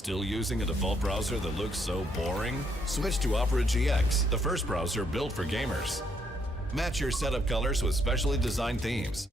Still using a default browser that looks so boring? Switch to Opera GX, the first browser built for gamers. Match your setup colors with specially designed themes.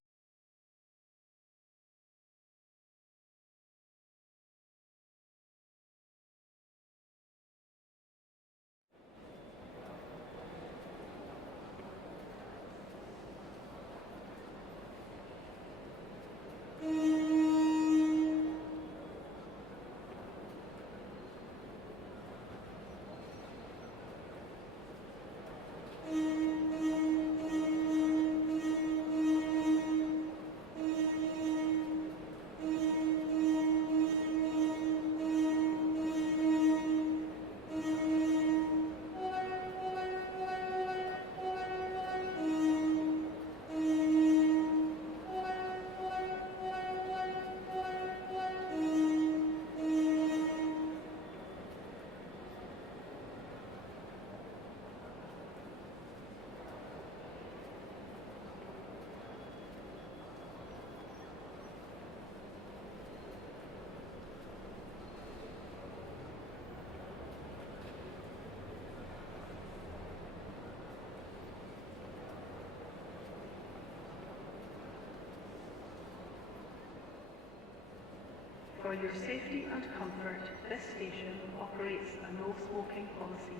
For your safety and comfort, this station operates a no smoking policy.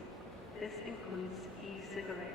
This includes e-cigarettes.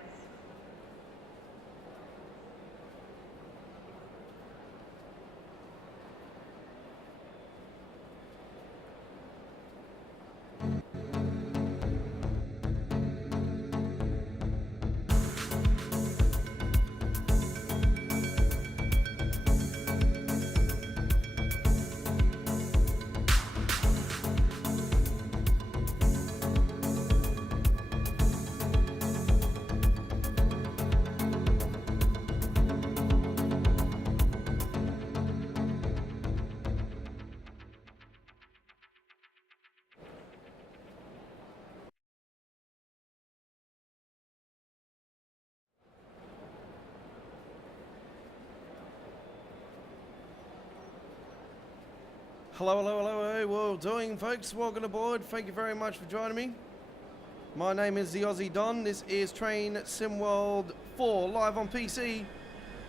Hello, hey, well doing folks, welcome aboard, thank you very much for joining me. My name is the Aussie Don, this is Train Sim World 4 live on PC.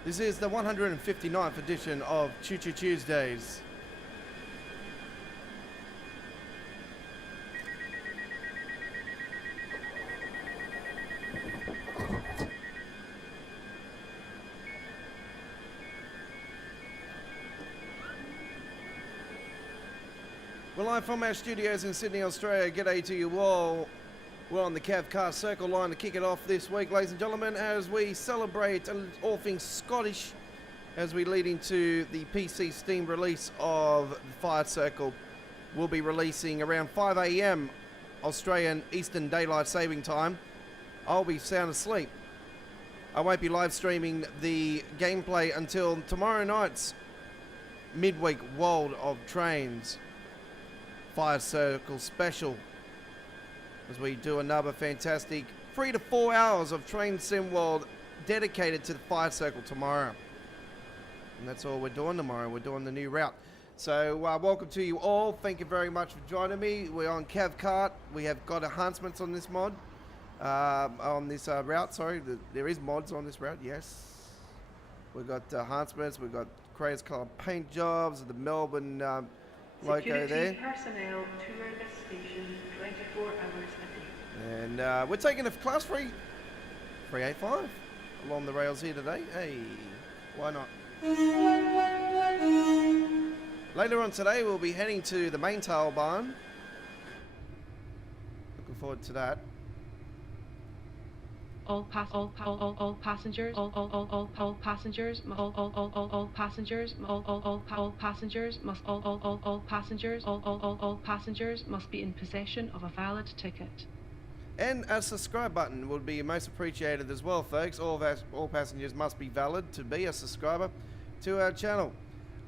This is the 159th edition of Choo Choo Tuesdays. We're live from our studios in Sydney, Australia. G'day to you all. We're on the Cathcart Circle Line to kick it off this week, ladies and gentlemen, as we celebrate all things Scottish as we lead into the PC Steam release of the Fire Circle. We'll be releasing around 5 AM Australian Eastern Daylight Saving Time. I'll be sound asleep. I won't be live streaming the gameplay until tomorrow night's midweek World of Trains Fire Circle special, as we do another fantastic 3 to 4 hours of Train Sim World dedicated to the Fire Circle tomorrow. And that's all we're doing tomorrow. We're doing the new route. So welcome to you all. Thank you very much for joining me. We're on Cathcart. We have got enhancements on this mod, on this route. Sorry, there is mods on this route. Yes, we've got enhancements. We've got Craze Colour paint jobs. The Melbourne logo there. Personnel tour this station 24 hours a day. And we're taking a class 385 along the rails here today. Hey, why not? Later on today, we'll be heading to the main tail barn. Looking forward to that. All passengers must be in possession of a valid ticket. And a subscribe button would be most appreciated as well, folks. All passengers must be valid to be a subscriber to our channel.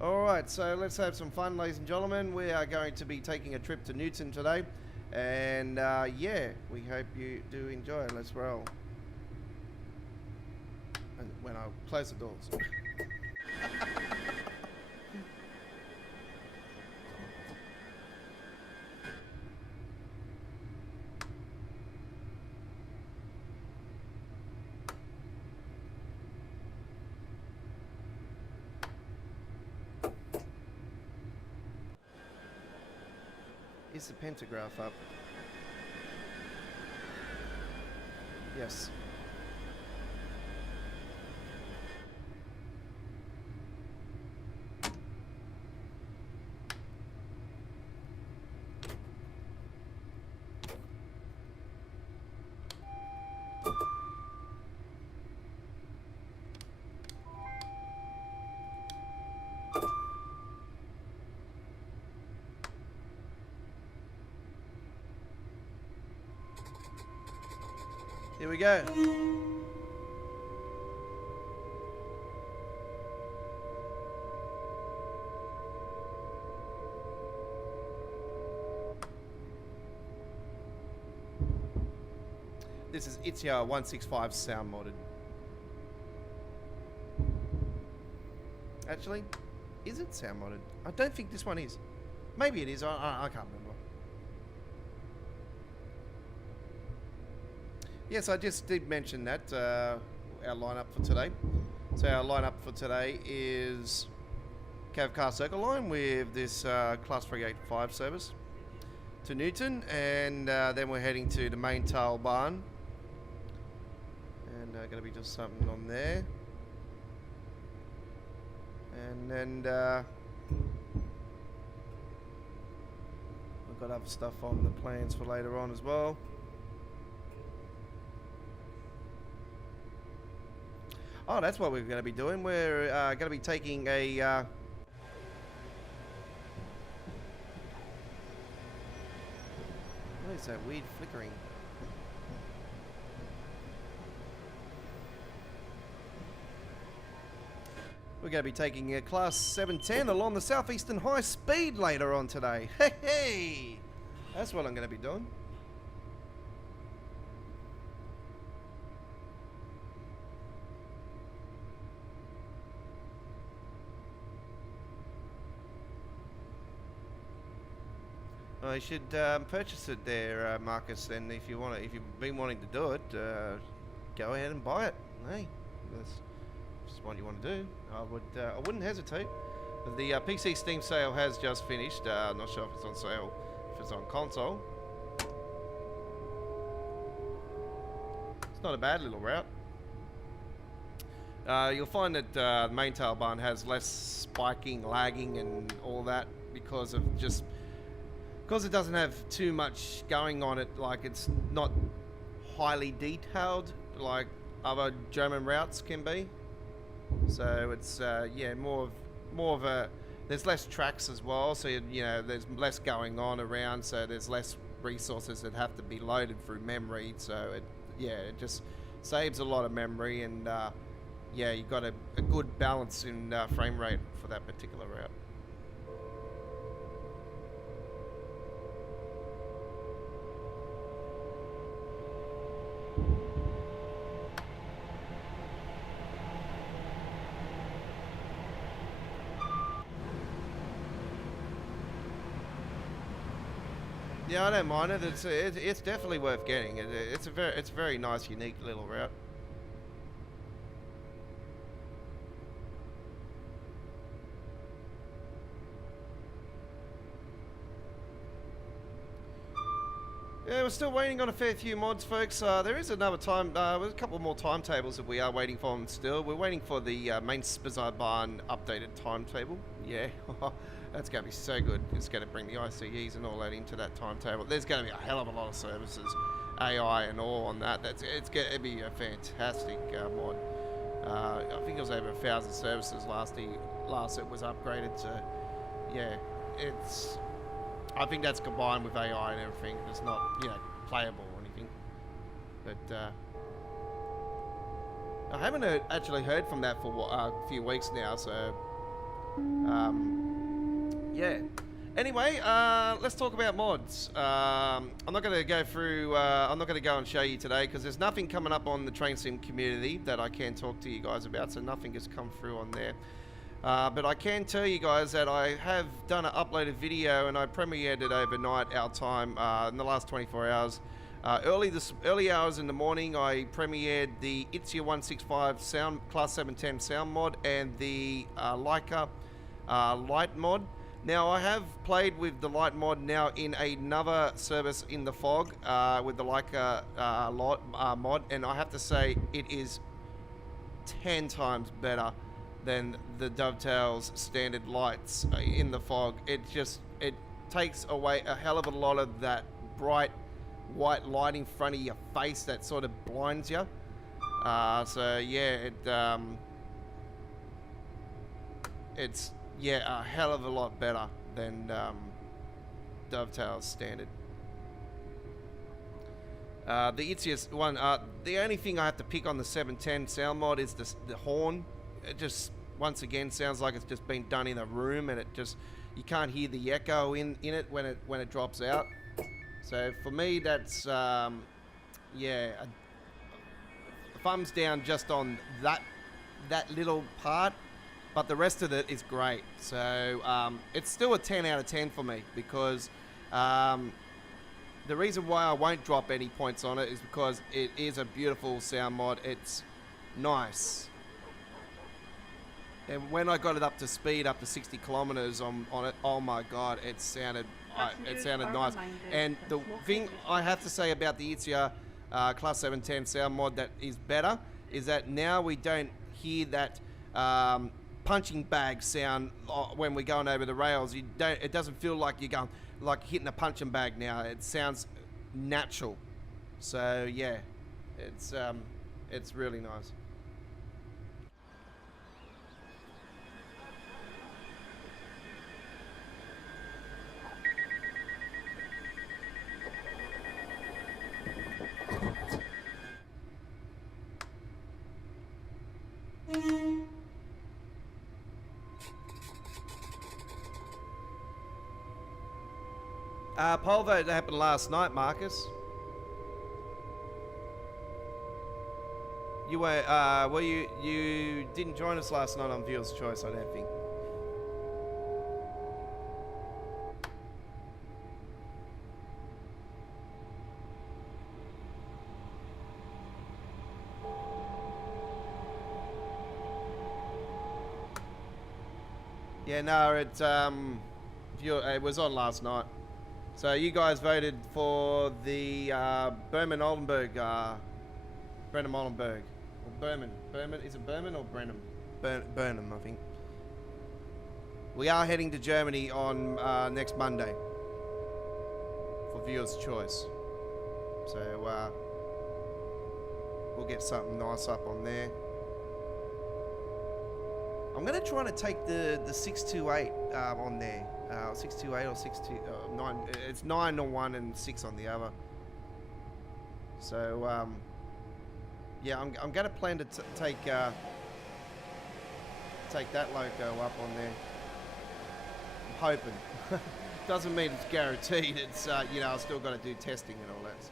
Alright, so let's have some fun, ladies and gentlemen. We are going to be taking a trip to Newton today. And yeah, we hope you do enjoy. Let's roll. And when I close the doors. Is the pantograph up? Yes. Here we go. This is Itzia 165 sound modded. Actually, is it sound modded? I don't think this one is. Maybe it is. I can't remember. Yes, I just did mention that, our lineup for today. So our lineup for today is Cathcart Circle Line with this Class Frigate 5 service to Newton, and then we're heading to the main tail barn. And going to be just something on there. And then we've got other stuff on the plans for later on as well. Oh, that's what we're going to be doing. We're going to be taking a... what is that weird flickering? We're going to be taking a Class 710 along the Southeastern High Speed later on today. Hey, hey! That's what I'm going to be doing. I should purchase it there, Marcus. And if you want, if you've been wanting to do it, go ahead and buy it. Hey, that's just what you want to do. I wouldn't hesitate. The PC Steam sale has just finished. Not sure if it's on sale, if it's on console. It's not a bad little route. You'll find that the main tail barn has less spiking, lagging, and all that because of just. Because it doesn't have too much going on it, like it's not highly detailed like other German routes can be. So it's yeah, more of a. There's less tracks as well, so you know there's less going on around. So there's less resources that have to be loaded through memory. So it just saves a lot of memory, and yeah, you've got a good balance in frame rate for that particular route. Yeah, I don't mind it. It's definitely worth getting. It's a very nice, unique little route. Yeah, we're still waiting on a fair few mods, folks. There is another there's a couple more timetables that we are waiting for still. We're waiting for the main Spizard Barn updated timetable. Yeah. That's going to be so good. It's going to bring the ICEs and all that into that timetable. There's going to be a hell of a lot of services, AI and all on that. It's going to be a fantastic mod. I think it was over 1,000 services last it was upgraded to. Yeah, I think that's combined with AI and everything. It's not, you know, playable or anything. But I haven't actually heard from that for a few weeks now. So. Yeah. Anyway, let's talk about mods. I'm not going to go through. I'm not going to go and show you today because there's nothing coming up on the Train Sim community that I can talk to you guys about. So nothing has come through on there. But I can tell you guys that I have done an uploaded video and I premiered it overnight our time in the last 24 hours. Early hours in the morning, I premiered the Itzia 165 sound Class 710 sound mod and the Leica light mod. Now, I have played with the light mod now in another service in the fog with the Leica mod, and I have to say it is 10 times better than the Dovetail's standard lights in the fog. It takes away a hell of a lot of that bright white light in front of your face that sort of blinds you. So yeah, it's a hell of a lot better than Dovetail's standard. The itchiest one, the only thing I have to pick on the 710 sound mod is the horn. It just, once again, sounds like it's just been done in a room, and you can't hear the echo in it when it drops out. So for me, that's a thumbs down just on that little part, but the rest of it is great. So it's still a 10 out of 10 for me, because the reason why I won't drop any points on it is because it is a beautiful sound mod. It's nice. And when I got it up to speed, up to 60 kilometers on it, oh my God, it sounded nice. And the thing I have to say about the Itzia Class 710 sound mod that is better is that now we don't hear that punching bag sound when we're going over the rails. It doesn't feel like you're going like hitting a punching bag now. It sounds natural. So yeah, it's really nice. Poll vote happened last night, Marcus. You were, you didn't join us last night on Viewer's Choice, I don't think. Yeah, no, it was on last night. So you guys voted for the Brenham-Oldenburg, Brenham-Oldenburg, or Berman. Is it Berman or Brenham? Burnham, I think. We are heading to Germany on next Monday for Viewer's Choice. So we'll get something nice up on there. I'm going to try to take the 628 on there. 628 or 629. It's 9 on one and 6 on the other. So yeah, I'm going to plan to take that loco up on there. I'm hoping. Doesn't mean it's guaranteed. It's you know, I've still got to do testing and all that. So.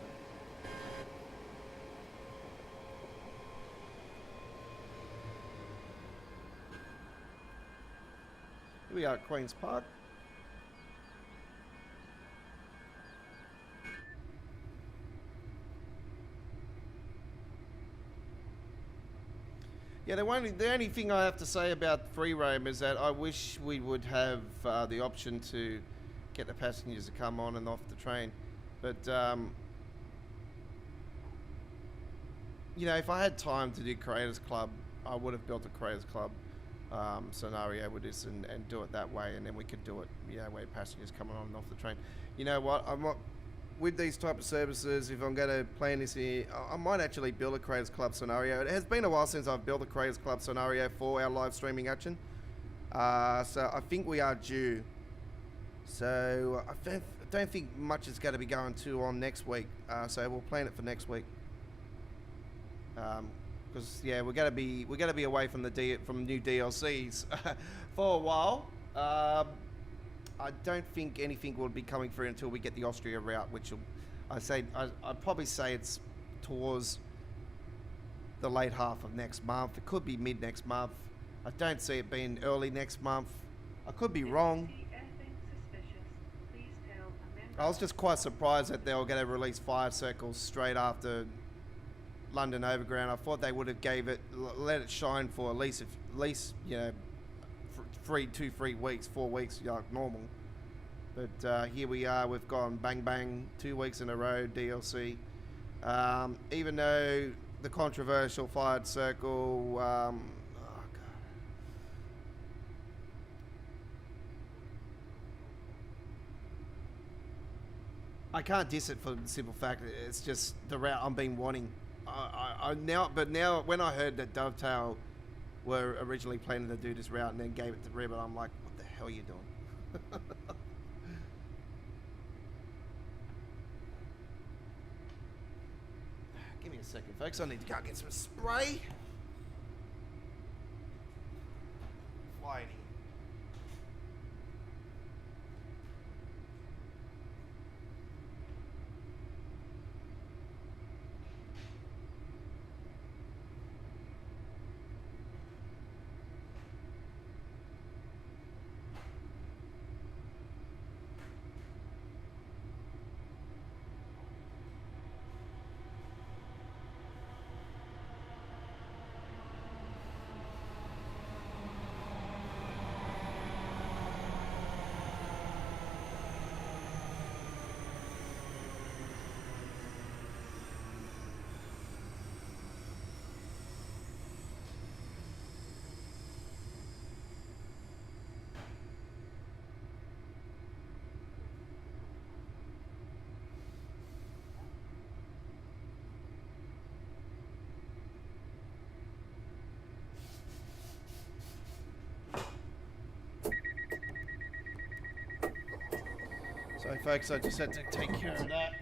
Here we are at Queen's Park. Yeah, the only thing I have to say about free roam is that I wish we would have the option to get the passengers to come on and off the train. But, you know, if I had time to do Creators Club, I would have built a Creators Club scenario with this and do it that way, and then we could do it, you know, where passengers coming on and off the train. You know what, I'm not, with these type of services, if I'm going to plan this here, I might actually build a Creators Club scenario. It has been a while since I've built a Creators Club scenario for our live streaming action. So I think we are due. So I don't think much is going to be going on next week. So we'll plan it for next week. Because yeah, we're gonna be away from from new DLCs for a while. I don't think anything will be coming through until we get the Austria route, which I'd probably say it's towards the late half of next month. It could be mid next month. I don't see it being early next month. I could be wrong. I was just quite surprised that they were going to release Fire Circles straight after London Overground. I thought they would have let it shine for at least you know 2 3 weeks, 4 weeks, like normal. But here we are, we've gone bang bang 2 weeks in a row DLC. Even though the controversial fired circle, oh God. I can't diss it for the simple fact that it's just the route I've been wanting. But now when I heard that Dovetail were originally planning to do this route and then gave it to Ribbon, I'm like, what the hell are you doing? Give me a second, folks. I need to go get some spray. Flighty. So folks, I just had to take care of that.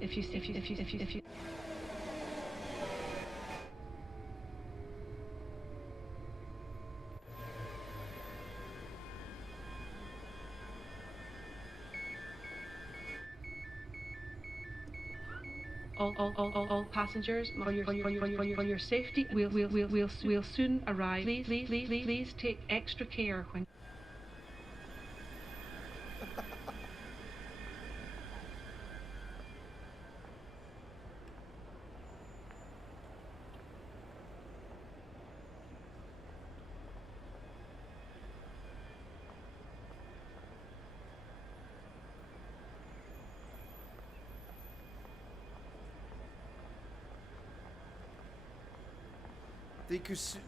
If you all passengers, for your safety, we'll soon arrive. Please take extra care when.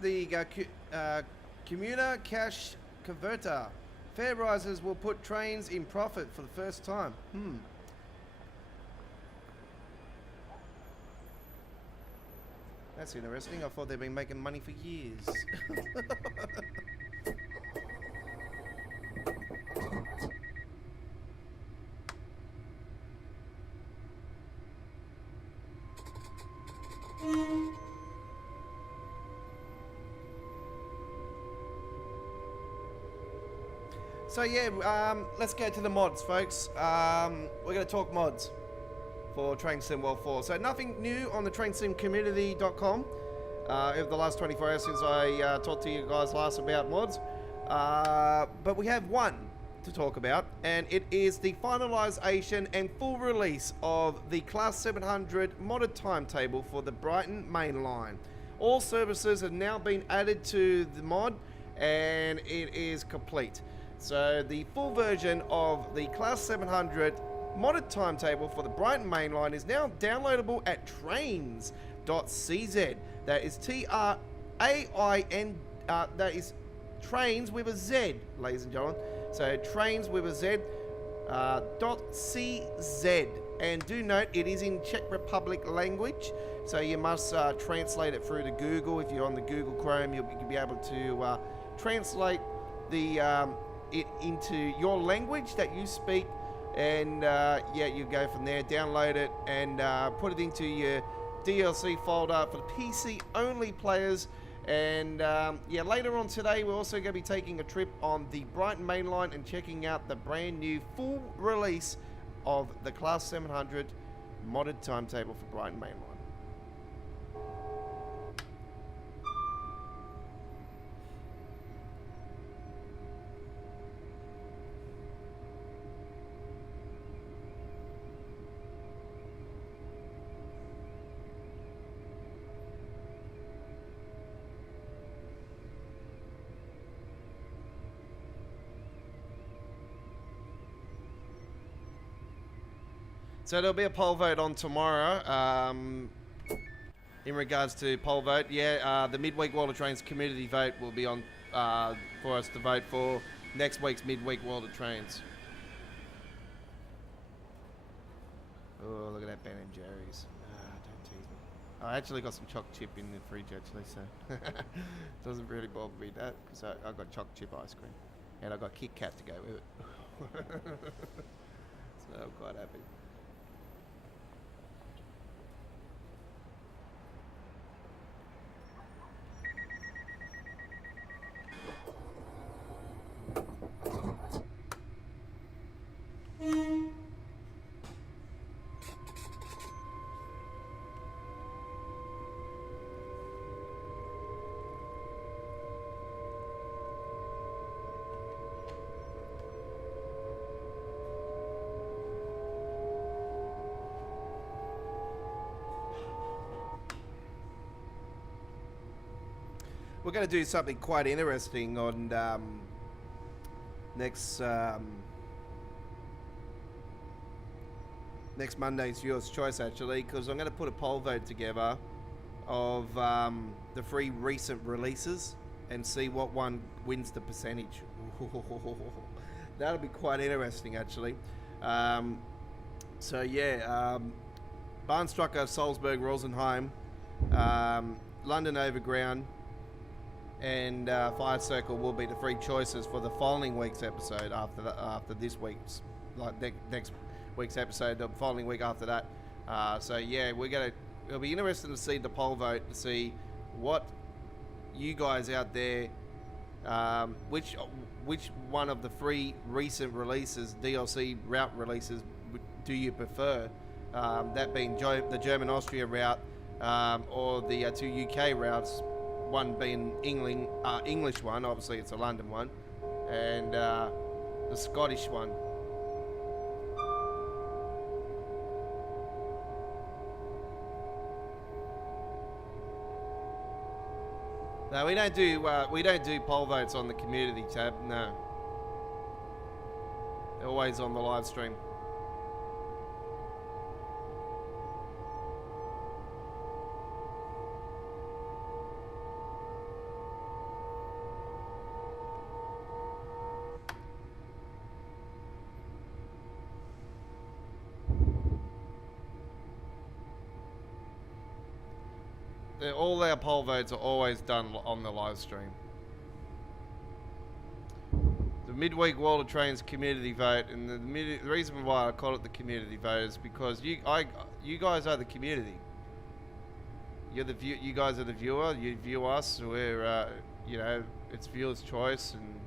The commuter cash converter. Fare risers will put trains in profit for the first time. That's interesting. I thought they've been making money for years. So yeah, let's get to the mods, folks. We're going to talk mods for Train Sim World 4. So nothing new on the trainsimcommunity.com over the last 24 hours since I talked to you guys last about mods. But we have one to talk about, and it is the finalisation and full release of the Class 700 modded timetable for the Brighton Main Line. All services have now been added to the mod, and it is complete. So the full version of the Class 700 modded timetable for the Brighton Main Line is now downloadable at trains.cz. That is T-R-A-I-N, that is trains with a Z, ladies and gentlemen. So trains with a Z, .cz. And do note, it is in Czech Republic language, so you must translate it through to Google. If you're on the Google Chrome, you'll be able to translate the it into your language that you speak, and yeah, you go from there, download it, and put it into your DLC folder for the PC only players. And yeah, later on today, we're also going to be taking a trip on the Brighton Main Line and checking out the brand new full release of the Class 700 modded timetable for Brighton Main Line. So there'll be a poll vote on tomorrow in regards to poll vote. Yeah, the midweek World of Trains community vote will be on for us to vote for next week's midweek World of Trains. Oh, look at that Ben and Jerry's. Don't tease me. I actually got some choc chip in the fridge actually, so doesn't really bother me that, because I got choc chip ice cream and I got Kit Kat to go with it. So I'm quite happy. We're going to do something quite interesting on next Monday's Viewers' Choice, actually, because I'm going to put a poll vote together of the 3 recent releases and see what one wins the percentage. That'll be quite interesting, actually. So yeah, Bahnstrecke, Salzburg, Rosenheim, London Overground, and Fire Circle will be the 3 choices for the following week's episode after this week's, like next week's episode, the following week after that. So yeah, it'll be interesting to see the poll vote, to see what you guys out there, which one of the 3 recent releases, DLC route releases, do you prefer? That being the German-Austria route, or the 2 UK routes. One being English one, obviously it's a London one, and the Scottish one. No, we don't do poll votes on the community tab. No, they're always on the live stream. All our poll votes are always done on the live stream. The midweek World of Trains community vote, and the reason why I call it the community vote is because you guys are the community. You guys are the viewer. You view us. We're you know, it's viewers' choice, and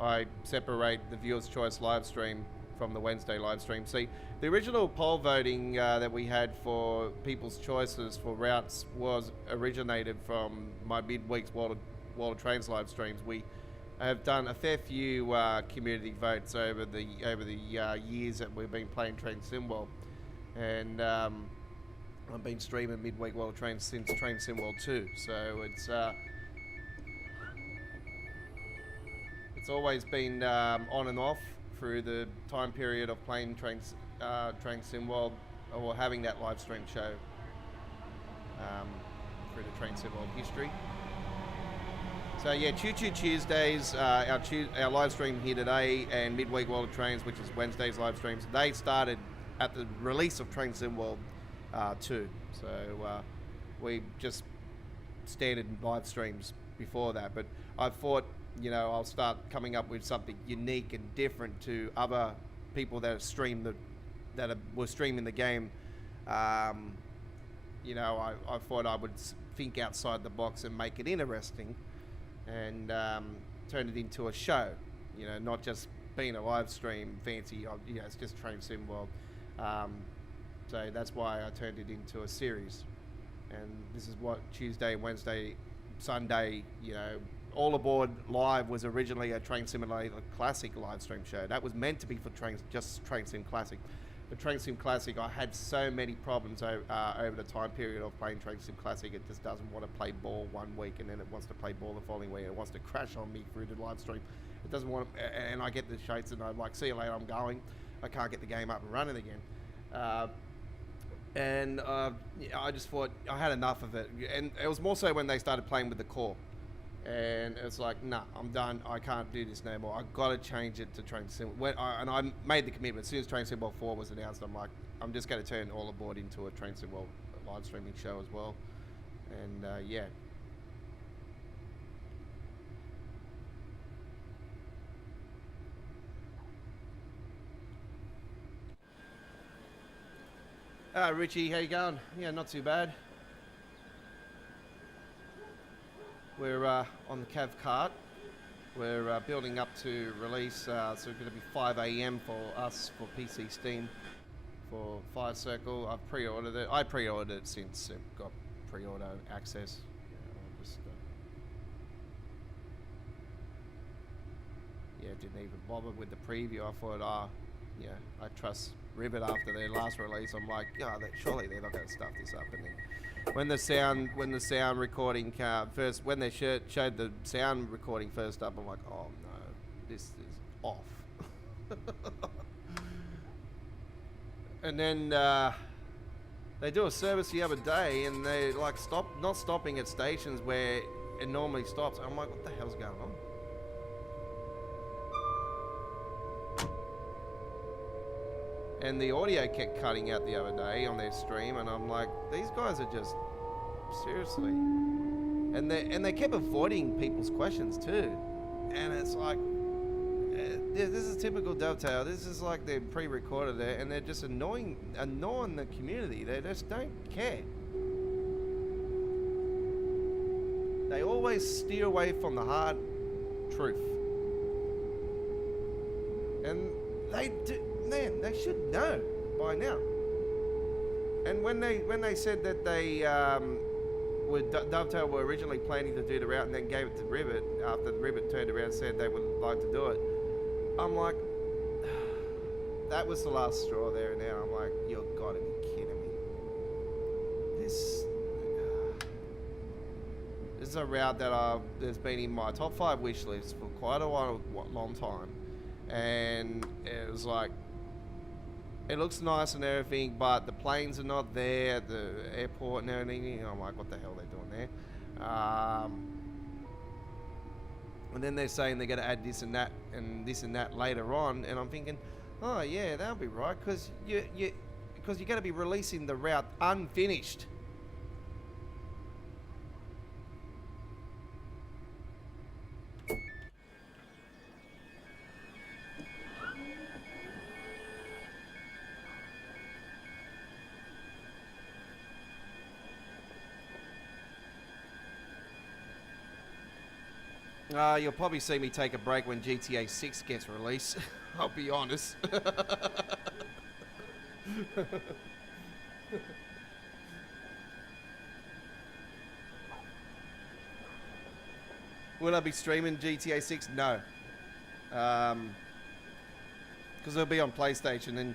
I separate the viewers' choice live stream from the Wednesday live stream. See, the original poll voting that we had for people's choices for routes was originated from my midweek's World of Trains live streams. We have done a fair few community votes over the years that we've been playing Train Simworld, and I've been streaming midweek World of Trains since Train Simworld 2. So it's always been on and off through the time period of playing Train Simworld, or having that live stream show through the Train Sim World history. So yeah, Choo Choo Tuesdays, our live stream here today, and Midweek World of Trains, which is Wednesday's live streams, they started at the release of Train Sim World 2. So we just standard live streams before that, but I thought, you know, I'll start coming up with something unique and different to other people that were streaming the game. You know, I thought I would think outside the box and make it interesting, and turn it into a show. You know, not just being a live stream fancy. You know, it's just Train Sim World. So that's why I turned it into a series. And this is what Tuesday, Wednesday, Sunday, you know, All Aboard Live was originally a Train Simulator Classic live stream show. That was meant to be for just Train Sim Classic. The Train Sim Classic, I had so many problems over the time period of playing Train Sim Classic. It just doesn't want to play ball one week and then it wants to play ball the following week. It wants to crash on me through the live stream. It doesn't want to, and I get the shades and I'm like, see you later, I'm going. I can't get the game up and running again. I just thought I had enough of it, and it was more so when they started playing with the core, and it's like, nah, I'm done. I can't do this no more. I've got to change it to Train Sim. And I made the commitment as soon as Train Sim World 4 was announced. I'm like, I'm just going to turn All Aboard into a Train Sim World live streaming show as well, and yeah. Richie, how you going? Yeah, not too bad. We're on the Cathcart. We're building up to release, so it's going to be 5 a.m. for us for PC Steam for Fire Circle. I've pre-ordered it. I pre-ordered it since it got pre-order access. Didn't even bother with the preview. I thought, yeah, I trust Rivet after their last release. I'm like, surely they're not going to stuff this up. And then when the sound recording first, when they showed the sound recording first up, I'm like, oh no, this is off. And then they do a service the other day, and they like not stopping at stations where it normally stops. I'm like, what the hell's going on? And the audio kept cutting out the other day on their stream, and I'm like, these guys are just seriously. And they kept avoiding people's questions too, and it's like, this is typical Dovetail. This is like they're pre-recorded it, and they're just annoying the community. They just don't care. They always steer away from the hard truth, and they do. Man, they should know by now. And when they said that they Dovetail were originally planning to do the route and then gave it to Rivet after the Rivet turned around and said they would like to do it, I'm like, that was the last straw there and now. I'm like, you've got to be kidding me. This is a route that that's been in my top 5 wish list for quite a long time, and it was like, it looks nice and everything, but the planes are not there at the airport and everything. I'm like, what the hell are they doing there? And then they're saying they're going to add this and that later on, and I'm thinking, oh yeah, that'll be right, because you're going to be releasing the route unfinished. You'll probably see me take a break when GTA 6 gets released. I'll be honest. Will I be streaming GTA 6? No. Because it'll be on PlayStation, and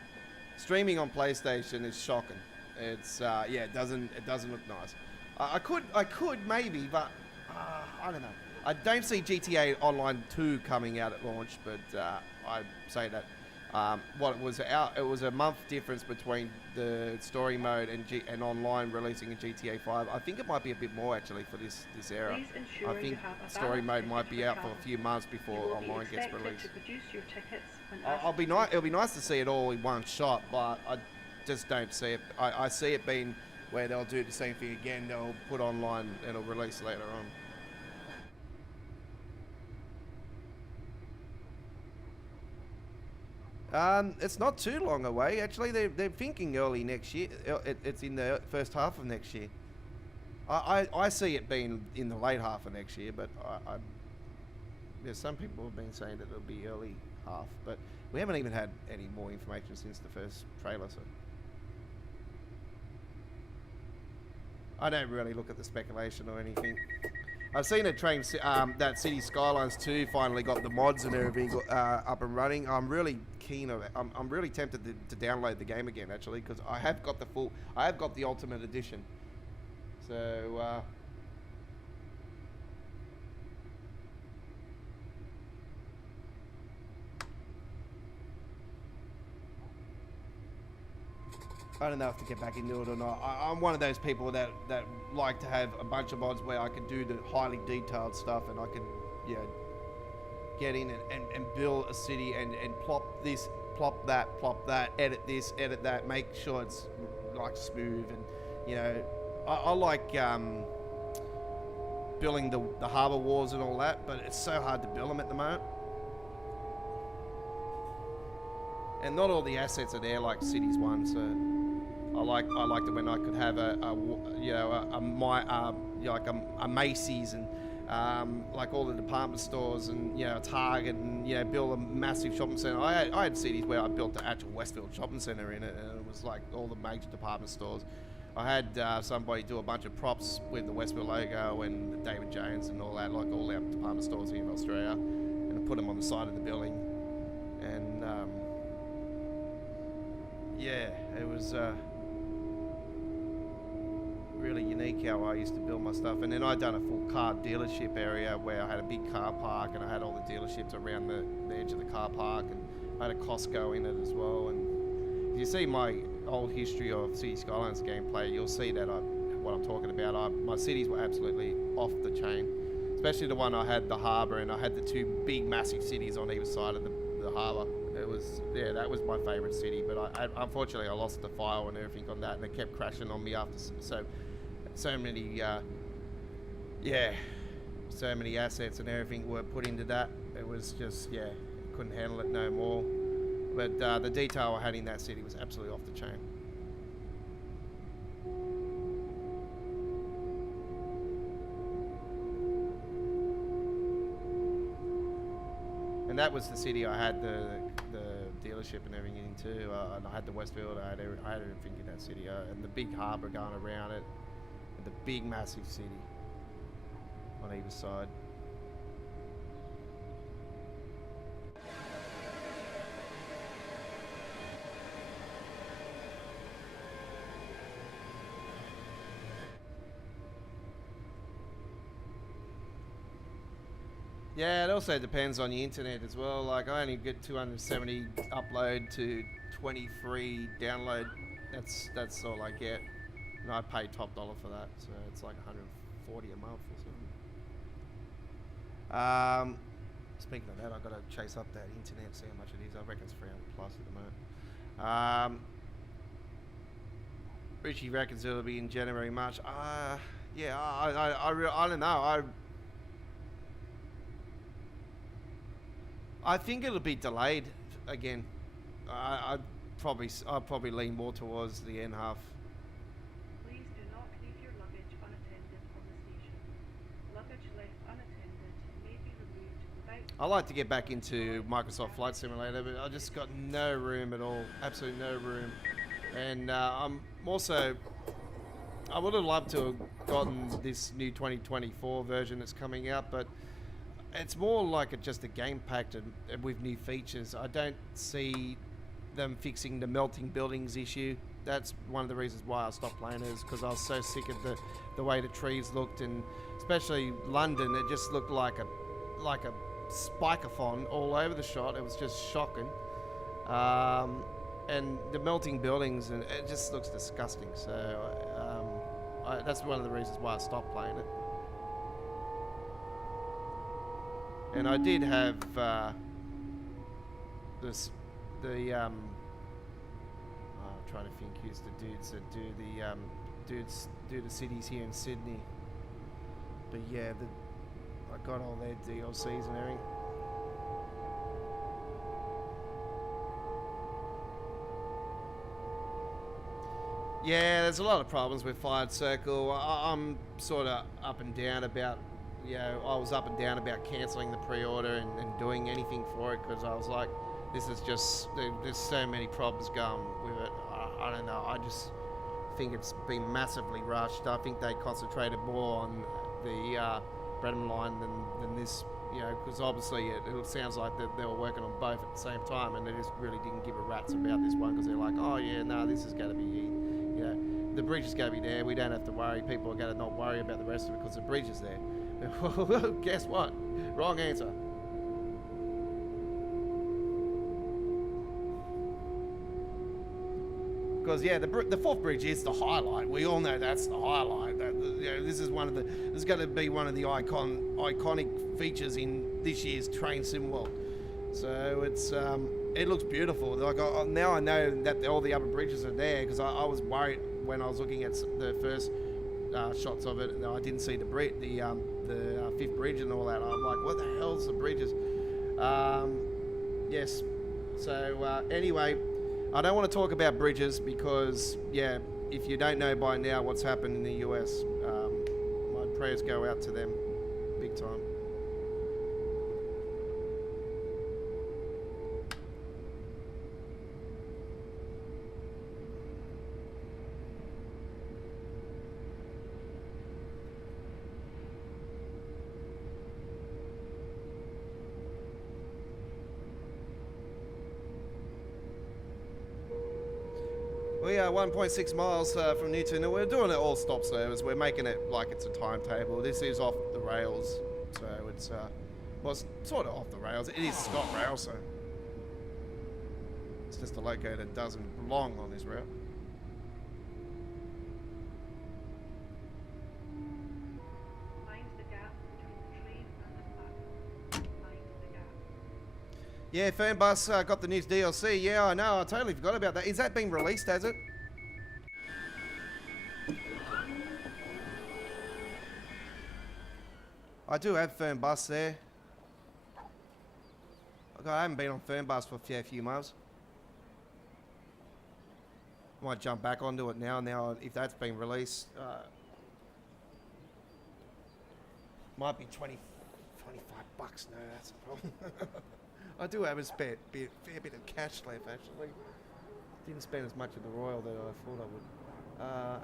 streaming on PlayStation is shocking. It's yeah, it doesn't look nice. I could maybe, but I don't know. I don't see GTA Online 2 coming out at launch, but I say that What it was a month difference between the story mode and online releasing in GTA 5. I think it might be a bit more actually for this era. Please ensure I think you have a story valid mode ticket might be for out for travel. a few months You before will be online gets expected released. to produce your tickets when It'll be nice to see it all in one shot, but I just don't see it. I see it being where they'll do the same thing again. They'll put online and it'll release later on. It's not too long away. Actually, they're thinking early next year. It's in the first half of next year. I see it being in the late half of next year, but there's some people have been saying that it'll be early half, but we haven't even had any more information since the first trailer. So I don't really look at the speculation or anything. I've seen a train that City Skylines 2 finally got the mods and everything up and running. I'm really keen on it. I'm really tempted to download the game again actually, because I have got the Ultimate Edition. So I don't know if to get back into it or not. I'm one of those people that like to have a bunch of mods where I can do the highly detailed stuff and I can, get in and build a city and plop this, plop that, edit this, edit that, make sure it's like smooth and, I like building the harbour walls and all that, but it's so hard to build them at the moment. And not all the assets are there like Cities 1, so I liked it when I could have a Macy's and like all the department stores and a Target and build a massive shopping centre. I had cities where I built the actual Westfield shopping centre in it, and it was like all the major department stores. I had somebody do a bunch of props with the Westfield logo and the David Jones and all that, like all our department stores here in Australia, and I put them on the side of the building. And it was really unique how I used to build my stuff. And then I'd done a full car dealership area where I had a big car park and I had all the dealerships around the edge of the car park, and I had a Costco in it as well. And if you see my old history of City Skylines gameplay, you'll see that what I'm talking about. My cities were absolutely off the chain, especially the one I had the harbour, and I had the two big massive cities on either side of the harbour. It was, that was my favourite city, but I unfortunately I lost the file and everything on that, and it kept crashing on me after so many so many assets and everything were put into that. It was just couldn't handle it no more. But the detail I had in that city was absolutely off the chain. And that was the city I had the dealership and everything in too. And I had the Westfield. I had everything in that city, and the big harbour going around it, and the big massive city on either side. Yeah, it also depends on your internet as well. Like I only get 270 upload to 23 download. That's all I get, and I pay top dollar for that, so it's like 140 a month or something. Speaking of that, I've got to chase up that internet, see how much it is. I reckon it's 300 plus at the moment. Richie reckons it'll be in January, March. I don't know. I think it'll be delayed again. I'd probably lean more towards the end half. Please do not leave your luggage unattended on the station. Luggage left unattended may be removed without... I like to get back into Microsoft Flight Simulator, but I just got no room at all. Absolutely no room. And I'm also... I would have loved to have gotten this new 2024 version that's coming out, but it's more like just a game packed and with new features. I don't see them fixing the melting buildings issue. That's one of the reasons why I stopped playing, is because I was so sick of the way the trees looked, and especially London, it just looked like a spike-a-thon all over the shot. It was just shocking. And the melting buildings, and it just looks disgusting. So that's one of the reasons why I stopped playing it. And I did have I'm trying to think who's the dudes that do the cities here in Sydney. But yeah, I got all their DLCs and everything. Yeah, there's a lot of problems with Fired Circle. I'm sort of up and down about, I was up and down about cancelling the pre-order and doing anything for it, because I was like, this is just, there's so many problems going with it. I don't know, I just think it's been massively rushed. I think they concentrated more on the Brenham line than this, because obviously it sounds like that they were working on both at the same time, and they just really didn't give a rat's about this one, because they're like, oh yeah, no, this is going to be, the bridge is going to be there. We don't have to worry. People are going to not worry about the rest of it because the bridge is there. Well, guess what? Wrong answer. Because the fourth bridge is the highlight. We all know that's the highlight. This is going to be one of the iconic features in this year's Train Sim World. So it looks beautiful. Like now I know that all the other bridges are there, because I was worried when I was looking at the first shots of it, and I didn't see the fifth bridge and all that. I'm like, what the hell's the bridges? Yes. So anyway, I don't want to talk about bridges because, if you don't know by now what's happened in the US, my prayers go out to them big time. We are 1.6 miles from Newton, and we're doing it all stop service. We're making it like it's a timetable. This is off the rails, so it's it's sort of off the rails. It is Scotrail, so it's just a loco that doesn't belong on this route. Mind the gap between the train and the platform. Mind the gap. Yeah, Fernbus got the new DLC. Yeah, I know. I totally forgot about that. Is that being released, has it? I do have Fernbus there. Okay, I haven't been on Fernbus for a few months. Might jump back onto it now if that's been released. Might be 25 bucks. No, that's a problem. I do have a fair bit of cash left, actually. Didn't spend as much of the Royal that I thought I would.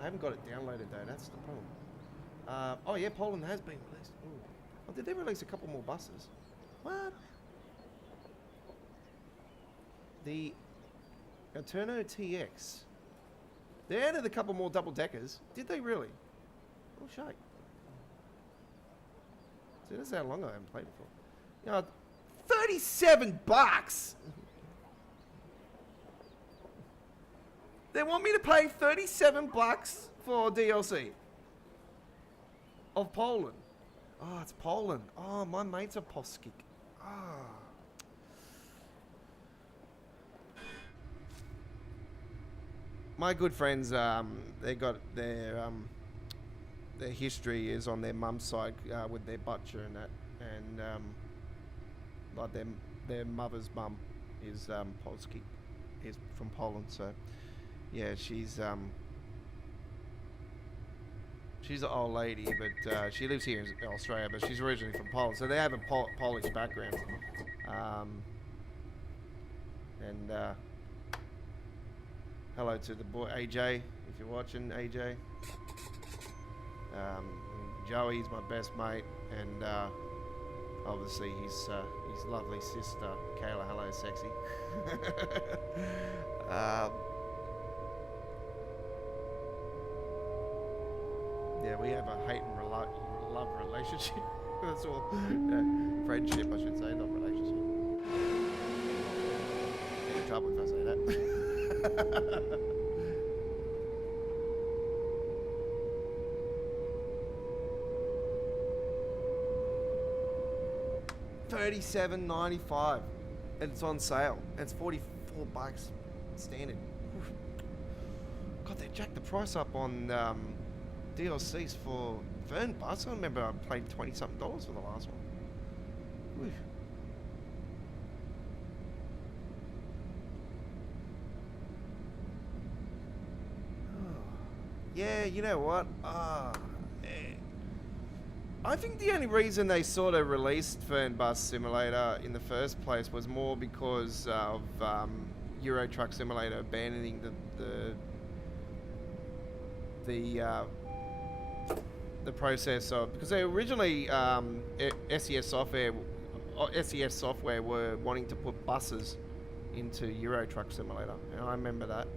I haven't got it downloaded, though. That's the problem. Oh, yeah, Poland has been released. Ooh. Oh, did they release a couple more buses? What? The Eterno TX. They added a couple more double-deckers. Did they really? Oh, shite. See, that's how long I haven't played before. 37 bucks! They want me to pay 37 bucks for DLC of Poland. Oh, it's Poland. Oh, my mates are Polski. Ah. My good friends, they got their history is on their mum's side with their butcher and that, and like their mother's mum is Polski, is from Poland. So yeah, she's an old lady, but she lives here in Australia, but she's originally from Poland, so they have a Polish background. And hello to the boy AJ, if you're watching, AJ. Joey's my best mate, and obviously his lovely sister Kayla. Hello, sexy. Yeah, we have a hate and love relationship. That's all. Friendship, I should say, not relationship. Get in trouble with I say that. $37.95, and it's on sale. And it's $44 standard. Oof. God, they jacked the price up on DLCs for Fern Bus. I remember I paid $20-something for the last one. Oof. Yeah, you know what? I think the only reason they sort of released Fern Bus Simulator in the first place was more because of Euro Truck Simulator abandoning the process of, because they originally SES software were wanting to put buses into Euro Truck Simulator, and I remember that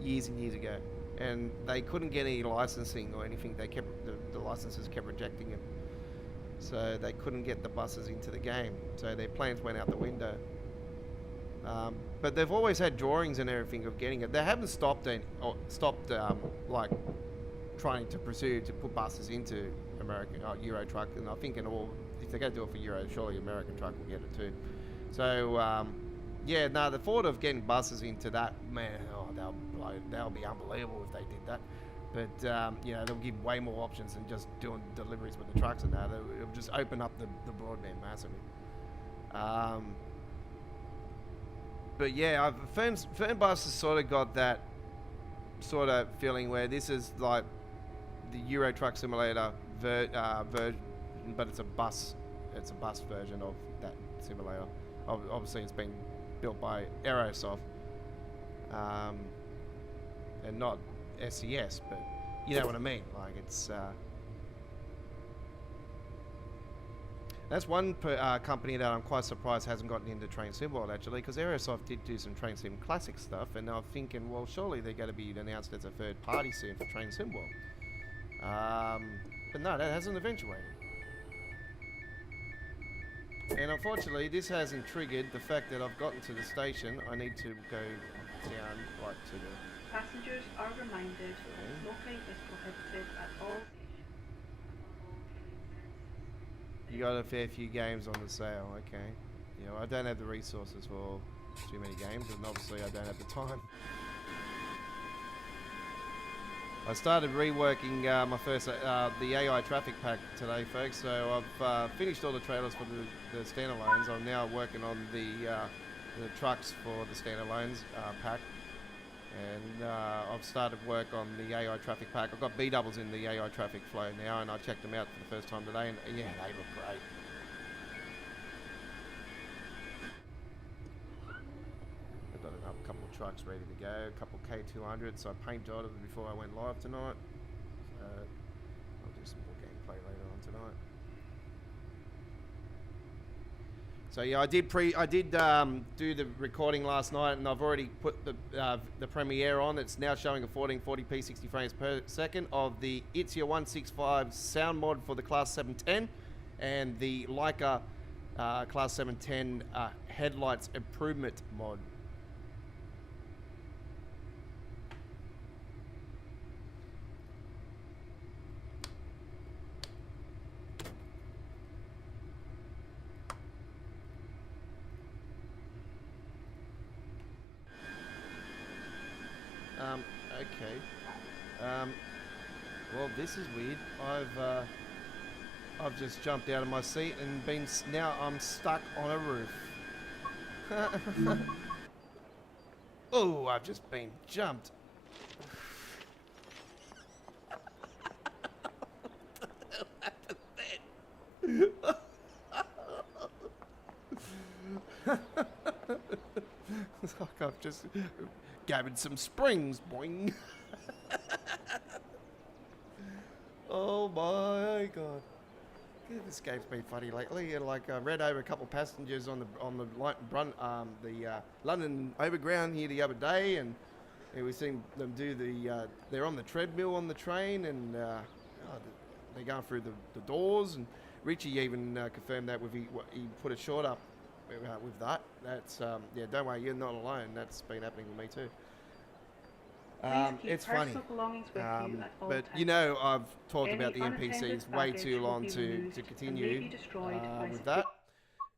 years and years ago. And they couldn't get any licensing or anything. They kept the licenses kept rejecting it, so they couldn't get the buses into the game. So their plans went out the window. But they've always had drawings and everything of getting it. They haven't stopped like trying to pursue to put buses into American Euro Truck. And I think if they're going to do it for Euro, surely American Truck will get it too. So yeah, no, the thought of getting buses into that, man, they'll be unbelievable if they did that. But you know, they'll give way more options than just doing deliveries with the trucks and that. It'll just open up the broadband massively. But yeah, Fernbus has sort of got that sort of feeling where this is like the Euro Truck Simulator version, but it's a bus version of that simulator. Obviously, it's been built by Aerosoft, and not SES, but you know what I mean. Like it's that's one company that I'm quite surprised hasn't gotten into Train Sim World actually, because Aerosoft did do some Train Sim Classic stuff, and I'm thinking, well, surely they're going to be announced as a third party soon for Train Sim World. But no, that hasn't eventuated. And unfortunately, this hasn't triggered the fact that I've gotten to the station. I need to go down right to the... Passengers are reminded that smoking is prohibited at all. You got a fair few games on the sale, okay. You know, I don't have the resources for too many games, and obviously I don't have the time. I started reworking my first, the AI traffic pack today, folks, so I've finished all the trailers for the standalones. I'm now working on the trucks for the standalones pack. And I've started work on the AI traffic pack. I've got B-doubles in the AI traffic flow now, and I checked them out for the first time today, and yeah, they look great. I've got a couple of trucks ready to go, a couple of K200s, so I paint jotted before I went live tonight. So I'll do some more gameplay later on tonight. So yeah, I did do the recording last night, and I've already put the Premiere on. It's now showing a 1440p 60 frames per second of the Itzia 165 sound mod for the Class 710 and the Leica Class 710 headlights improvement mod. Okay. Well, this is weird. I've just jumped out of my seat and now I'm stuck on a roof. Oh, I've just been jumped. It's like I've just gathered some springs, boing. Oh my god. Yeah, this game's been funny lately. And like I ran over a couple of passengers on the London Overground here the other day, and we seen them do they're on the treadmill on the train, and they're going through the doors, and Richie even confirmed that he put a short up with that. That's yeah. Don't worry, you're not alone. That's been happening with me too. Please keep It's funny, personal belongings with you at all but times. you know I've talked Any about the unattended NPCs way baggage too will long be to removed and may continue be destroyed by with that,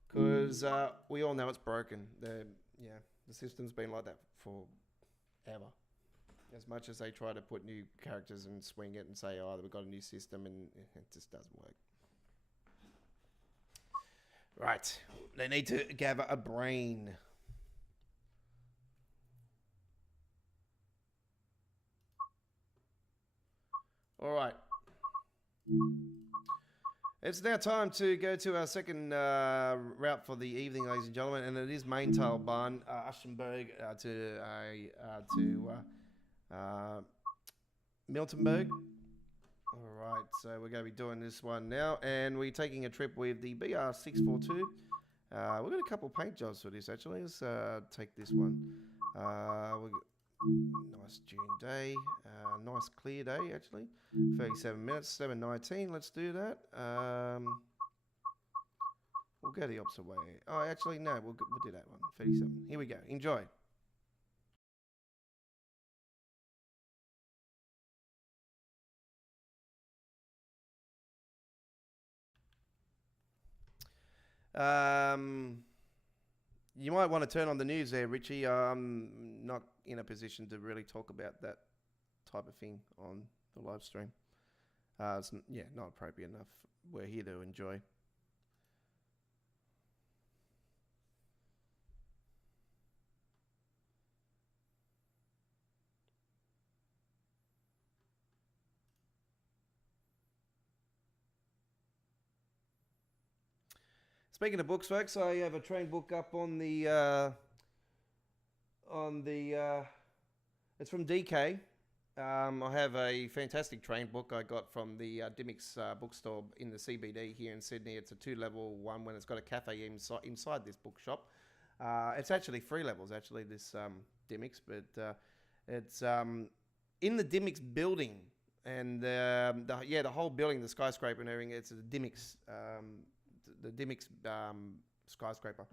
because we all know it's broken. Yeah, the system's been like that forever. As much as they try to put new characters and swing it and say, oh, we've got a new system, and it just doesn't work. Right, they need to gather a brain. All right. It's now time to go to our second route for the evening, ladies and gentlemen, and it is Maintalbahn, Aschenberg to Miltenberg. All right, so we're going to be doing this one now, and we're taking a trip with the BR642. We've got a couple of paint jobs for this, actually. Let's take this one. Nice June day, nice clear day, actually. 37 minutes, 7:19. Let's do that. We'll go the opposite way. Oh, actually, no, we'll do that one. 37. Here we go. Enjoy. You might want to turn on the news there, Richie. I'm not in a position to really talk about that type of thing on the live stream. It's not appropriate enough. We're here to enjoy. Speaking of books, folks, I have a train book up on the it's from DK. I have a fantastic train book I got from the Dimmicks bookstore in the CBD here in Sydney. It's a 2-level one when it's got a cafe inside this bookshop. It's actually 3 levels, actually, this Dimmicks, but it's in the Dimmicks building, and the whole building, the skyscraper and everything. It's the Dimmicks. The Dimmicks skyscraper,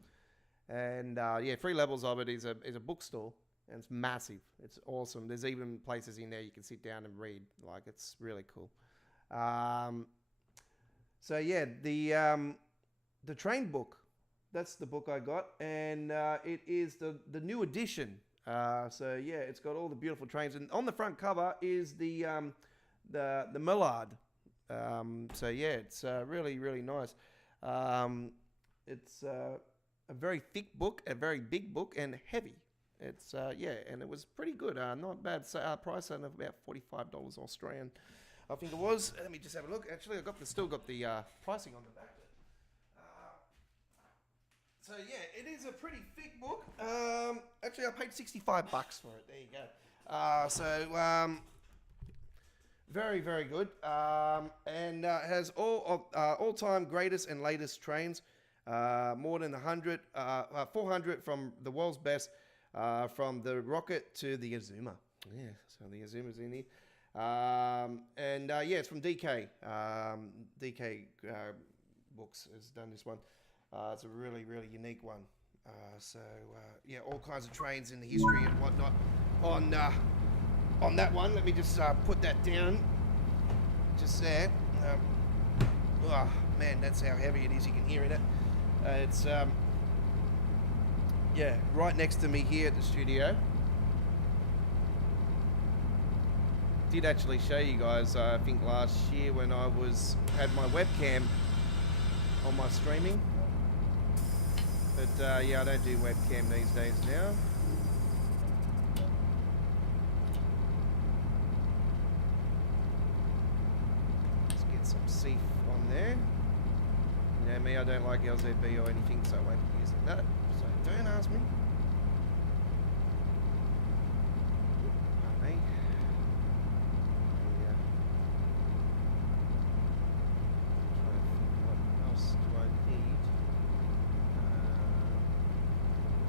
and 3 levels of it is a bookstore, and it's massive. It's awesome. There's even places in there you can sit down and read. Like, it's really cool. So yeah, the train book, that's the book I got, and it is the new edition. So yeah, it's got all the beautiful trains, and on the front cover is the Millard. So yeah, it's really, really nice. It's a very thick book, a very big book, and heavy. It's and it was pretty good. Not bad price, of about $45 Australian, I think it was. Let me just have a look. Actually, I still got the pricing on the back. So yeah, it is a pretty thick book. Actually, I paid $65 for it. There you go. Very, very good, and has all-time greatest and latest trains, more than 400 from the world's best, from the Rocket to the Azuma. Yeah, so the Azuma's in here. It's from DK. DK Books has done this one. It's a really, really unique one. All kinds of trains in the history and whatnot on that one. Let me just put that down just there. Oh man, that's how heavy it is. You can hear it. It's right next to me here at the studio. Did actually show you guys, I think last year when I had my webcam on my streaming, but I don't do webcam these days now. Some CEF on there. You know me, I don't like LZB or anything, so I won't be using that. So don't ask me. Pardon me. Trying to think what else do I need.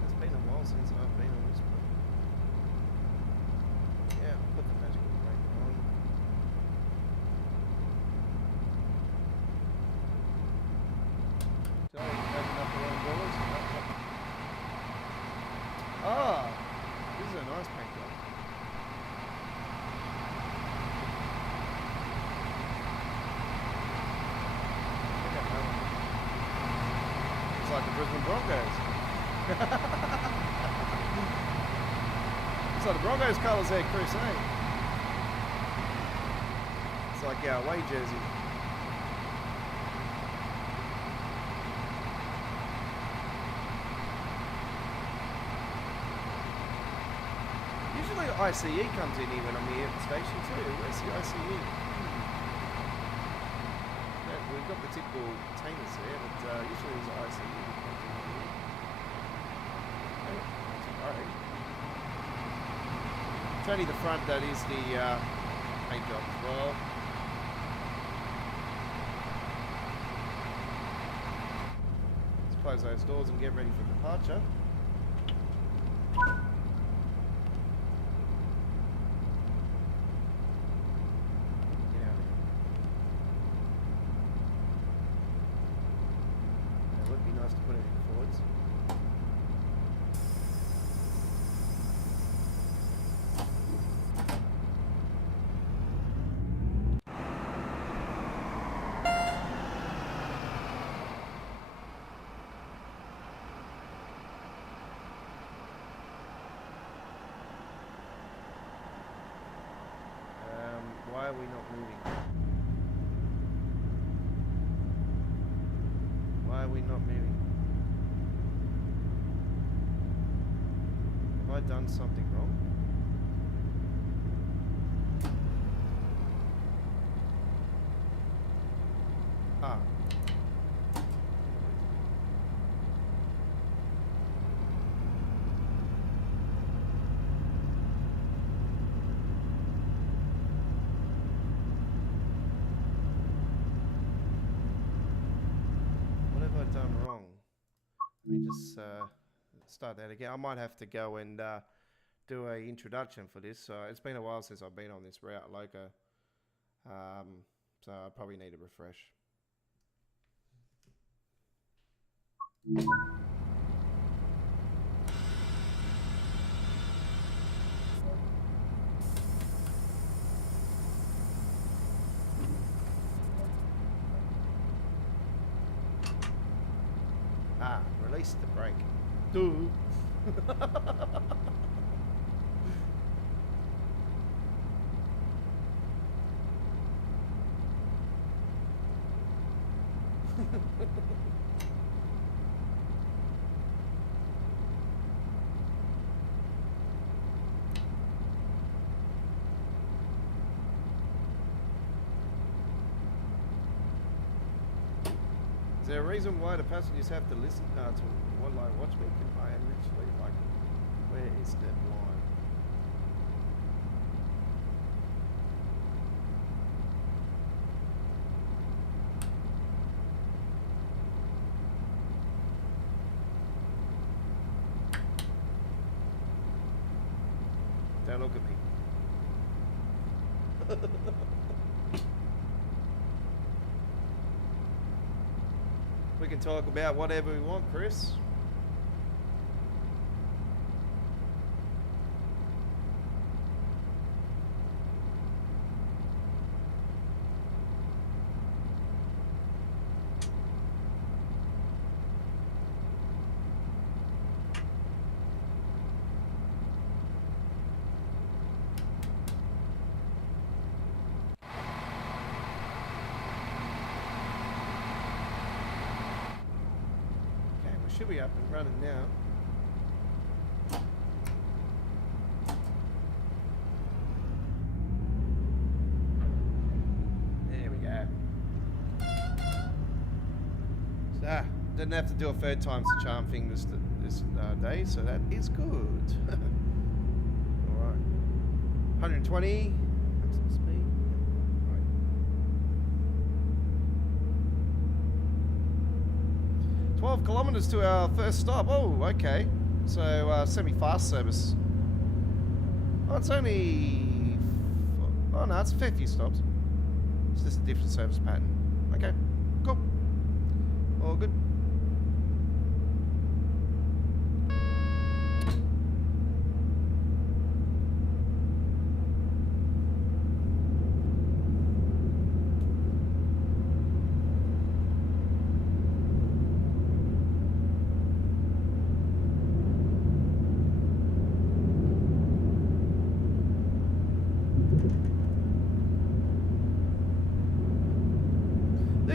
It's been a while since I've been on this one. Yeah, I'll put the magical brake on. Sorry, open up the wrong doors. It's like the Brisbane Broncos. It's like the Broncos colours there, Chris, eh? It's like our away jersey. Usually ICE comes in here when I'm here at the station too. Where's the ICE? We've got the typical containers there, but usually there's ICE that comes in here. Not too worried. It's only the front that is the paint job as well. Let's close those doors and get ready for departure. Why are we not moving? Why are we not moving? Have I done something wrong? Ah. Start that again. I might have to go and do a introduction for this. So it's been a while since I've been on this route, Loco. So I probably need a refresh. Release the brake. Duh. Is there a reason why the passengers have to listen to what I watch me? I am literally like, where is that line? Don't look at me. We can talk about whatever we want, Chris. Should be up and running now. There we go. So, didn't have to do a third time's the charm thing this day, so that is good. All right, 120 maximum speed. 12 kilometres to our first stop. Oh, okay. So, semi-fast service. Oh, it's only... Oh, no, it's a fair few stops. It's just a different service pattern. Okay, cool. All good.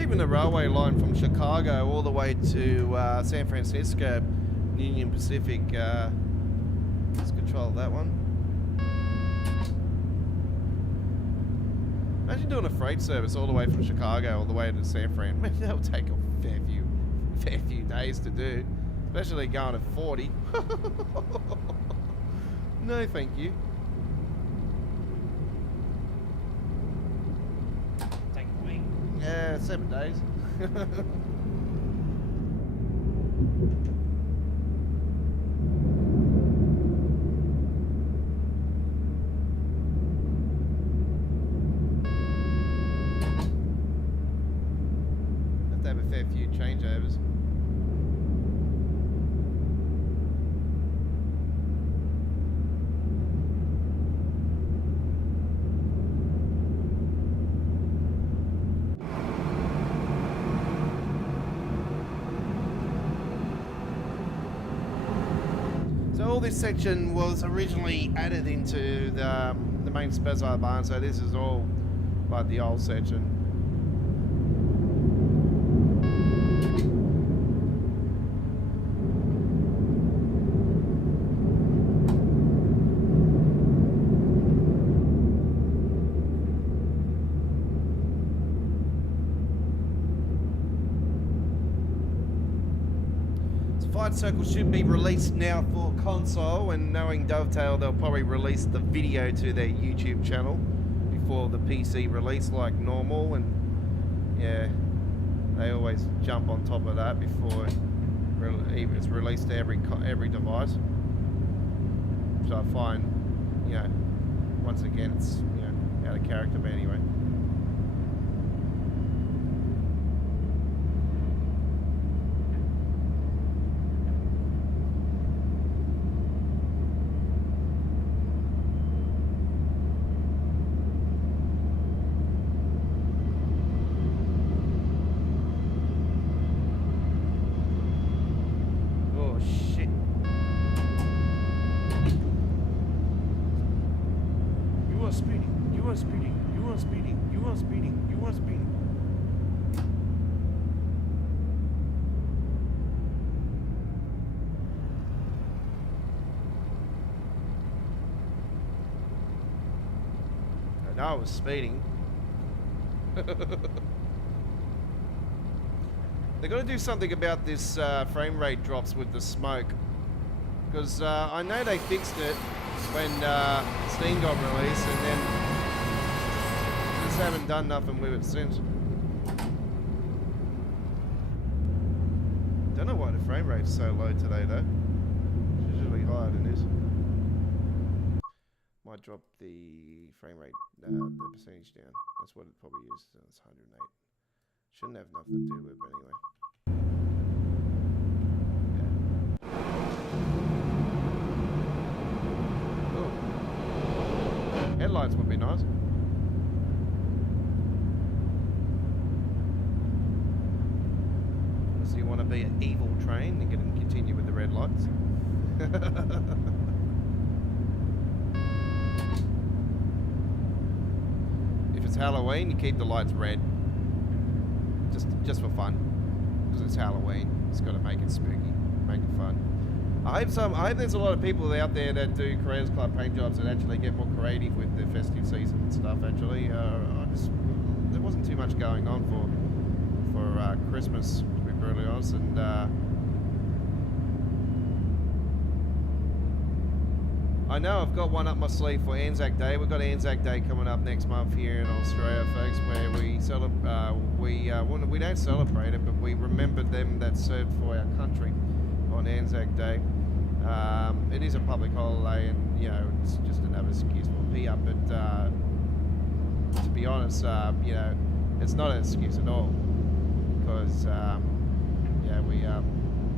even the railway line from Chicago all the way to San Francisco, Union Pacific. Let's control that one. Imagine doing a freight service all the way from Chicago all the way to San Fran. Man, that'll take a fair few days to do, especially going at 40. No, thank you. Take a week. Yeah, 7 days. Have a fair few changeovers. So all this section was originally added into the main Spezza barn, so this is all like the old section. Flight Circle should be released now for console, and knowing Dovetail, they'll probably release the video to their YouTube channel before the PC release like normal, and yeah, they always jump on top of that before it's released to every device, which I find, you know, once again, it's, you know, out of character, but anyway. I was speeding. They've got to do something about this frame rate drops with the smoke, because I know they fixed it when Steam got released, and then just haven't done nothing with it since. Don't know why the frame rate's so low today though. It's usually higher than this. Might drop the frame rate, the percentage down. That's what it probably is. So it's 108. Shouldn't have nothing to do with it, but anyway. Yeah. Oh. Headlights would be nice. So you want to be an evil train and continue with the red lights. Halloween, you keep the lights red, just for fun, because it's Halloween. It's got to make it spooky, make it fun. I hope there's a lot of people out there that do Creators Club paint jobs that actually get more creative with the festive season and stuff. Actually, there wasn't too much going on for Christmas, to be brutally honest, and I know I've got one up my sleeve for Anzac Day. We've got Anzac Day coming up next month here in Australia, folks, where we we don't celebrate it, but we remember them that served for our country on Anzac Day. It is a public holiday, and you know, it's just another excuse for PR. But to be honest, you know, it's not an excuse at all, because yeah, we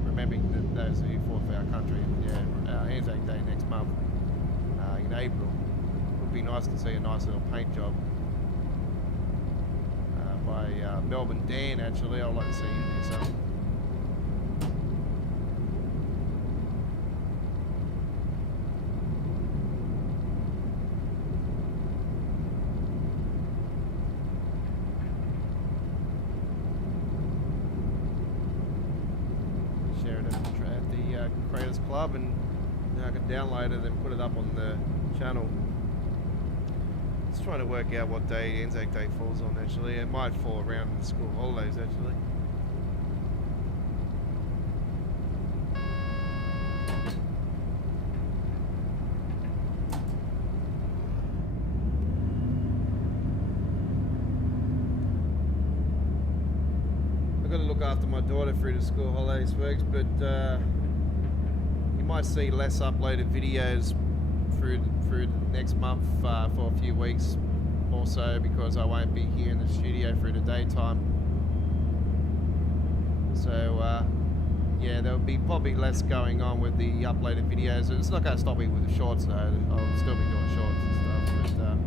remembering those who fought for our country. Yeah, Anzac Day next month. In April. It would be nice to see a nice little paint job by Melbourne Dan, actually. I'd like to see him do something. Creators Club, and I can download it and put it up on the channel. Just trying to work out what day Anzac Day falls on. Actually, it might fall around the school holidays. Actually. I've got to look after my daughter through the school holidays weeks, but you might see less uploaded videos through next month for a few weeks or so, because I won't be here in the studio through the daytime. So yeah, there'll be probably less going on with the uploaded videos. It's not going to stop me with the shorts though. I'll still be doing shorts and stuff,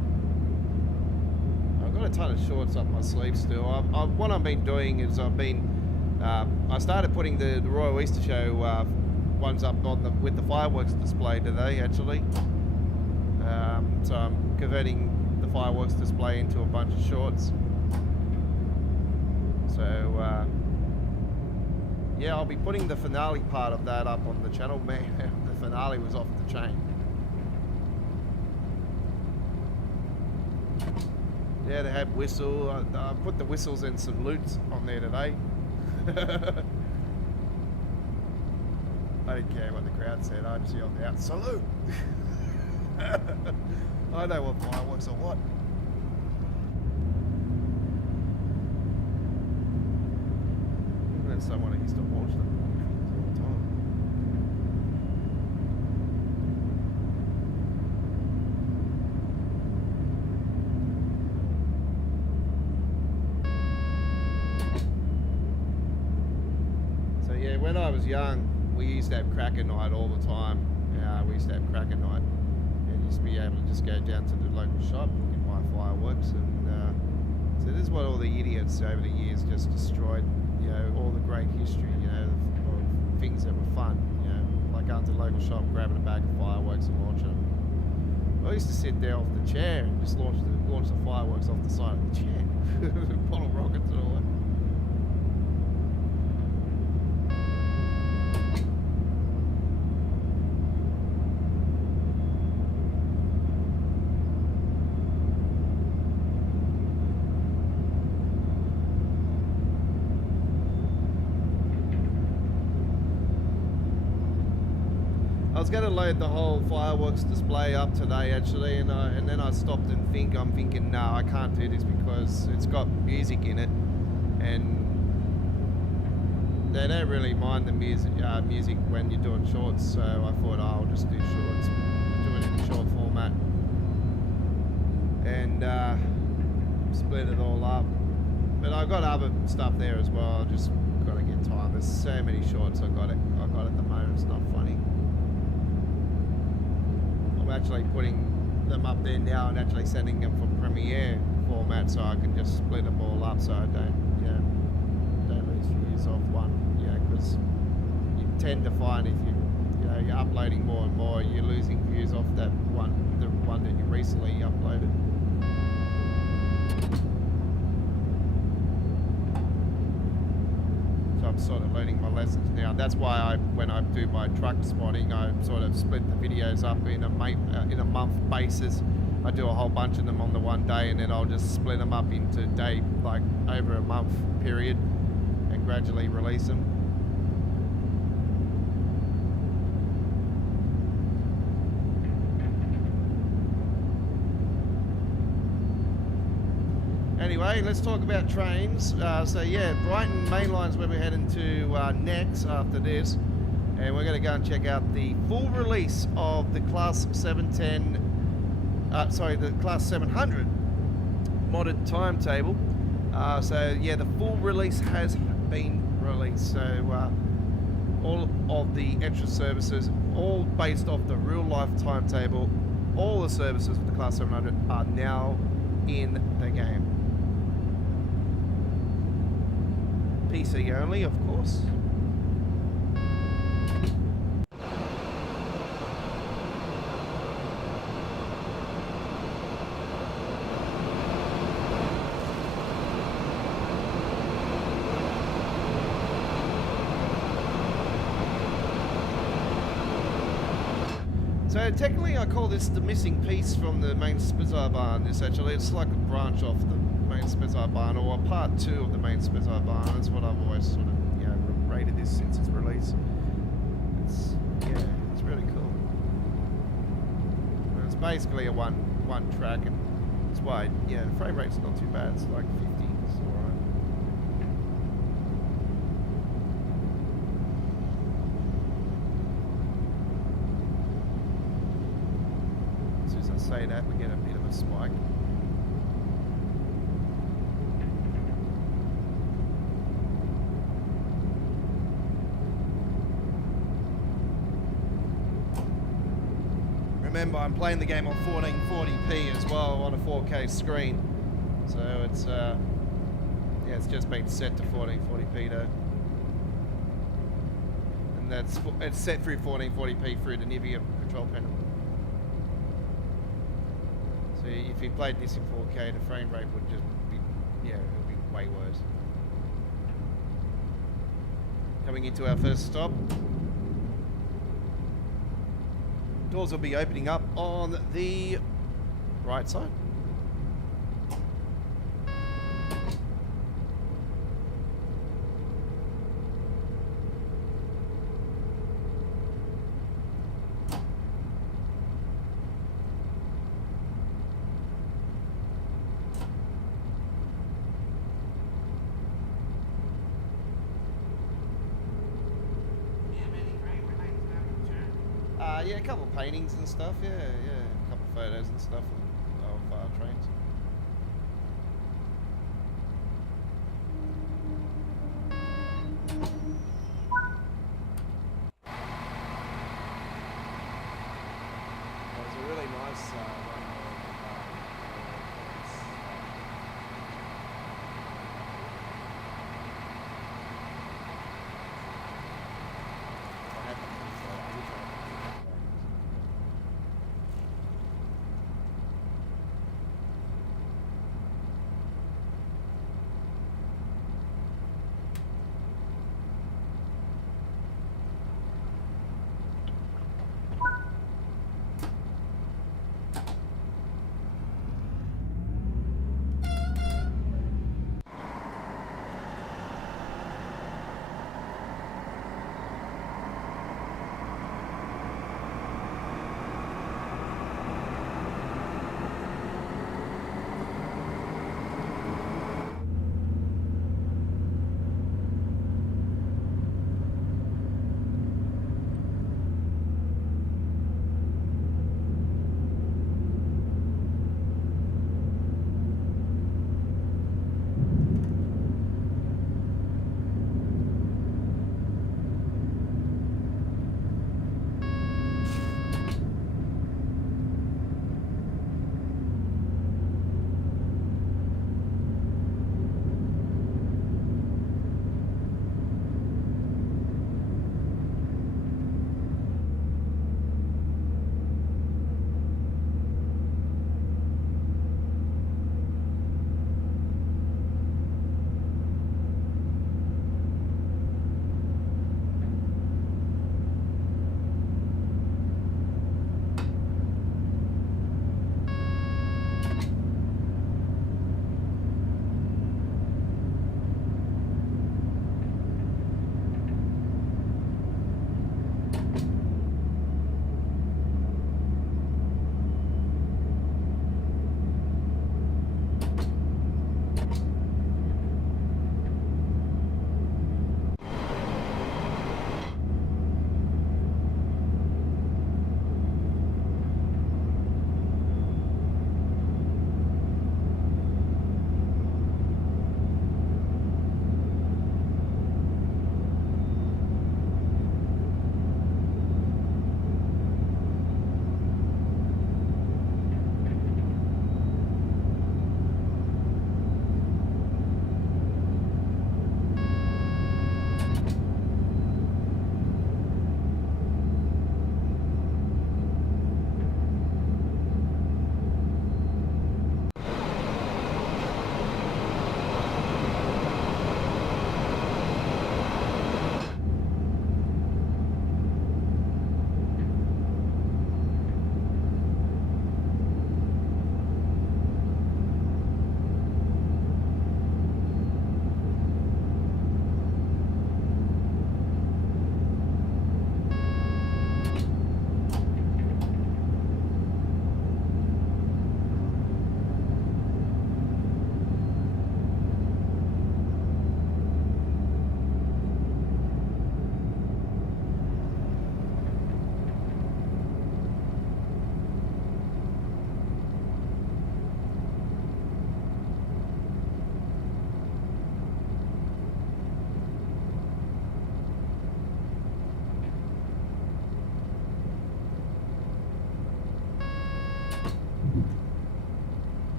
but I've got a ton of shorts up my sleeve still. What I've been doing is I started putting the Royal Easter Show ones up on with the fireworks display today actually. So I'm converting the fireworks display into a bunch of shorts. So yeah, I'll be putting the finale part of that up on the channel. Man, the finale was off the chain. Yeah, they had whistle. I put the whistles and salutes on there today. I didn't care what the crowd said. I just yelled out, salute! I know what fireworks are what. There's someone that used to watch them all the time. So yeah, when I was young, we used to have cracker night all the time. We used to have cracker night. Used to be able to just go down to the local shop and buy fireworks, and so this is what all the idiots over the years just destroyed, you know, all the great history, you know, of things that were fun, you know, like going to the local shop, grabbing a bag of fireworks and launching them. I used to sit there off the chair and just launch the fireworks off the side of the chair, bottle rockets and all that. I was going to load the whole fireworks display up today actually, and then I stopped and I'm thinking, no, I can't do this because it's got music in it, and they don't really mind the music when you're doing shorts, so I thought, oh, I'll just do shorts, do it in a short format, and split it all up. But I've got other stuff there as well. I just got to get time. There's so many shorts I got at the moment. It's not funny. Actually putting them up there now and actually sending them from Premiere format, so I can just split them all up so I don't lose views off one, because you tend to find if you're uploading more and more, you're losing views off that one, the one that you recently uploaded. So I'm sort of learning my lessons now. That's why when I do my truck spotting, I sort of split the videos up in a month basis. I do a whole bunch of them on the one day, and then I'll just split them up into day, like over a month period, and gradually release them. Anyway, let's talk about trains. So yeah, Brighton Main Line's where we're heading to next after this, and we're going to go and check out the full release of the Class 710, the Class 700 modded timetable. So yeah, the full release has been released. So all of the extra services, all based off the real life timetable, all the services of the Class 700 are now in the game. PC only, of course. So technically I call this the missing piece from the main Spitfire barn. This actually, it's like a branch off the main Spitfire barn, or a part 2 of the main Spitfire barn. That's what I've always sort of, you know, rated this since its release. It's, yeah, it's really cool. And it's basically a one track, and it's wide. Yeah, the frame rate's not too bad. It's like 50. It's alright. As soon as I say that, we get a bit of a spike. Remember, I'm playing the game on 1440p as well on a 4K screen, so it's yeah, it's just been set to 1440p though, and it's set through 1440p through the Nivea control panel. So if you played this in 4K, the frame rate would just be, yeah, it would be way worse. Coming into our first stop. Doors will be opening up on the right side. Yeah, a couple of paintings and stuff, yeah, a couple of photos and stuff of trains. It was a really nice one.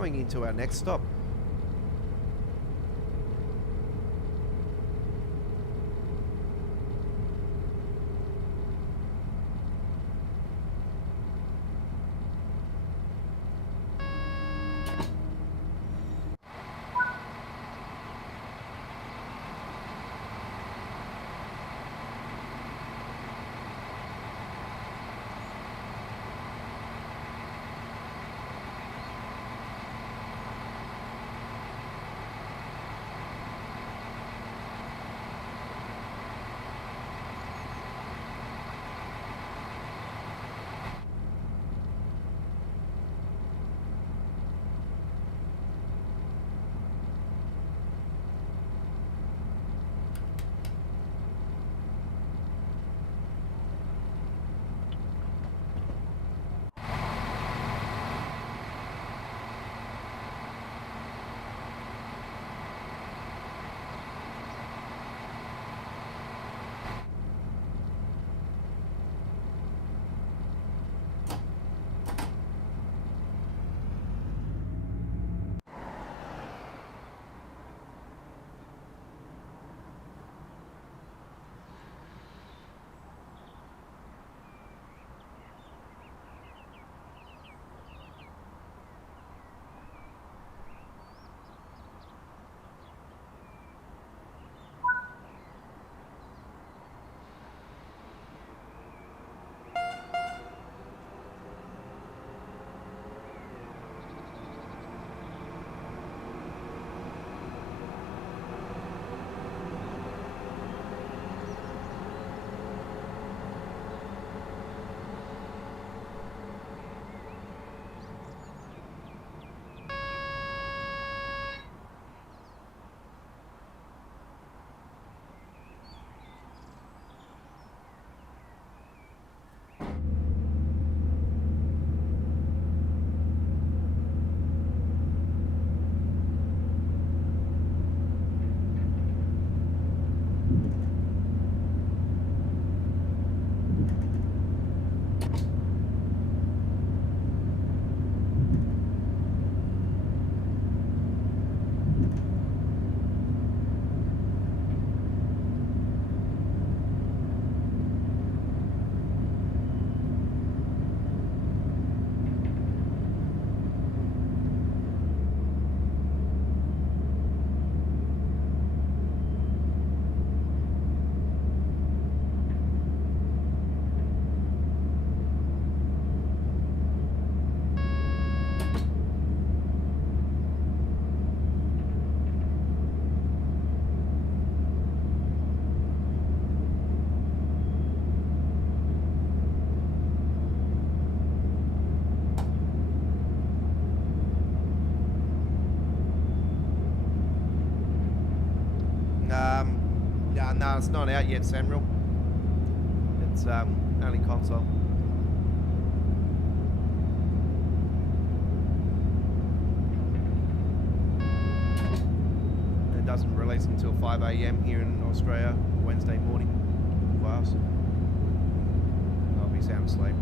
going into our next stop. No, it's not out yet, Samuel. It's only console. It doesn't release until 5 AM here in Australia, Wednesday morning for us. I'll be sound asleep.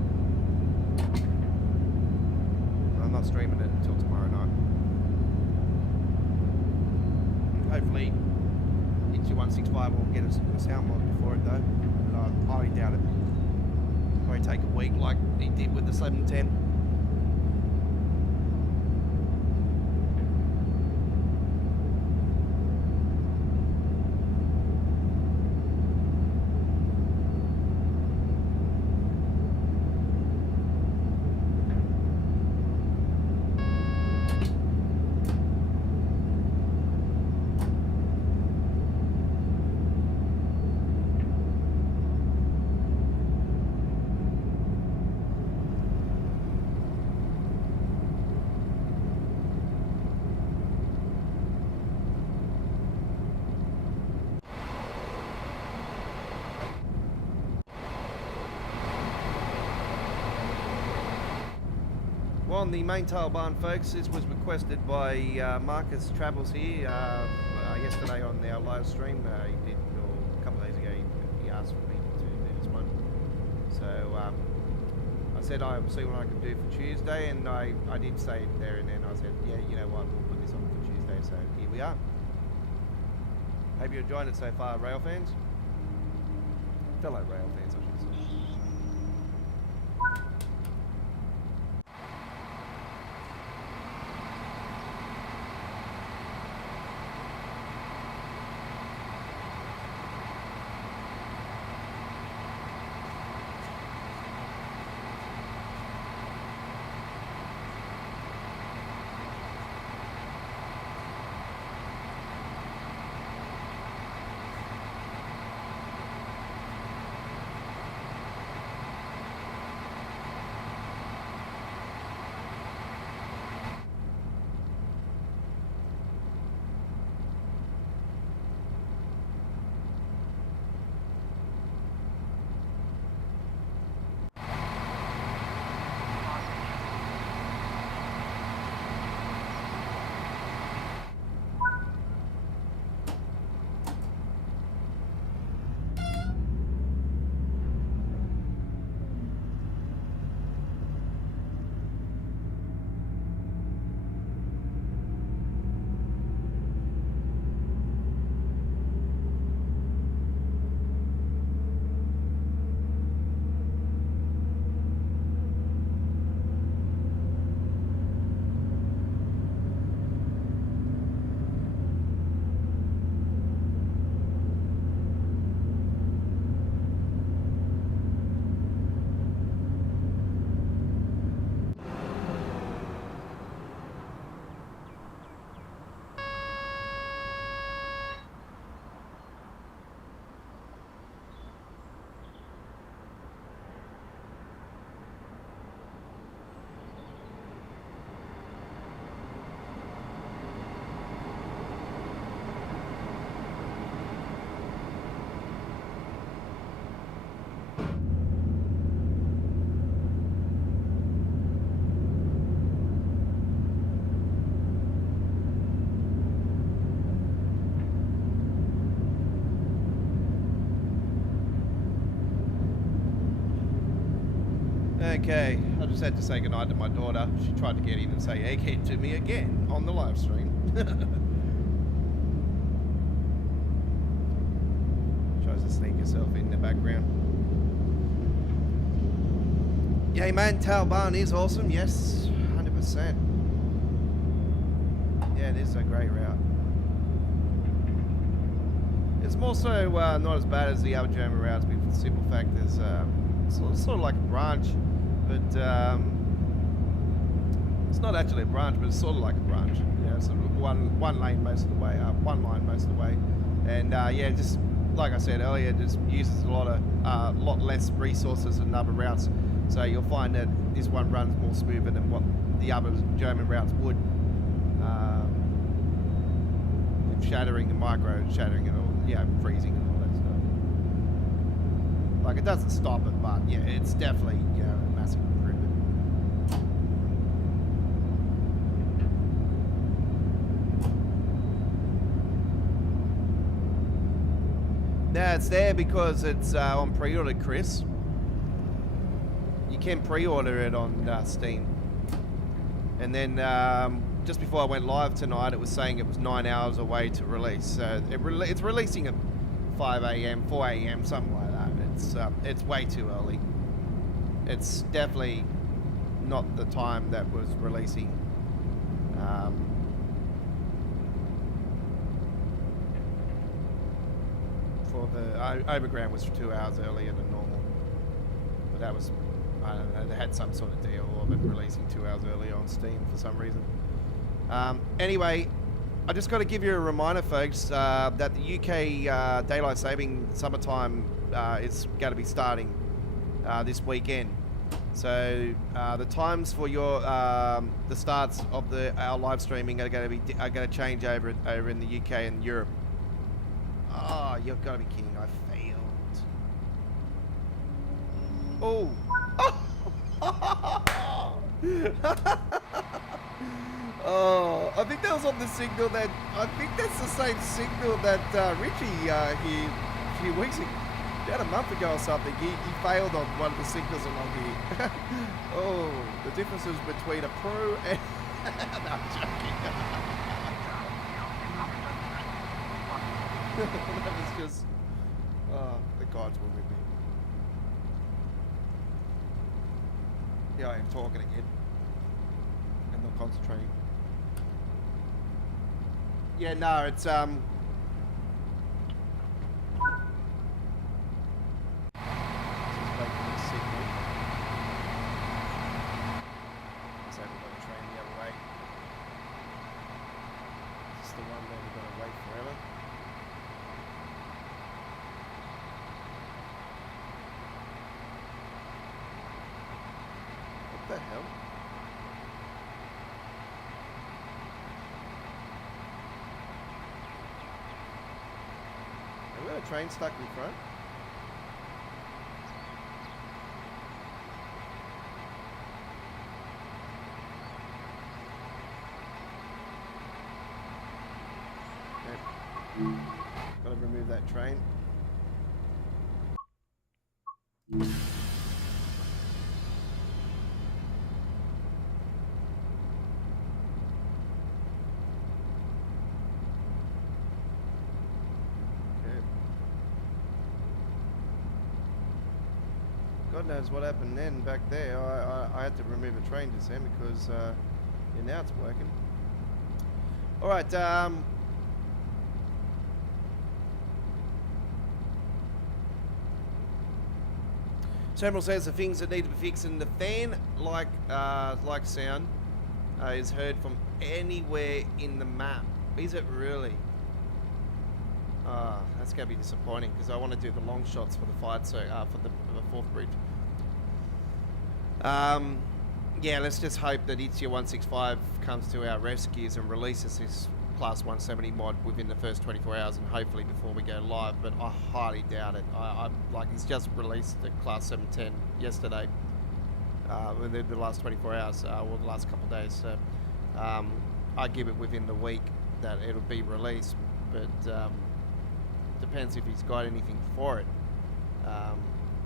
I'm not streaming it until tomorrow night. Hopefully, Itchy 165 will get us a sound mod before it though, but I highly doubt it. Probably take a week like he did with the 710. On the main tail barn, folks, this was requested by Marcus Travels here yesterday on our live stream. He did, or a couple of days ago, he asked me to do this one. So I said I'll see what I can do for Tuesday, and I did say it there and then. I said, yeah, you know what, we'll put this on for Tuesday, so here we are. Hope you're enjoying it so far, Railfans. Fellow Railfans, I should say. Okay, I just had to say goodnight to my daughter. She tried to get in and say egghead to me again on the live stream. Tries to sneak herself in the background. Yay man, Talban is awesome, yes, 100%. Yeah, it is a great route. It's more so not as bad as the other German routes, but for the simple fact there's sort of like a branch, but it's not actually a branch, but it's sort of like a branch. You know, sort of one lane most of the way, one line most of the way, and yeah, just like I said earlier, it just uses a lot less resources than other routes. So you'll find that this one runs more smoother than what the other German routes would. Shattering the micro, shattering it all, yeah, freezing and all that stuff. Like, it doesn't stop it, but yeah, it's definitely, you know, a massive improvement. Now it's there because it's on pre-order, Chris. You can pre-order it on Steam. And then just before I went live tonight, it was saying it was 9 hours away to release. So it's releasing at 5 a.m., 4 a.m., something like that. It's way too early. It's definitely not the time that was releasing. For the Overground was 2 hours earlier than normal. But that was, I don't know, they had some sort of deal of it releasing 2 hours earlier on Steam for some reason. Anyway, I just got to give you a reminder, folks, that the UK daylight saving summertime is going to be starting this weekend. So the times for your the starts of our live streaming are going to change over in the UK and Europe. Oh, you've got to be kidding! I failed. Oh. Oh, I think that was on the signal that, I think that's the same signal that Richie here a few weeks ago. About a month ago or something, he failed on one of the signals along here. Oh, the differences between a pro and... No, I'm joking. That was just... Oh, the gods were with me. Yeah, I am talking again. And not concentrating. Yeah, no, it's, What the hell? Have we got a train stuck in front? Okay. Gotta remove that train. God knows what happened then back there. I had to remove a train just then because yeah, now it's working. All right. Samuel says the things that need to be fixed in the fan, like sound, is heard from anywhere in the map. Is it really? That's gonna be disappointing because I want to do the long shots for the fight, so for the fourth bridge. Yeah, let's just hope that Itzia 165 comes to our rescues and releases this Class 170 mod within the first 24 hours, and hopefully before we go live. But I highly doubt it. I'm like, he's just released the Class 710 yesterday, within the last 24 hours or the last couple of days. So I give it within the week that it'll be released, but depends if he's got anything for it.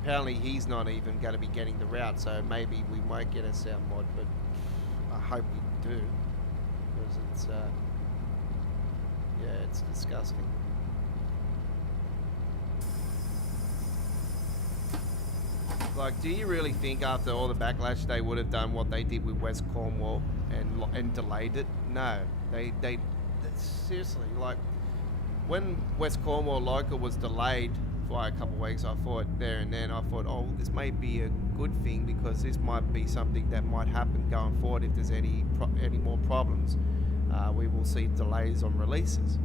Apparently he's not even going to be getting the route, so maybe we won't get a sound mod, but I hope we do, because it's yeah, it's disgusting. Like, do you really think after all the backlash they would have done what they did with West Cornwall and delayed it? No, they seriously, like, when West Cornwall local was delayed for a couple of weeks, I thought there and then, I thought, oh, this may be a good thing because this might be something that might happen going forward if there's any more problems. We will see delays on releases,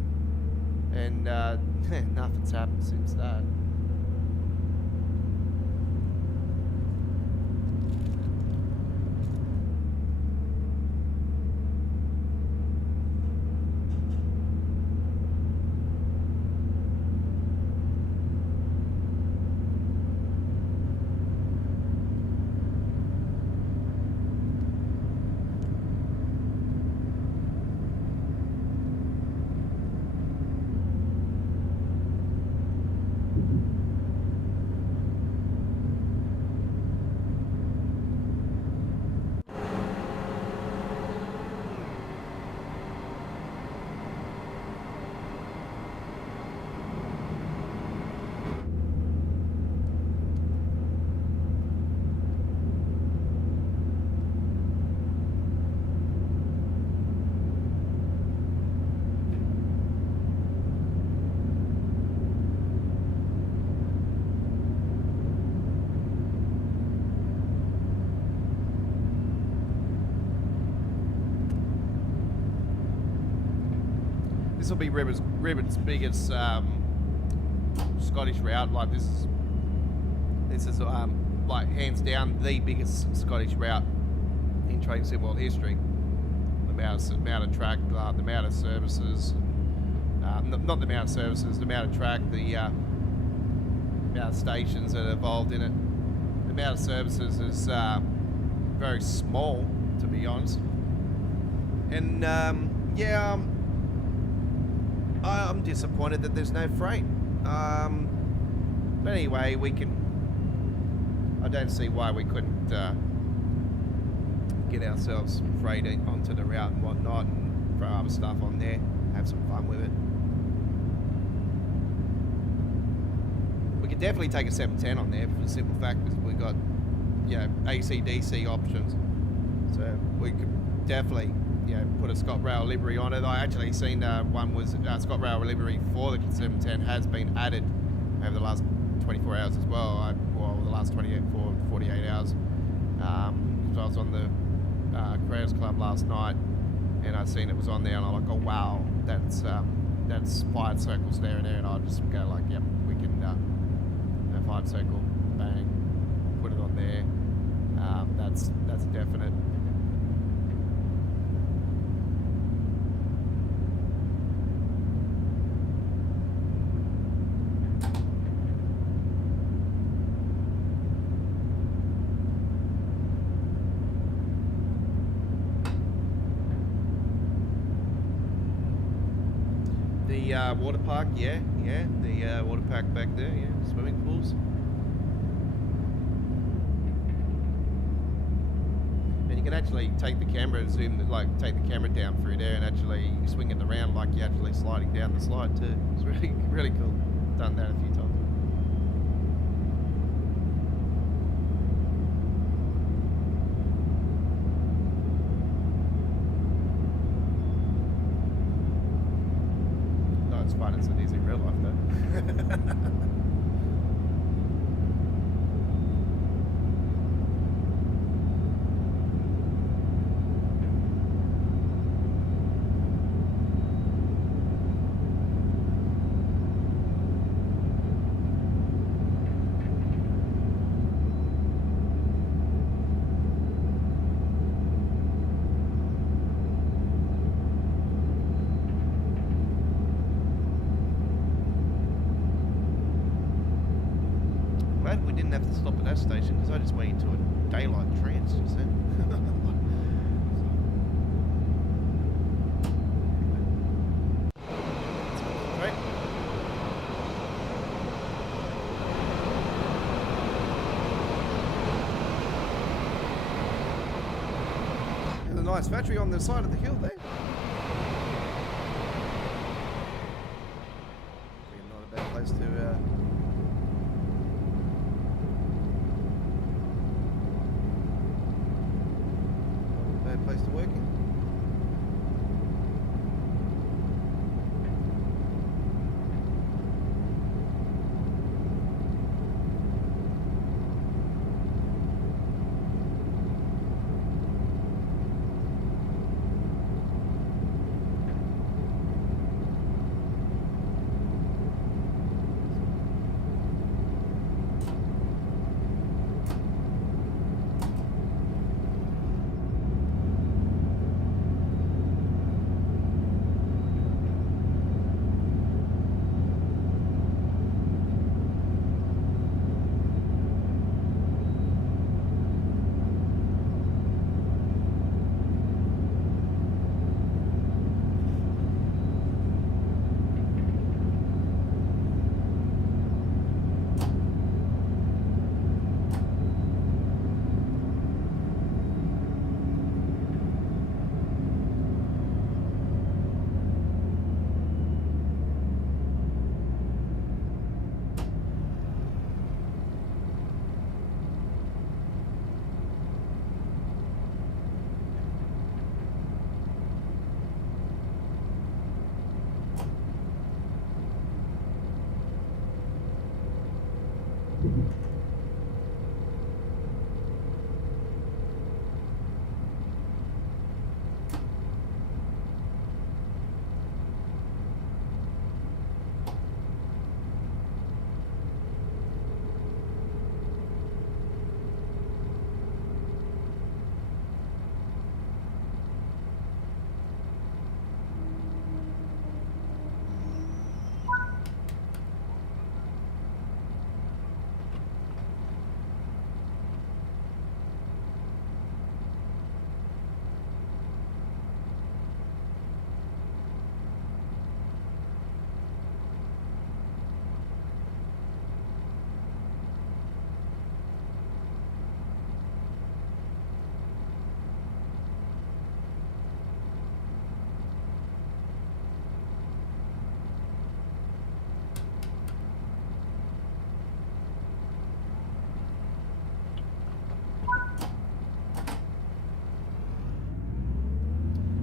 and nothing's happened since that. This will be Ribbon's biggest Scottish route. Like, this is like hands down the biggest Scottish route in Train Sim World history. The amount of track, the amount of services, not the amount of services, the amount of track, the amount of stations that are involved in it. The amount of services is very small, to be honest. And yeah. I'm disappointed that there's no freight. But anyway, we can. I don't see why we couldn't get ourselves freight onto the route and whatnot, and throw other stuff on there, have some fun with it. We could definitely take a 710 on there for the simple fact that we got, you know, AC DC options. So we could definitely, you know, put a Scotrail livery on it. I actually seen one was Scotrail livery for the 710 has been added over the last 24 hours as well. Well, the last 48 hours. So I was on the Creators Club last night, and I seen it was on there, and I'm like, oh wow, that's fired circles there and there, and I'll just go like, yep, we can fired circle, bang, put it on there. That's a definite. The water park, the water park back there, swimming pools. And you can actually take the camera and take the camera down through there and actually swing it around like you're actually sliding down the slide too. It's really, really cool. Done that a few times. It's fun as it is in real life though. Glad we didn't have to stop at that station because I just went into a daylight trance just then. Right. There's a nice factory on the side of the hill there. Not a bad place to place to work in.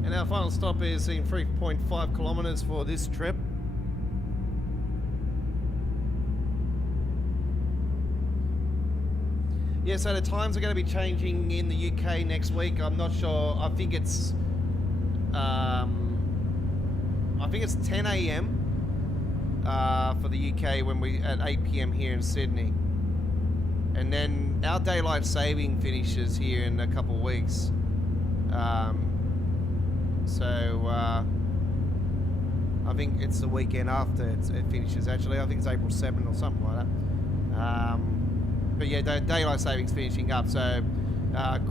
And our final stop is in 3.5 kilometres for this trip. Yeah, so the times are going to be changing in the UK next week. I'm not sure. I think it's 10 a.m. For the UK when we at 8 p.m. here in Sydney, and then our daylight saving finishes here in a couple of weeks. I think it's the weekend after it finishes. Actually, I think it's April 7 or something like that. But yeah, the daylight savings finishing up. So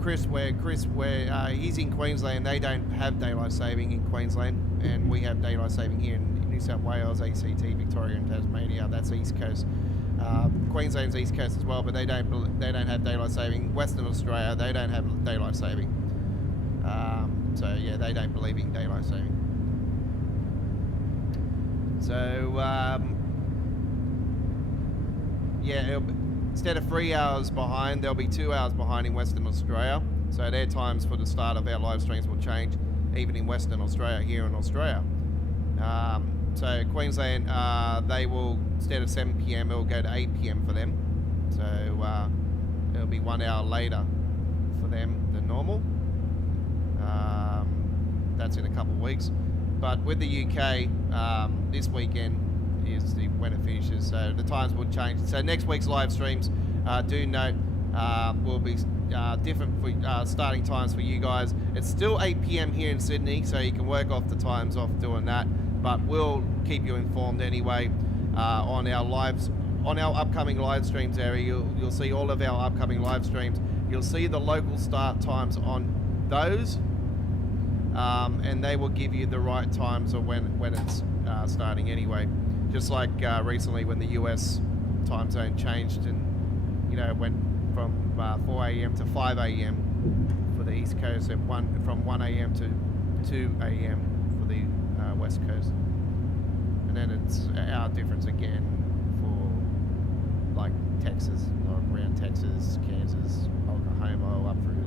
Chris, he's in Queensland. They don't have daylight saving in Queensland, and we have daylight saving here in New South Wales, ACT, Victoria, and Tasmania. That's East Coast. Queensland's East Coast as well, but they don't have daylight saving. Western Australia, they don't have daylight saving. So yeah, they don't believe in daylight saving. So yeah, instead of 3 hours behind, there'll be 2 hours behind in Western Australia. So their times for the start of our live streams will change, even in Western Australia, here in Australia. So Queensland, they will, instead of 7 p.m, it'll go to 8 p.m. for them. So it'll be 1 hour later for them than normal. That's in a couple of weeks. But with the UK, this weekend is when it finishes, so the times will change. So next week's live streams, do note, will be different for starting times for you guys. It's still 8 p.m. here in Sydney, so you can work off the times off doing that. But we'll keep you informed anyway on our upcoming live streams area. You'll see all of our upcoming live streams. You'll see the local start times on those, and they will give you the right times of when it's starting anyway. Just like recently when the US time zone changed and went from 4 a.m. to 5 a.m. for the East Coast, and from 1 a.m. to 2 a.m. for the West Coast, and then it's our difference again for like Texas, or around Texas, Kansas, Oklahoma, up through there.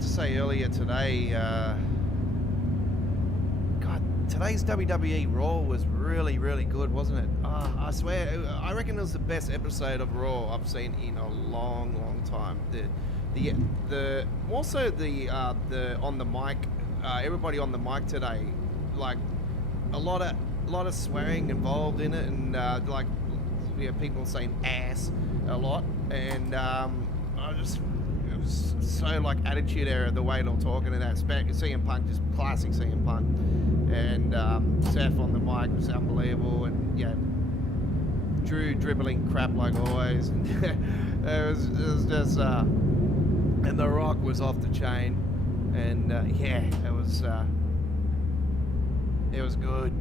Say earlier today, God, today's WWE Raw was really, really good, wasn't it? I swear, I reckon it was the best episode of Raw I've seen in a long, long time. The also the on the mic, everybody on the mic today, like a lot of swearing involved in it, and like people saying ass a lot, and so like attitude era, the way they're talking, and that CM Punk, just classic CM Punk, and Seth on the mic was unbelievable, and yeah, Drew dribbling crap like always, and it was just and The Rock was off the chain, and yeah, it was good.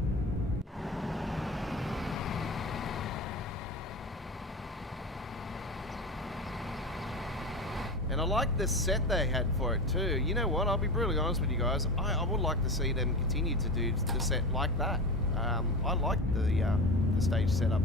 And I like the set they had for it too. You know what? I'll be brutally honest with you guys. I would like to see them continue to do the set like that. I like the stage setup.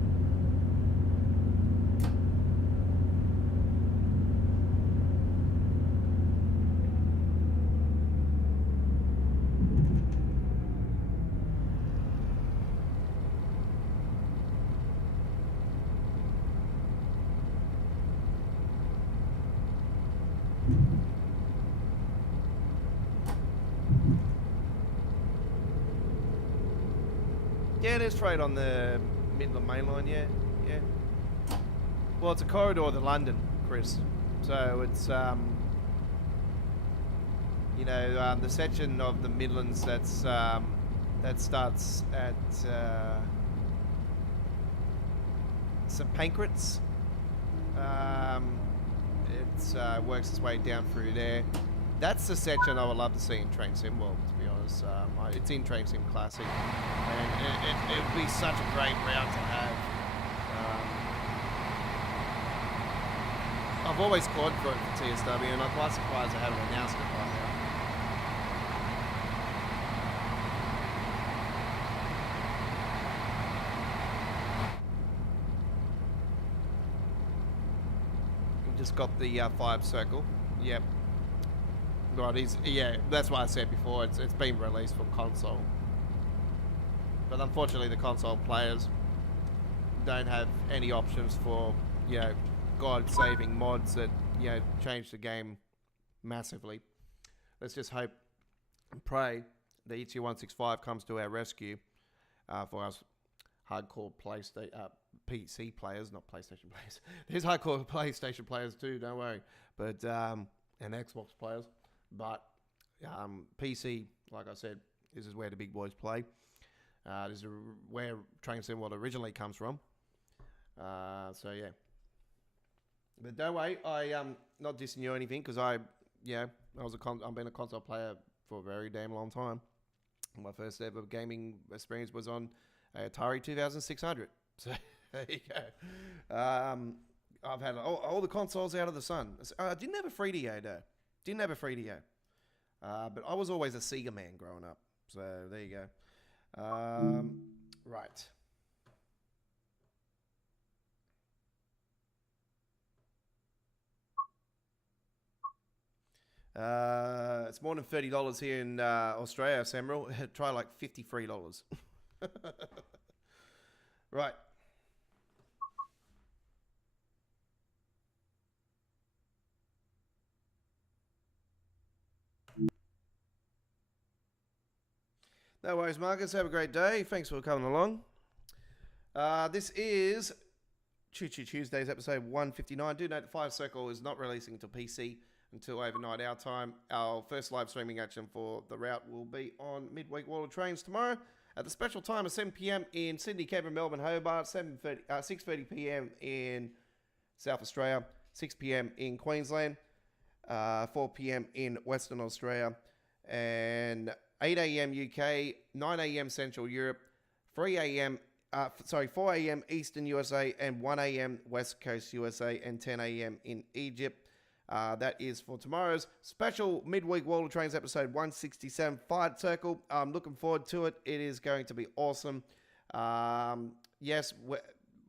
Yeah, there's trade on the Midland Main Line, yeah. Well, it's a corridor to London, Chris. So it's, the section of the Midlands that starts at St Pancras. It works its way down through there. That's the section I would love to see in Train Sim World, to be honest. It's in Train Sim Classic, and it would be such a great route to have. I've always called for it for TSW, and I'm quite surprised I haven't announced it by now. It's got the 5 circle. Yep. Right, yeah, that's what I said before. It's been released for console. But unfortunately, the console players don't have any options for, you know, God-saving mods that, you know, change the game massively. Let's just hope and pray the ET165 comes to our rescue for us hardcore PC players, not PlayStation players. There's hardcore PlayStation players too, don't worry. But and Xbox players. But PC, like I said, this is where the big boys play. This is where Train Sim World originally comes from. So yeah. But don't worry, I'm not dissing you or anything, because I've been a console player for a very damn long time. My first ever gaming experience was on Atari 2600. So there you go. I've had all the consoles out of the sun. I didn't have a 3DO though. Didn't have a 3DO. But I was always a Sega man growing up. So there you go. Right. It's more than $30 here in Australia, Samuel. Try like $53. Right. No worries, Marcus. Have a great day. Thanks for coming along. This is Choo Choo Tuesdays, episode 159. Do note the 5 Circle is not releasing to PC until overnight our time. Our first live streaming action for the route will be on midweek World of Trains tomorrow at the special time of 7 p.m. in Sydney, Canberra, Melbourne, Hobart, 6:30 p.m. in South Australia, 6 p.m. in Queensland, 4 p.m. in Western Australia, and 8 a.m. UK, 9 a.m. Central Europe, 4 a.m. Eastern USA, and 1 a.m. West Coast USA, and 10 a.m. in Egypt. That is for tomorrow's special midweek World of Trains episode 167 5 Circle. I'm looking forward to it. It is going to be awesome. Yes,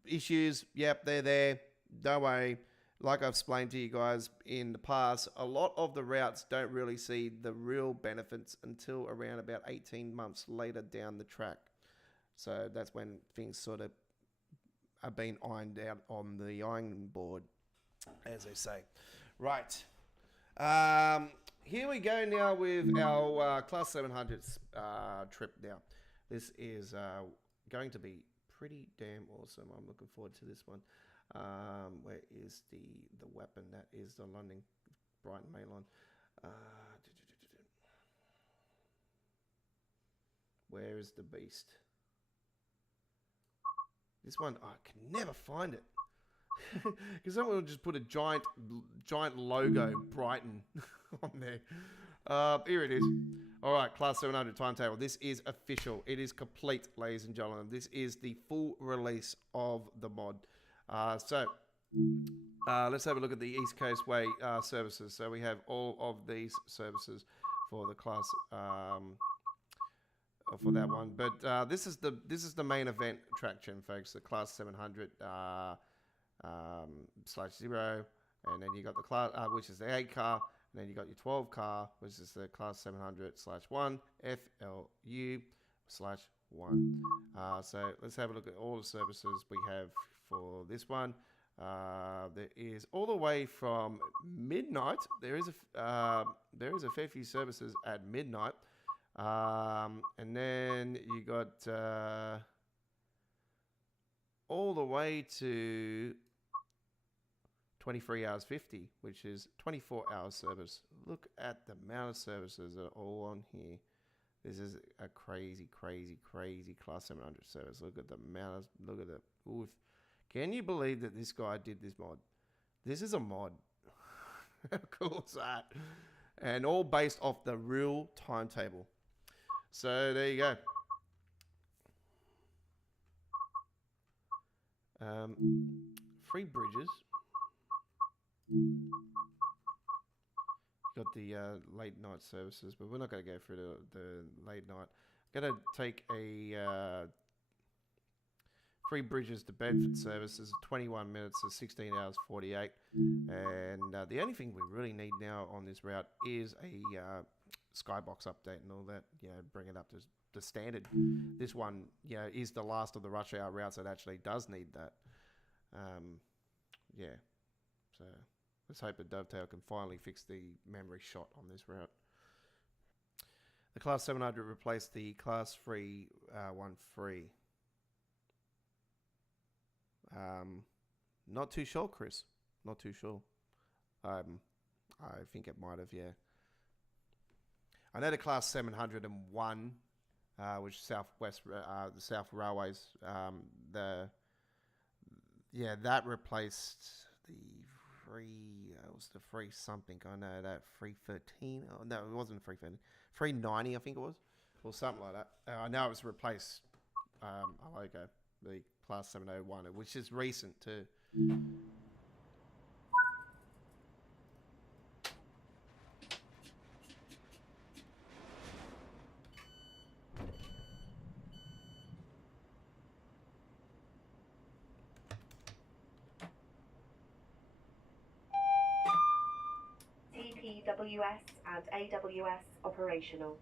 issues, yep, they're there. Don't worry. Like I've explained to you guys in the past, a lot of the routes don't really see the real benefits until around about 18 months later down the track. So that's when things sort of are being ironed out on the ironing board, as they say. Right. Here we go now with our Class 700s trip now. This is going to be pretty damn awesome. I'm looking forward to this one. Where is the weapon? That is the London Brighton Main Line. Where is the beast? This one, I can never find it. Because someone will just put a giant logo Brighton on there. Here it is. All right, Class 700 timetable. This is official. It is complete, ladies and gentlemen. This is the full release of the mod. So let's have a look at the East Coast Way services. So we have all of these services for the class for that one. But this is the main event attraction, folks. The Class 700 /0, and then you got the class which is the 8 car, and then you got your 12 car, which is the Class 700/1 FLU/1. So let's have a look at all the services we have for this one. There is all the way from midnight. There is a fair few services at midnight, and then you got all the way to 23 hours 50, which is 24-hour service. Look at the amount of services that are all on here. This is a crazy, crazy, crazy Class 700 service. Look at the amount of, look at the, oof. Can you believe that this guy did this mod? This is a mod. How cool is that? And all based off the real timetable. So there you go. Free bridges. Got the late night services, but we're not going to go through the late night. I'm going to take a Free Bridges to Bedford services, 21 minutes to 16 hours 48. And the only thing we really need now on this route is a skybox update and all that. You know, bring it up to the standard. This one, you know, is the last of the rush hour routes that actually does need that. Yeah. So let's hope that Dovetail can finally fix the memory shot on this route. The Class 700 replaced the Class 3 13. Not too sure, Chris. Not too sure. I think it might have, yeah. I know the Class 701, which Southwest, the South Railways, that replaced the free. It was the free something. I know that 313. Oh, no, it wasn't 313. 390, I think it was, or something like that. I know it was replaced. A logo, the Class 701, which is recent too. TPWS and AWS operational.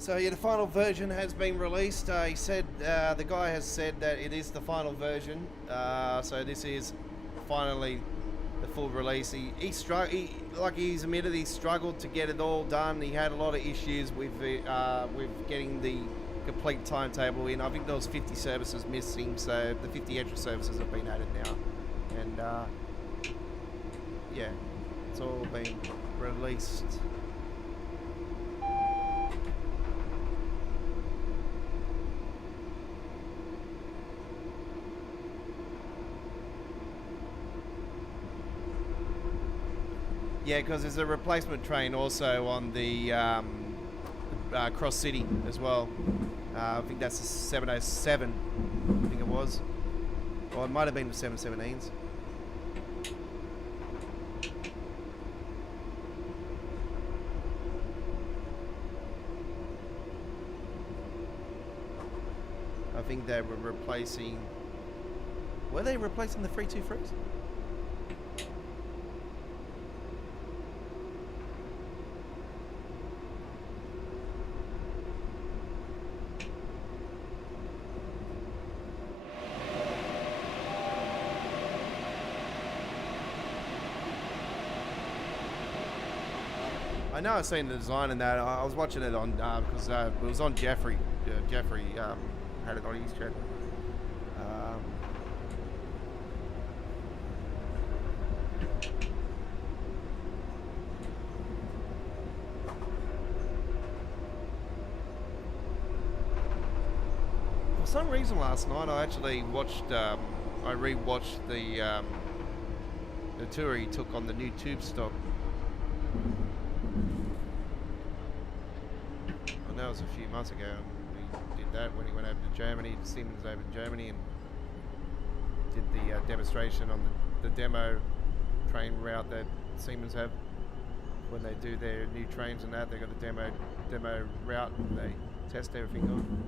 So yeah, the final version has been released. He said the guy has said that it is the final version. So this is finally the full release. He's admitted he struggled to get it all done. He had a lot of issues with getting the complete timetable in. I think there was 50 services missing, so the 50 extra services have been added now, and yeah, it's all been released. Yeah, because there's a replacement train also on the Cross City as well. I think that's the 707, I think it was. Or it might have been the 717s. I think they were replacing... Were they replacing the 323s? I know I've seen the design in that. I was watching it on because it was on Jeffrey. Jeffrey had it on his channel. For some reason, last night I actually watched. I rewatched the tour he took on the new tube stop. That was a few months ago. We did that when he went over to Germany, Siemens over in Germany, and did the demonstration on the demo train route that Siemens have. when they do their new trains and that, they've got a demo route and they test everything on.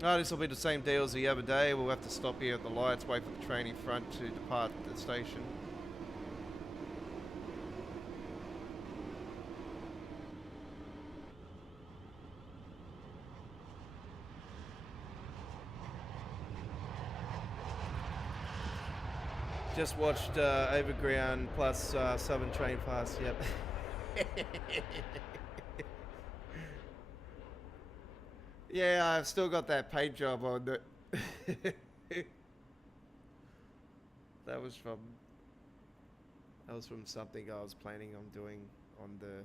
No, this will be the same deal as the other day. We'll have to stop here at the lights, wait for the train in front to depart the station. Just watched Overground plus Southern Train Fast, yep. Yeah, I've still got that paint job on it. That was from something I was planning on doing on the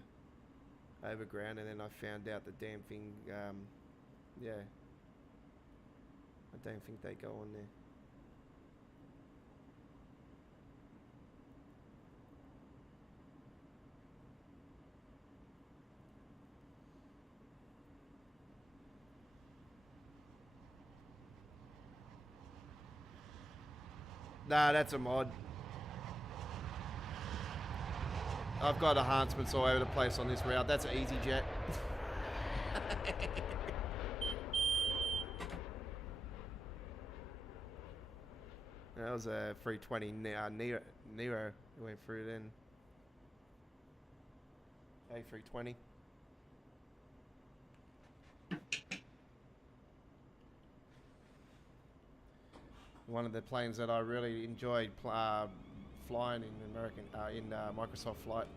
Overground, and then I found out the damn thing, yeah. I don't think they go on there. Nah, that's a mod. I've got enhancements all over the place on this route. That's an easy jet. That was a 320 Nero who went through then. A320. One of the planes that I really enjoyed flying in Microsoft Flight.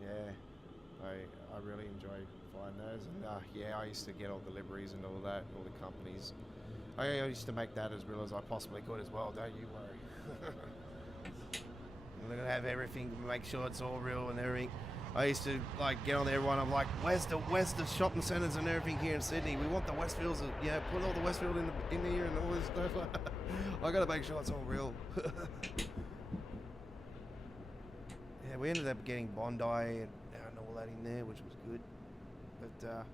Yeah, I really enjoy flying those, and yeah, I used to get all the liveries and all that, all the companies. I used to make that as real as I possibly could as well. Don't you worry. I'm gonna have everything, make sure it's all real and everything. I used to like get on everyone. I'm like, where's the shopping centres and everything here in Sydney? We want the Westfields, put all the Westfield in here and all this stuff. I gotta make sure it's all real. Yeah, we ended up getting Bondi and all that in there, which was good. But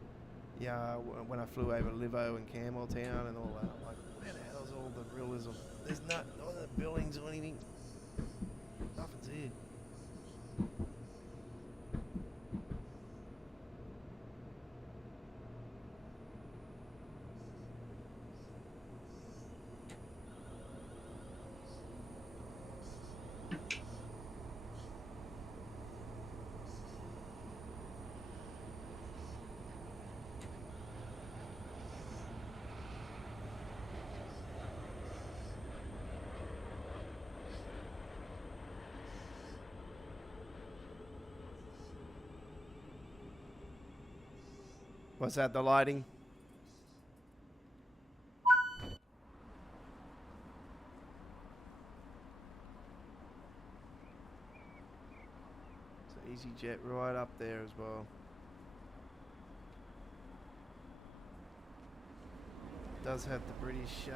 yeah, when I flew over Livo and Campbelltown and all that, I'm like, where the hell's all the realism? There's not all the buildings or anything. Nothing's here. What's that, the lighting? It's an EasyJet right up there as well. It does have the British,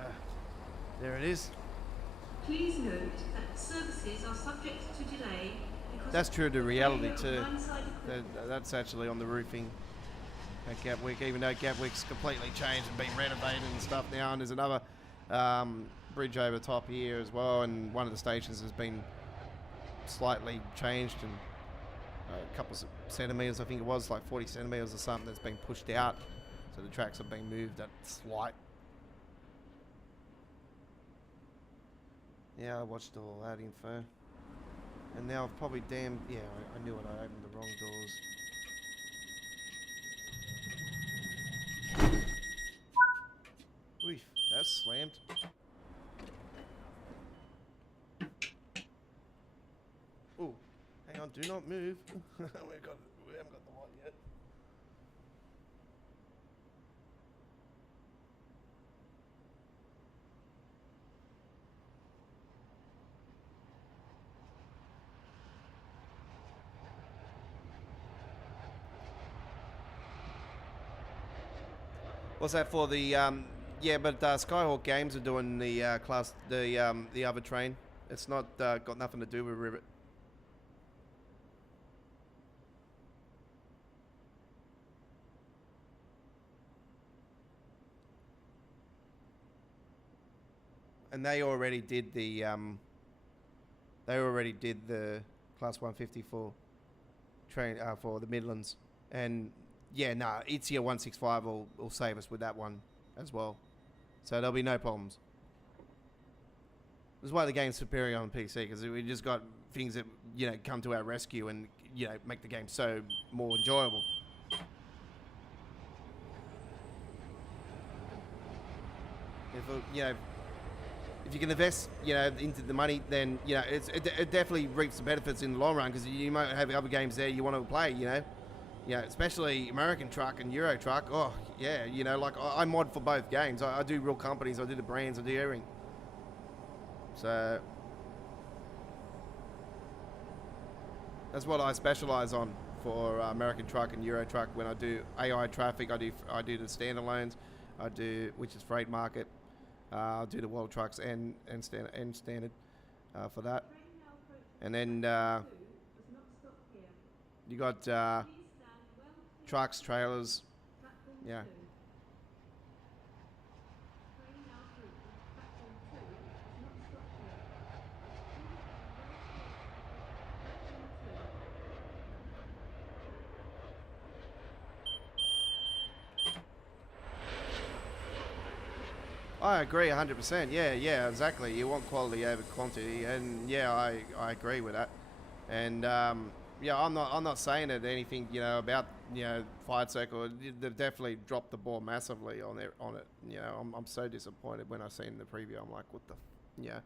there it is. Please note that services are subject to delay because That's true to reality too. That's actually on the roofing at Gatwick, even though Gatwick's completely changed and been renovated and stuff now, and there's another bridge over top here as well, and one of the stations has been slightly changed, and a couple of centimetres, I think it was like 40 centimetres or something, that's been pushed out, so the tracks have been moved at slight. Yeah, I watched all that info, and now I've probably I knew it, I opened the wrong doors. Oof, that's slammed. Oh, hang on, do not move. we haven't got the light yet. What's that for? The yeah, but Skyhawk Games are doing the the other train. It's not got nothing to do with Rivet. and they already did the Class 150 for for the Midlands, and yeah, nah, it's your 165 will save us with that one as well, so there'll be no problems. This is why the game's superior on PC, because we just got things that, you know, come to our rescue and, you know, make the game so more enjoyable. If you can invest, you know, into the money, then, you know, it definitely reaps the benefits in the long run, because you might have other games there you want to play, you know. Yeah, especially American Truck and Euro Truck. Oh, yeah, you know, like I mod for both games. I do real companies, I do the brands, I do everything. So that's what I specialize on for American Truck and Euro Truck. When I do AI traffic, I do the standalones, which is freight market. I'll do the world trucks and standard for that. And then you got trucks, trailers, yeah. I agree 100%. Yeah, exactly. You want quality over quantity, and yeah, I agree with that. And yeah, I'm not saying that anything, you know, about, you know, Fire Circle. They've definitely dropped the ball massively on it. You know, I'm so disappointed when I seen the preview. I'm like, what the, yeah.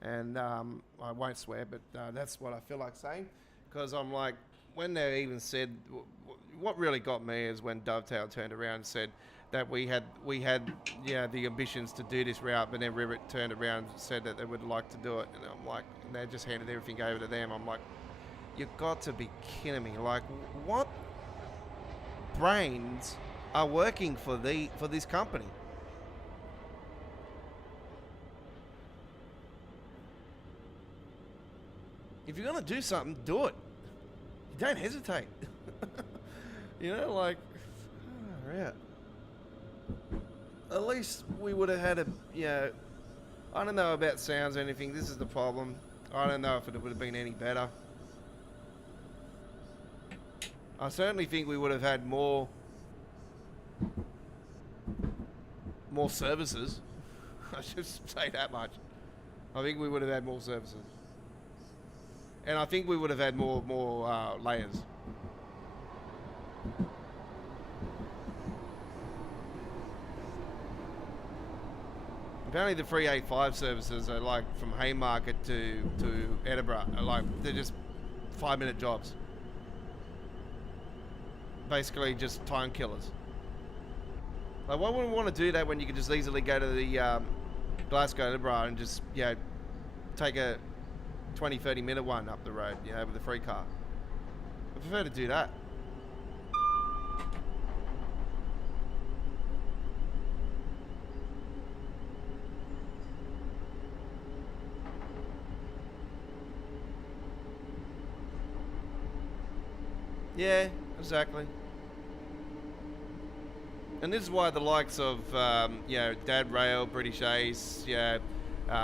And I won't swear, but that's what I feel like saying, because I'm like, when they even said, what really got me is when Dovetail turned around and said that we had yeah, the ambitions to do this route, but then Rivet turned around and said that they would like to do it, and I'm like, they just handed everything over to them. I'm like, you got to be kidding me! Like, what brains are working for this company? If you're gonna do something, do it. Don't hesitate. You know, like, oh, yeah. At least we would have had a, you know, I don't know about sounds or anything. This is the problem. I don't know if it would have been any better. I certainly think we would have had more services. I should say that much. I think we would have had more services. And I think we would have had more layers. Apparently the 385 services are like from Haymarket to Edinburgh. Like, they're just 5-minute jobs. Basically just time killers. Like, why wouldn't we want to do that when you could just easily go to the Glasgow, Edinburgh, and just, you know, take a 20-30 minute one up the road, you know, with a free car? I prefer to do that. Yeah, exactly. And this is why the likes of, you know, Dad Rail, British Ace, yeah,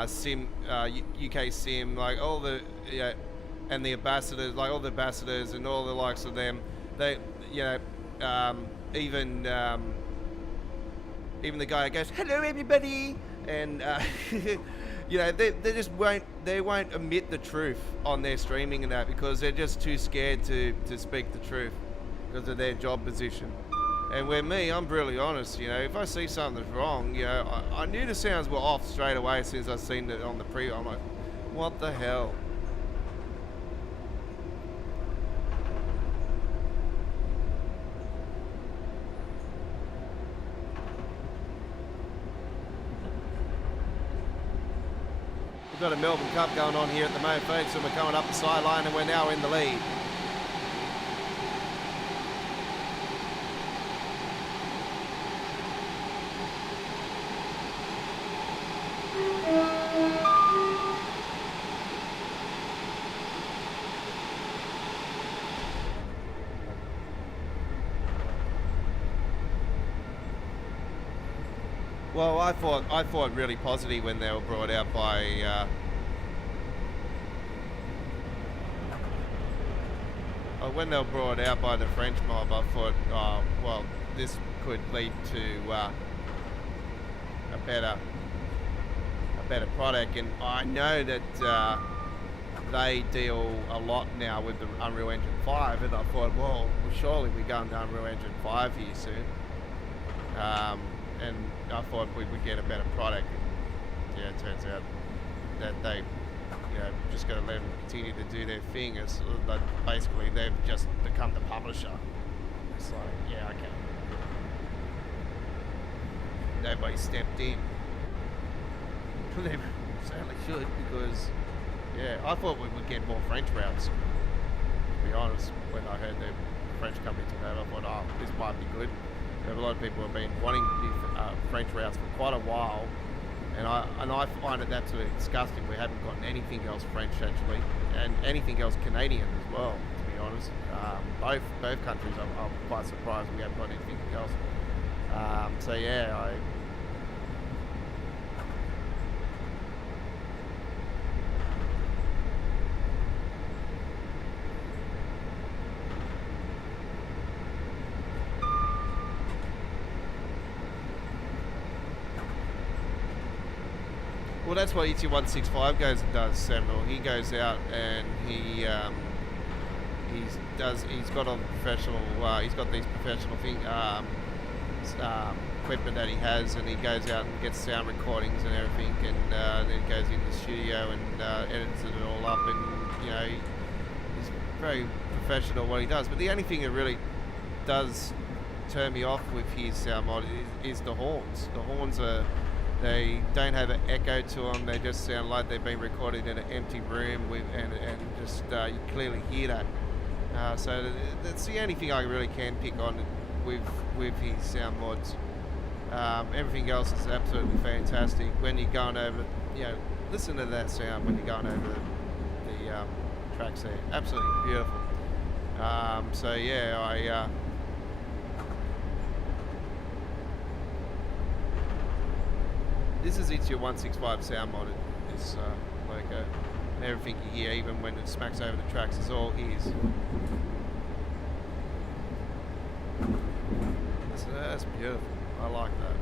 Sim, UK Sim, like all the, yeah, and the ambassadors, like all the ambassadors and all the likes of them, they, you know, even the guy who goes, hello everybody, and you know, they just won't admit the truth on their streaming and that, because they're just too scared to speak the truth because of their job position. And where me, I'm really honest, you know, if I see something that's wrong, you know, I knew the sounds were off straight away as soon as I seen it on the preview. I'm like, what the hell? We've got a Melbourne Cup going on here at the moment, folks, and we're coming up the sideline and we're now in the lead. Well, I thought really positive when they were brought out by the French mob. I thought, oh, well, this could lead to a better product, and I know that they deal a lot now with the Unreal Engine 5, and I thought, well, surely we're going to Unreal Engine 5 here soon, and I thought we would get a better product. Yeah, it turns out that they, just got to let them continue to do their thing. It's like basically they've just become the publisher. It's like, yeah, okay. Nobody stepped in. They certainly should, because, yeah, I thought we would get more French routes. To be honest, when I heard the French company took over, I thought, oh, this might be good. But a lot of people have been wanting French routes for quite a while, and I find it absolutely disgusting. We haven't gotten anything else French, actually, and anything else Canadian as well, to be honest. Both countries, I'm quite surprised we haven't got anything else. So yeah, well, that's what ET165 goes and does, Samuel. He goes out and he's got a professional, he's got these professional equipment that he has, and he goes out and gets sound recordings and everything, and then he goes in the studio and edits it all up, and he's very professional what he does. But the only thing that really does turn me off with his sound mod is the horns. The horns they don't have an echo to them. They just sound like they've been recorded in an empty room and just you clearly hear that. So that's the only thing I really can pick on with his sound mods. Everything else is absolutely fantastic. When you're going over, listen to that sound when you're going over the tracks there. Absolutely beautiful. So yeah, this is your 165 sound mod. It's like everything you hear, even when it smacks over the tracks, is all ears. That's beautiful. I like that.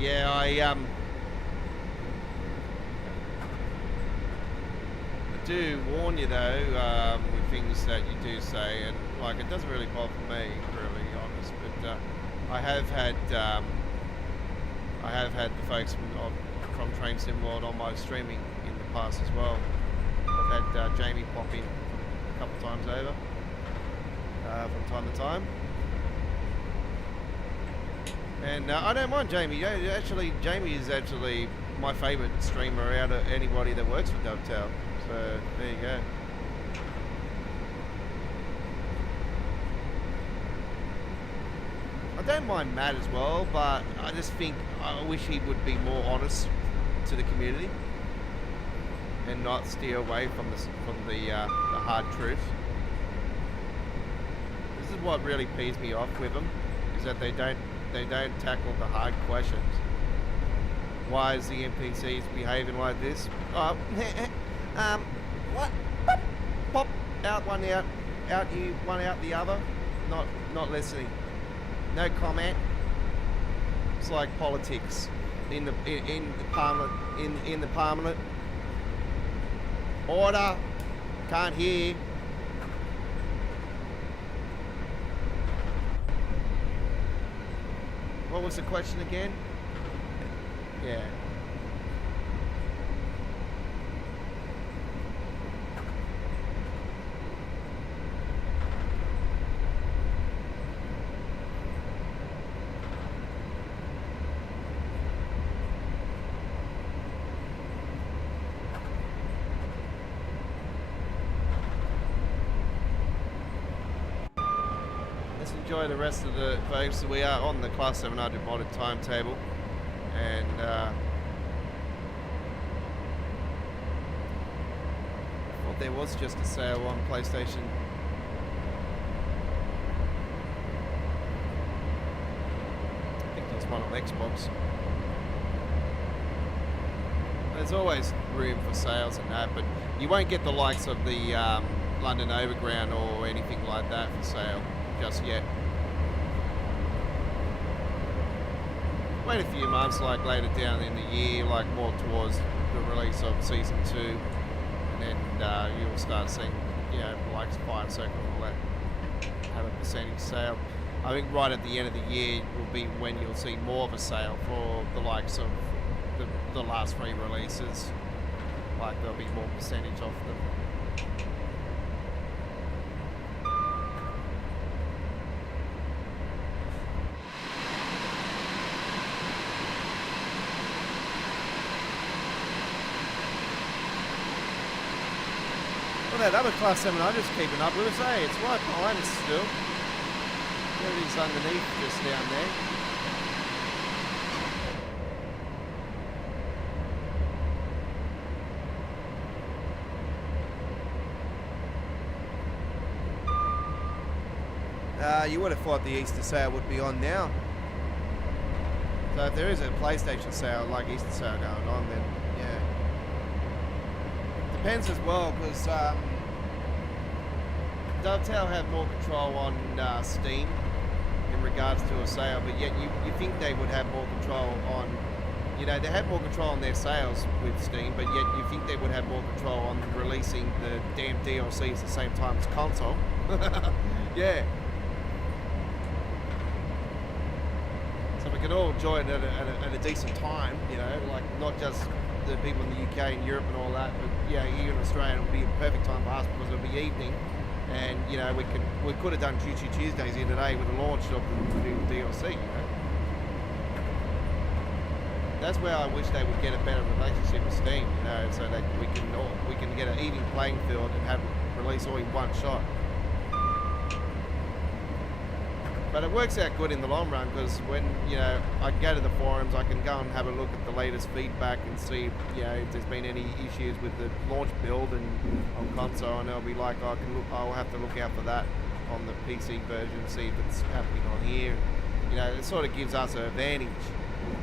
Yeah, I do warn you though, with things that you do say, and like it doesn't really bother me, really honest. But I have had the folks from Train Sim World on my streaming in the past as well. I've had Jamie pop in a couple times over from time to time. And I don't mind Jamie. Jamie is actually my favourite streamer out of anybody that works for Dovetail. So there you go. I don't mind Matt as well, but I just think I wish he would be more honest to the community and not steer away from the hard truth. This is what really pees me off with them, is that they don't tackle the hard questions. Why is the NPCs behaving like this? Oh, what? Pop out one out you, one out the other. Not listening. No comment. It's like politics in the parliament. In the parliament. Order. Can't hear. What was the question again? Yeah. enjoy the rest of the folks. We are on the Class 700 modded timetable, and I thought there was just a sale on PlayStation. I think there's one on Xbox. There's always room for sales and that, but you won't get the likes of the London Overground or anything like that for sale just yet. Wait a few months, like later down in the year, like more towards the release of Season 2, and then you'll start seeing, you know, like Fire Circle and all that have a percentage sale. I think right at the end of the year will be when you'll see more of a sale for the likes of the last 3 releases. Like there'll be more percentage off them. Well, that other Class 700's keeping up with us, eh? It's right behind us still. There it is underneath, just down there. You would have thought the Easter sale would be on now. So if there is a PlayStation sale, like Easter sale going on, then yeah. Depends as well, because Dovetail have more control on Steam in regards to a sale, but yet you think they would have more control on, you know, they have more control on their sales with Steam, but yet you think they would have more control on releasing the damn DLCs at the same time as console. Yeah. So we can all enjoy it at a decent time, you know, like not just the people in the UK and Europe and all that, but yeah, here in Australia it'll be a perfect time for us because it'll be evening, and you know we could have done Choo Choo Tuesdays here today with the launch of the new DLC. You know, that's where I wish they would get a better relationship with Steam, you know, so that we can get an even playing field and have it release all in one shot. But it works out good in the long run because when, you know, I go to the forums, I can go and have a look at the latest feedback and see, you know, if there's been any issues with the launch build and on console, and I'll be like, I'll have to look out for that on the PC version, see if it's happening on here. You know, it sort of gives us an advantage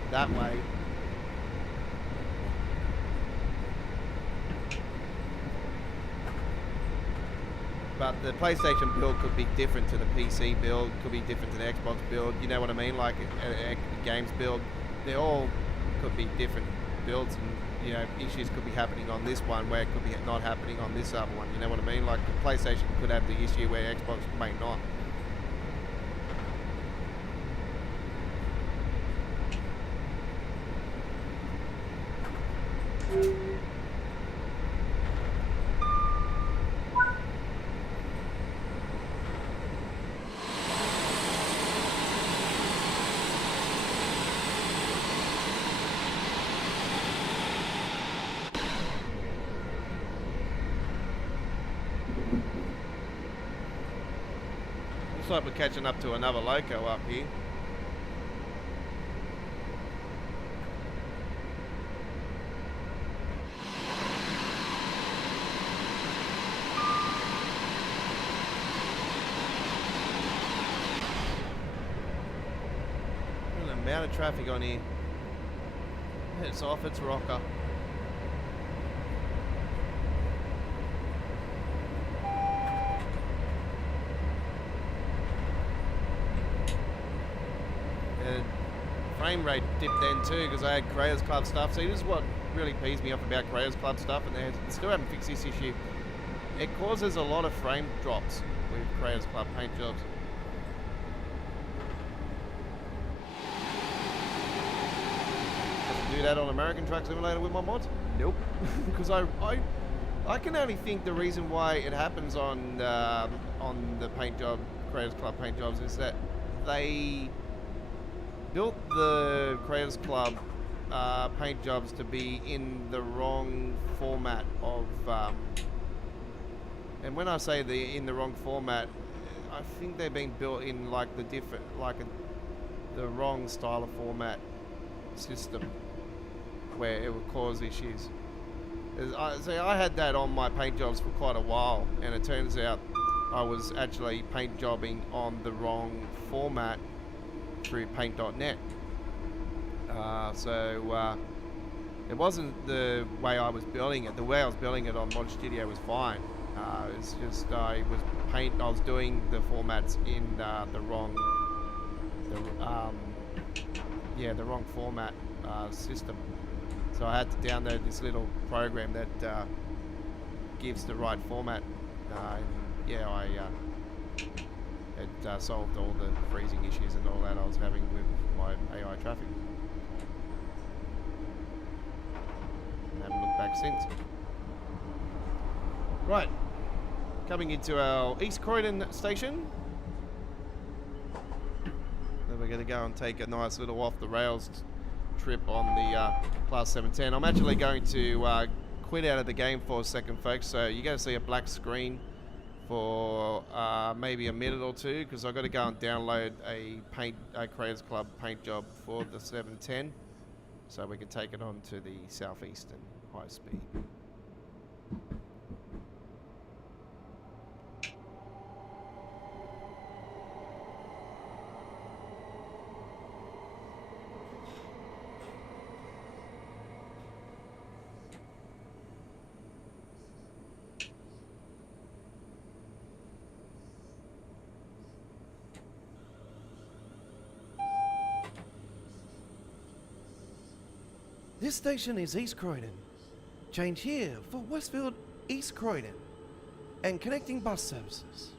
that way. But the PlayStation build could be different to the PC build, could be different to the Xbox build, you know what I mean? Like a games build, they all could be different builds, and you know, issues could be happening on this one where it could be not happening on this other one, you know what I mean? Like the PlayStation could have the issue where Xbox may not. Looks like we're catching up to another loco up here. Look at the amount of traffic on here. It's off its rocker. Frame rate dipped then too because I had Creators Club stuff. See, this is what really pees me off about Creators Club stuff, and they still haven't fixed this issue. It causes a lot of frame drops with Creators Club paint jobs. Does it do that on American Truck Simulator with my mods? Nope. Because I can only think the reason why it happens on the paint job, Creators Club paint jobs, is that they built the Creators Club paint jobs to be in the wrong format of, and when I say in the wrong format, I think they're being built in like the different, the wrong style of format system, where it would cause issues. I had that on my paint jobs for quite a while, and it turns out I was actually paint jobbing on the wrong format through paint.net. It wasn't the way I was building it. The way I was building it on Mod Studio was fine. It's just I was doing the formats in the wrong format system. So I had to download this little program that gives the right format. It solved all the freezing issues and all that I was having with my AI traffic. And haven't looked back since. Right, coming into our East Croydon station. Then we're going to go and take a nice little off the rails trip on the Class 710. I'm actually going to quit out of the game for a second, folks, so you're going to see a black screen for maybe a minute or two, because I've got to go and download a Creators Club paint job for the 710 so we can take it on to the southeastern high speed. This station is East Croydon. Change here for Westfield East Croydon and connecting bus services.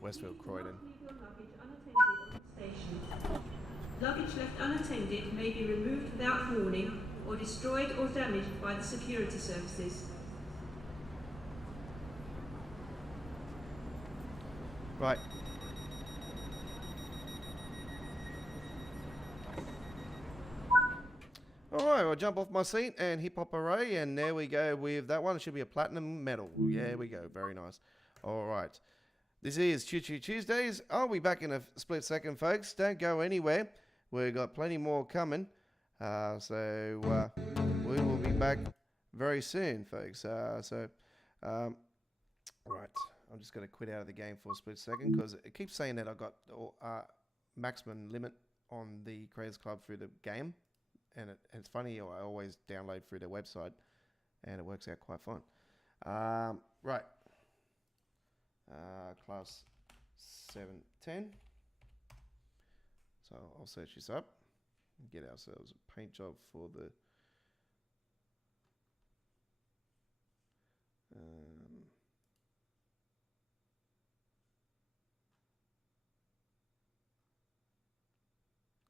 Westfield Croydon. Luggage left unattended may be removed without warning or destroyed or damaged by the security services. Right. Alright, I'll jump off my seat and hip hop array, and there we go with that one. It should be a platinum medal. Yeah, we go. Very nice. Alright. This is Choo Choo Tuesdays. I'll be back in a split second, folks. Don't go anywhere. We've got plenty more coming. We will be back very soon, folks. Right. I'm just going to quit out of the game for a split second, because it keeps saying that I've got maximum limit on the Creators Club through the game. And it's funny, I always download through their website, and it works out quite fine. Right. Class 710. So I'll search this up and get ourselves a paint job for the...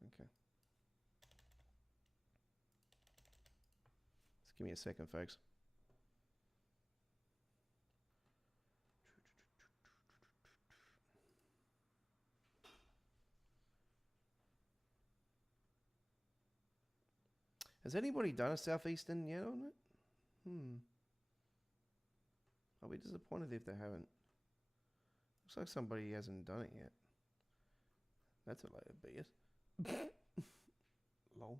Okay. Just give me a second, folks. Has anybody done a Southeastern yet on it? I'll be disappointed if they haven't. Looks like somebody hasn't done it yet. That's a load of BS. Lol.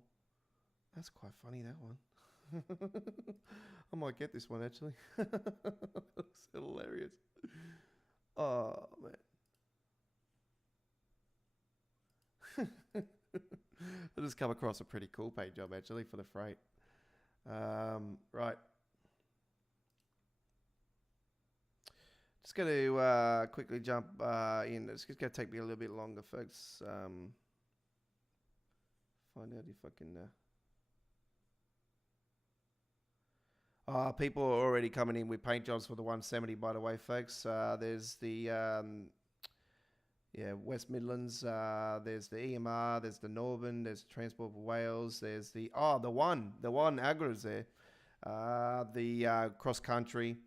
That's quite funny, that one. I might get this one, actually. Looks hilarious. Oh, man. I just come across a pretty cool paint job, actually, for the freight. Right. Just going to quickly jump in. It's just going to take me a little bit longer, folks. Find out if I can... people are already coming in with paint jobs for the 170, by the way, folks. There's the West Midlands. There's the EMR. There's the Northern. There's Transport for Wales. There's the one Agra's there. The cross country,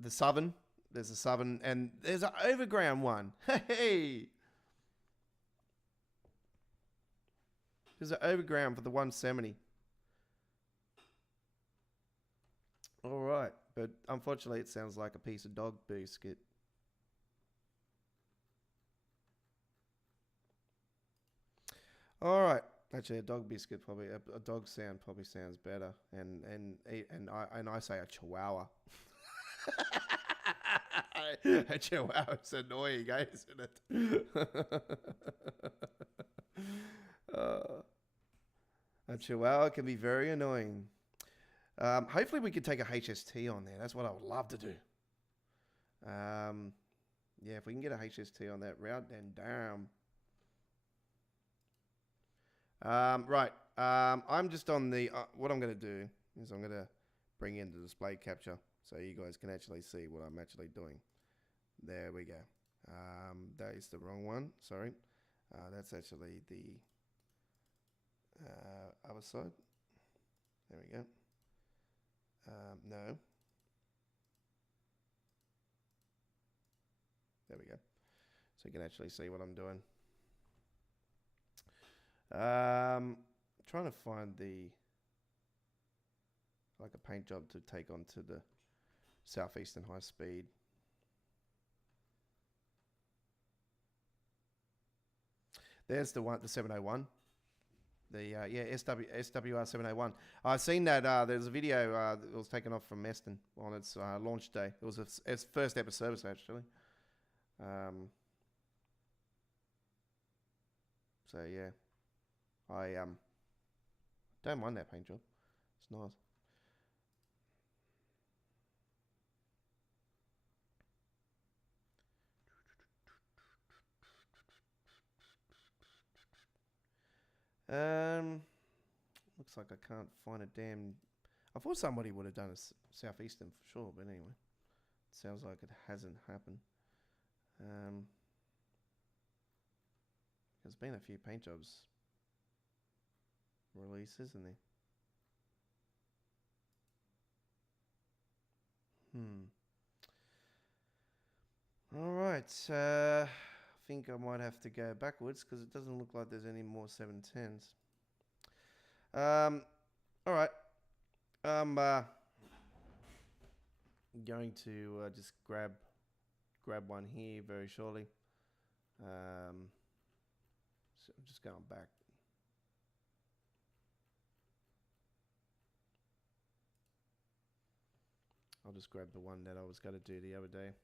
the Southern. There's a Southern, and there's an Overground one. Hey, there's an Overground for the 170. But unfortunately, it sounds like a piece of dog biscuit. All right. Actually, a dog biscuit probably a dog sound probably sounds better, and I say a chihuahua. A chihuahua's annoying, isn't it? A chihuahua can be very annoying. Hopefully, we could take a HST on there. That's what I would love to do. Yeah, if we can get a HST on that route, then damn. Right. I'm just on the... what I'm going to do is I'm going to bring in the display capture so you guys can actually see what I'm actually doing. There we go. That is the wrong one. Sorry. That's actually the other side. There we go. No. There we go. So you can actually see what I'm doing. Trying to find like a paint job to take onto the Southeastern High Speed. There's the one, the 701. The SWR 701. I've seen that. There's a video that was taken off from Meston on its launch day. It was its first ever service actually. So yeah. I don't mind that paint job. It's nice. Looks like I can't find a damn... I thought somebody would have done a Southeastern for sure, but anyway. It sounds like it hasn't happened. There's been a few paint jobs releases, isn't there? Alright, I think I might have to go backwards because it doesn't look like there's any more 710s. Alright, I'm going to just grab one here very shortly. So I'm just going back. I'll just grab the one that I was going to do the other day.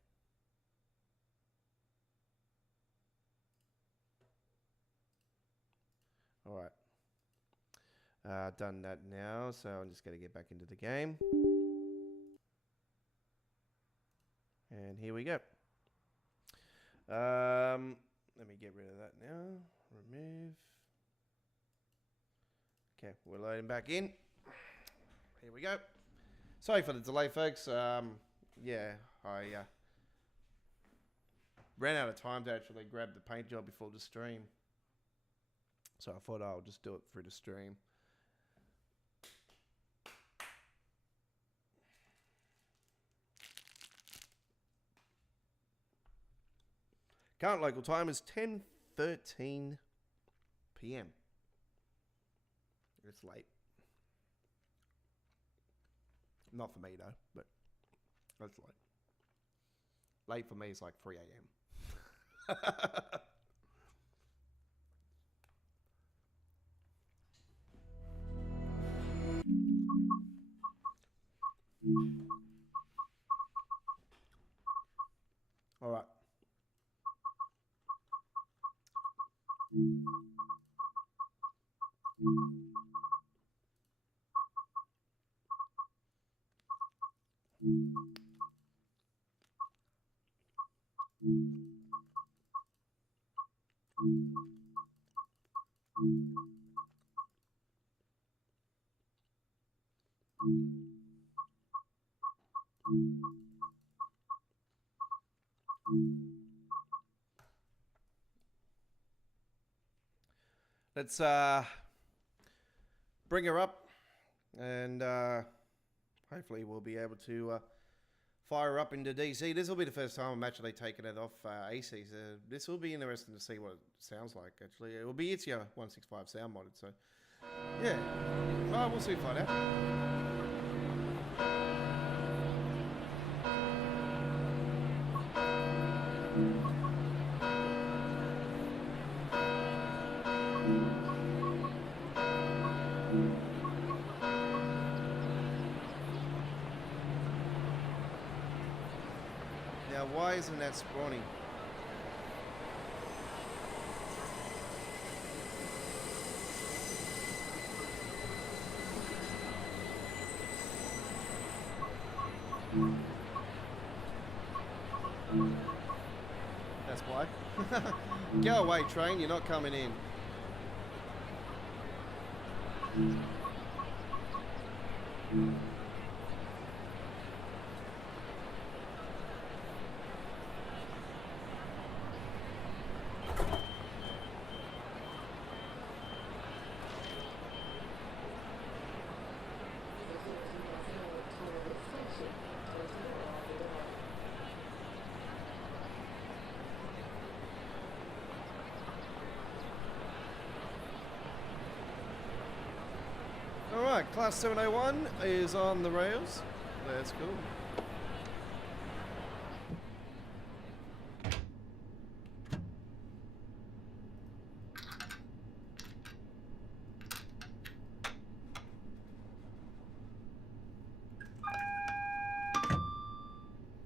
Alright. Done that now, so I'm just going to get back into the game. And here we go. Let me get rid of that now. Remove. Okay, we're loading back in. Here we go. Sorry for the delay, folks. Yeah, I ran out of time to actually grab the paint job before the stream. So I thought I'll just do it through the stream. Current local time is 10:13 p.m. It's late. Not for me though, but that's late. Late for me is like 3 a.m. All right. Let's bring her up, and hopefully we'll be able to fire her up into DC. This will be the first time I'm actually taking it off AC, so this will be interesting to see what it sounds like, actually. It will be Itzio 165 sound modded, so yeah. We'll see if I find out. Now, why isn't that spawning? That's why. Go away, train. You're not coming in. Alright, Class 701 is on the rails. That's cool.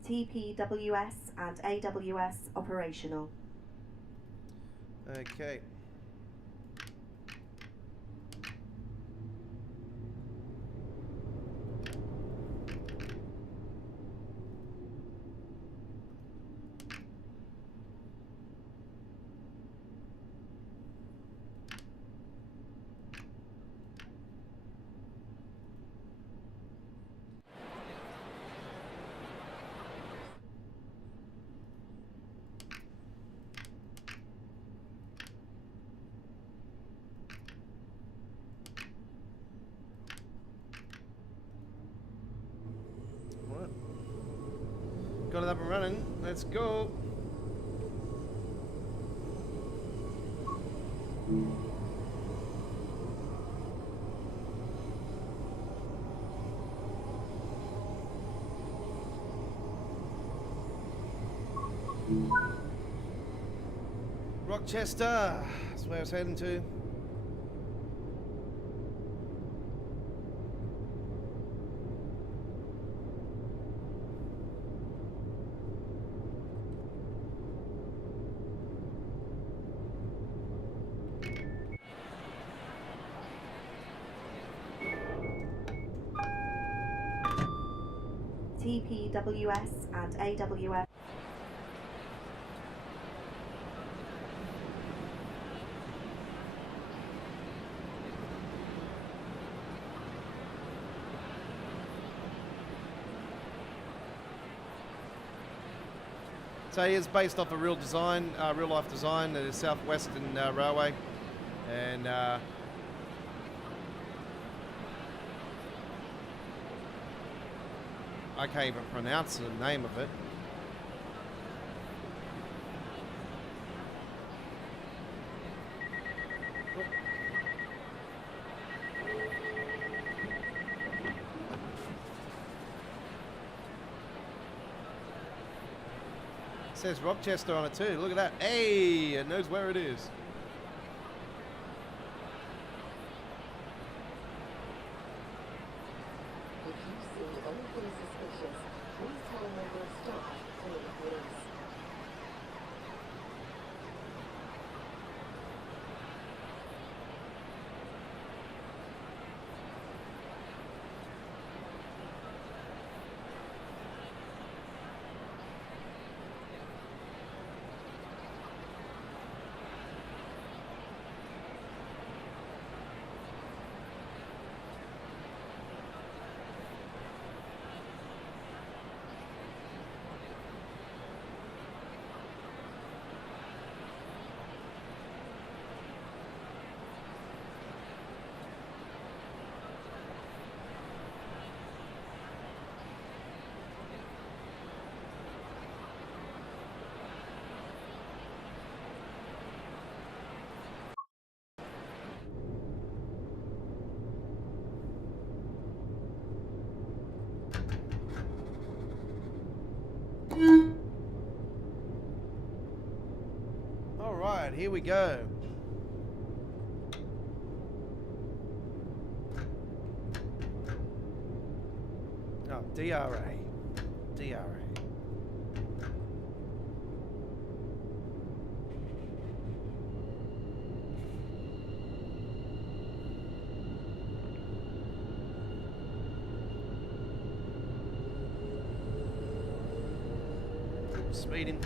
TPWS and AWS operational. Okay. Got it up and running. Let's go. Rochester. That's where I was heading to. TPWS and AWS. So it is based off a real design, real life design, the South Western Railway, and I can't even pronounce the name of it. It says Rochester on it too. Look at that. Hey, it knows where it is. If you see anything suspicious, please tell a member of staff to call the police. All right, here we go. DRA. DRA. Speeding.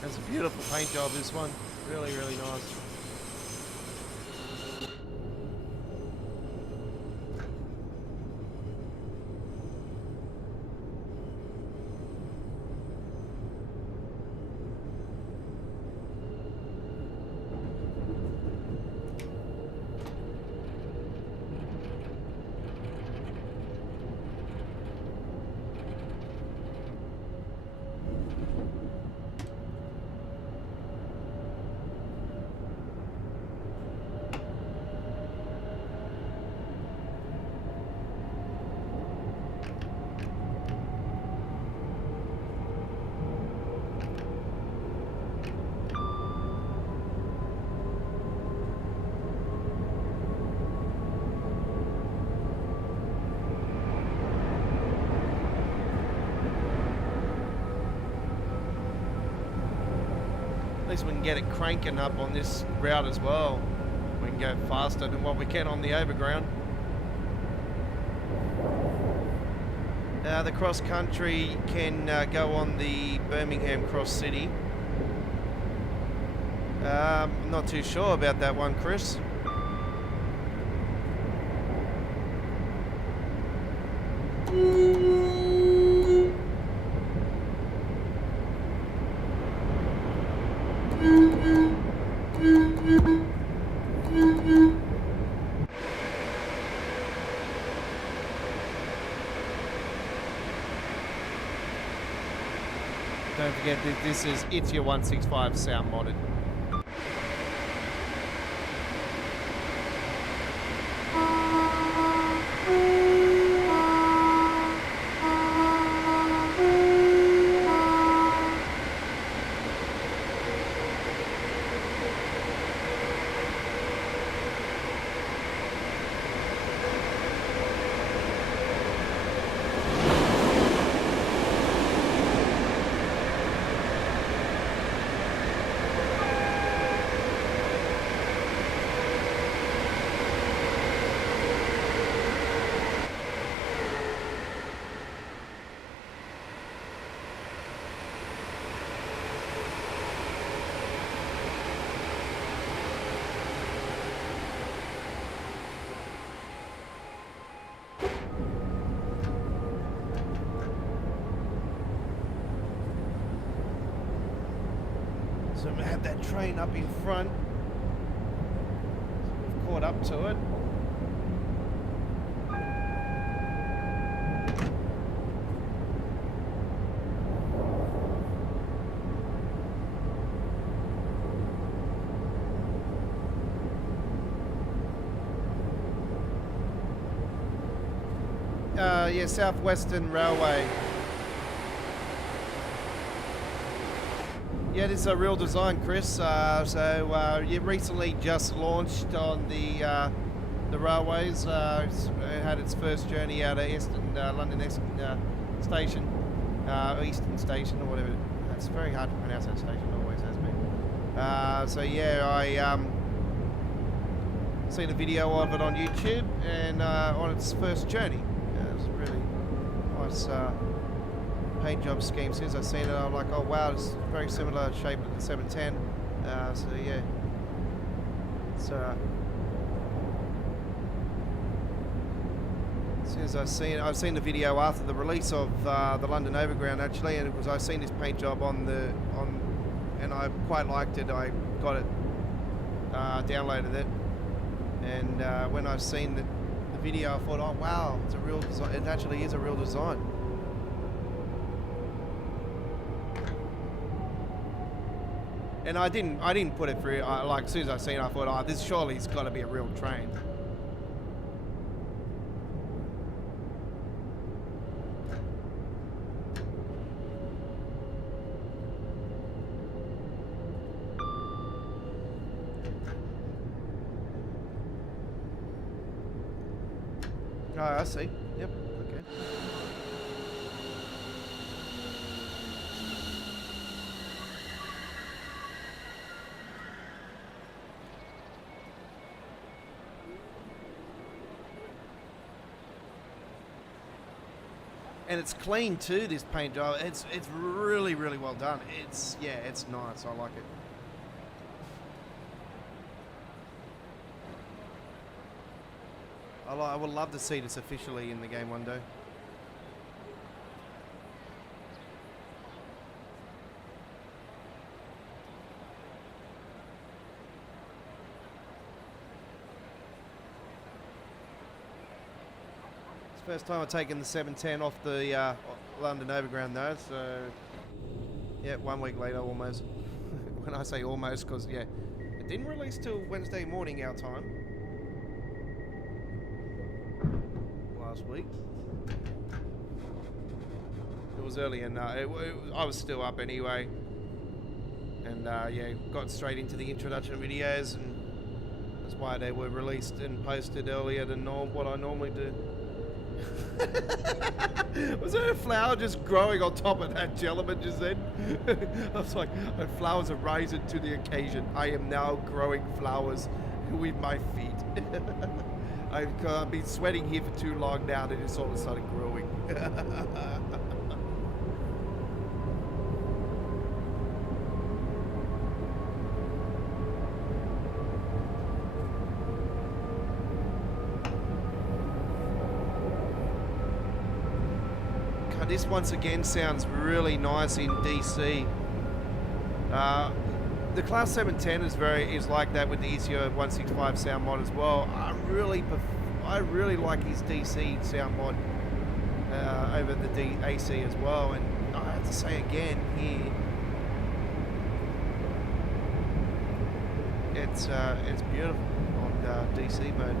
That's a beautiful paint job, this one. Really, really nice. At least we can get it cranking up on this route as well. We can go faster than what we can on the overground. The cross country can go on the Birmingham Cross City. I'm not too sure about that one, Chris. Don't forget that this is Itia 165 sound modded. So we have that train up in front. We've caught up to it. Yeah, South Western Railway. Yeah, this is a real design, Chris. You recently just launched on the railways. It had its first journey out of London Station, Eastern Station, or whatever. It's very hard to pronounce that station. Always has been. So yeah, I seen a video of it on YouTube and on its first journey. It was a really nice paint job scheme. As soon as I seen it, I'm like, oh wow, it's very similar shape to the 710. So yeah, it's as soon as I've seen the video after the release of the London Overground actually, and I've seen this paint job and I quite liked it. I got it, downloaded it, and when I've seen the video, I thought, oh wow, it's a real design. It actually is a real design. And I didn't put it through. Like as soon as I seen it, I thought, oh, this surely's got to be a real train. Oh, I see. Yep. Okay. And it's clean too, this paint job. It's really, really well done. It's nice. I like it. I would love to see this officially in the game one day. It's the first time I've taken the 710 off the London Overground though, so yeah, 1 week later almost. When I say almost, because yeah, it didn't release till Wednesday morning our time. Last week. It was early and I was still up anyway. And yeah, got straight into the introduction videos, and that's why they were released and posted earlier than what I normally do. Was there a flower just growing on top of that gentleman just then? I was like, flowers are rising to the occasion. I am now growing flowers with my feet. I've been sweating here for too long now that it's all of a sudden growing. God, this once again sounds really nice in DC. The Class 710 is like that with the ECO 165 sound mod as well. I really like his DC sound mod over the AC as well. And I have to say again here, it's beautiful on DC mode.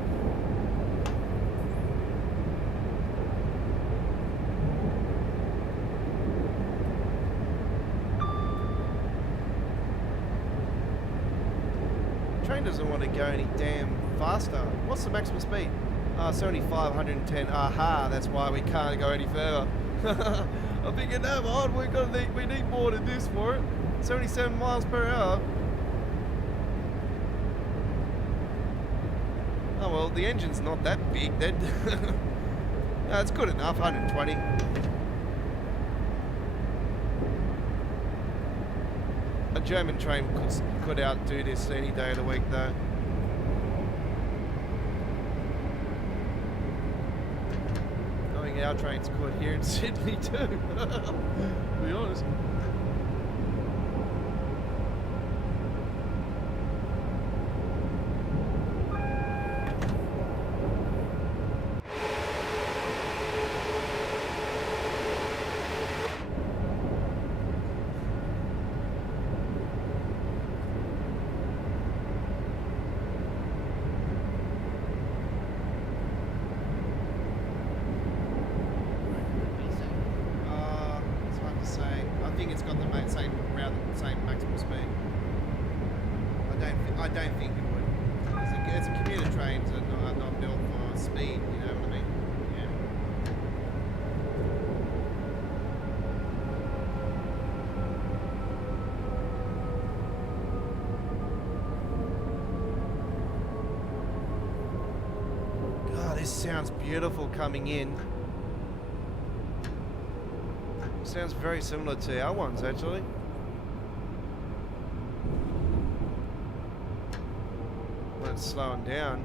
Train doesn't want to go any damn faster. What's the maximum speed? 75, 110. Aha, that's why we can't go any further. I'm thinking, no, on, we need more than this for it. 77 miles per hour. Oh well, the engine's not that big then. No, it's good enough, 120. A German train could outdo this any day of the week though. Knowing our trains could here in Sydney too, to be honest. I don't think it would. It's a commuter trains are not built for speed, you know what I mean? Yeah. God, this sounds beautiful coming in. Sounds very similar to our ones actually. When it's slowing down.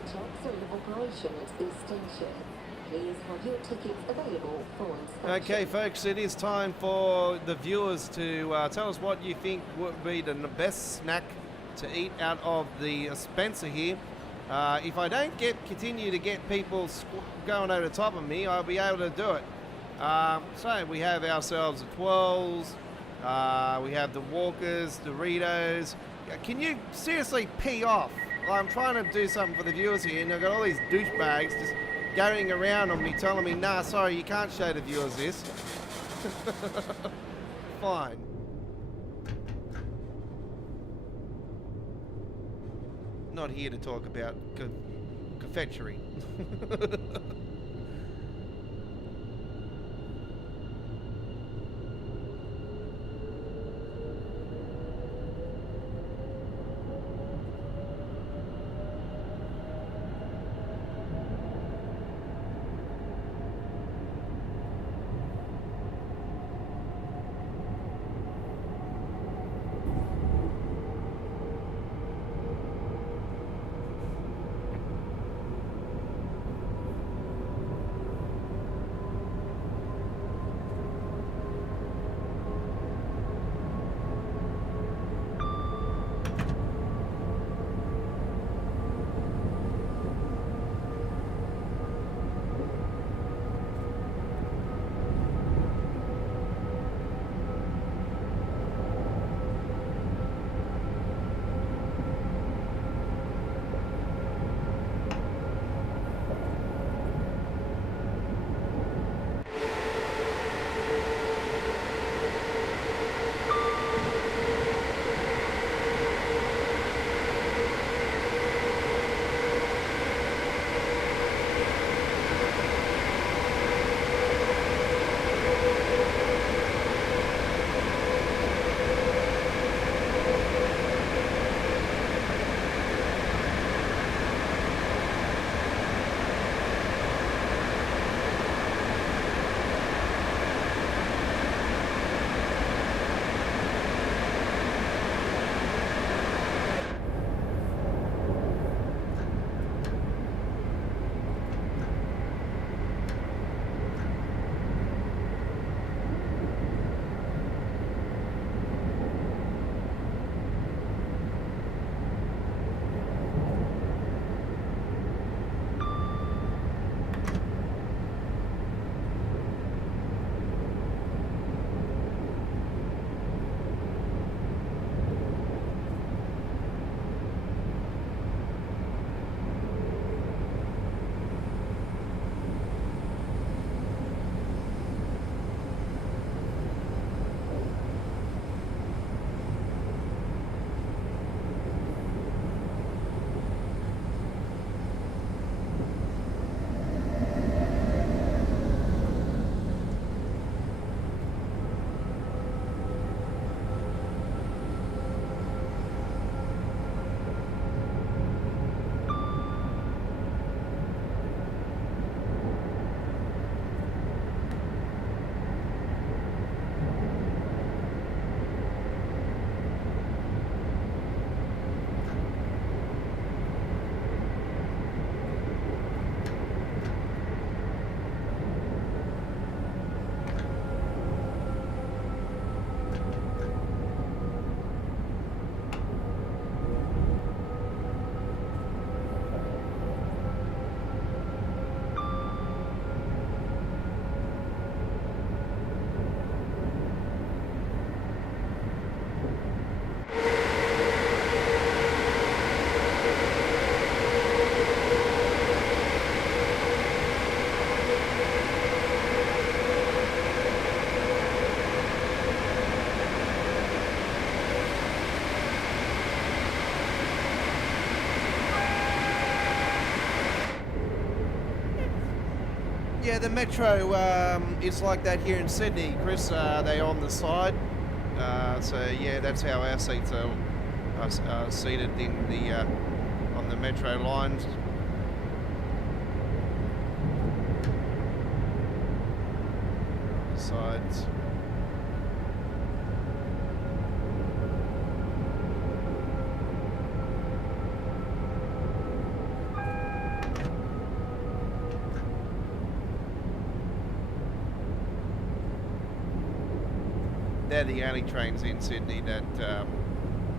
ticket checks are in operation at this station. Please have your tickets available for inspection. Okay, folks, it is time for the viewers to tell us what you think would be the best snack to eat out of the Spencer here. If I don't continue to get people going over the top of me, I'll be able to do it. So we have ourselves the Twirls, we have the Walkers, Doritos. Can you seriously pee off? I'm trying to do something for the viewers here, and I've got all these douchebags just going around on me telling me, nah, sorry, you can't show the viewers this. Fine. Not here to talk about confectionery. Yeah, the metro is like that here in Sydney, Chris. They're on the side. So yeah, that's how our seats are seated in the on the metro lines. Sides. they're the only trains in Sydney that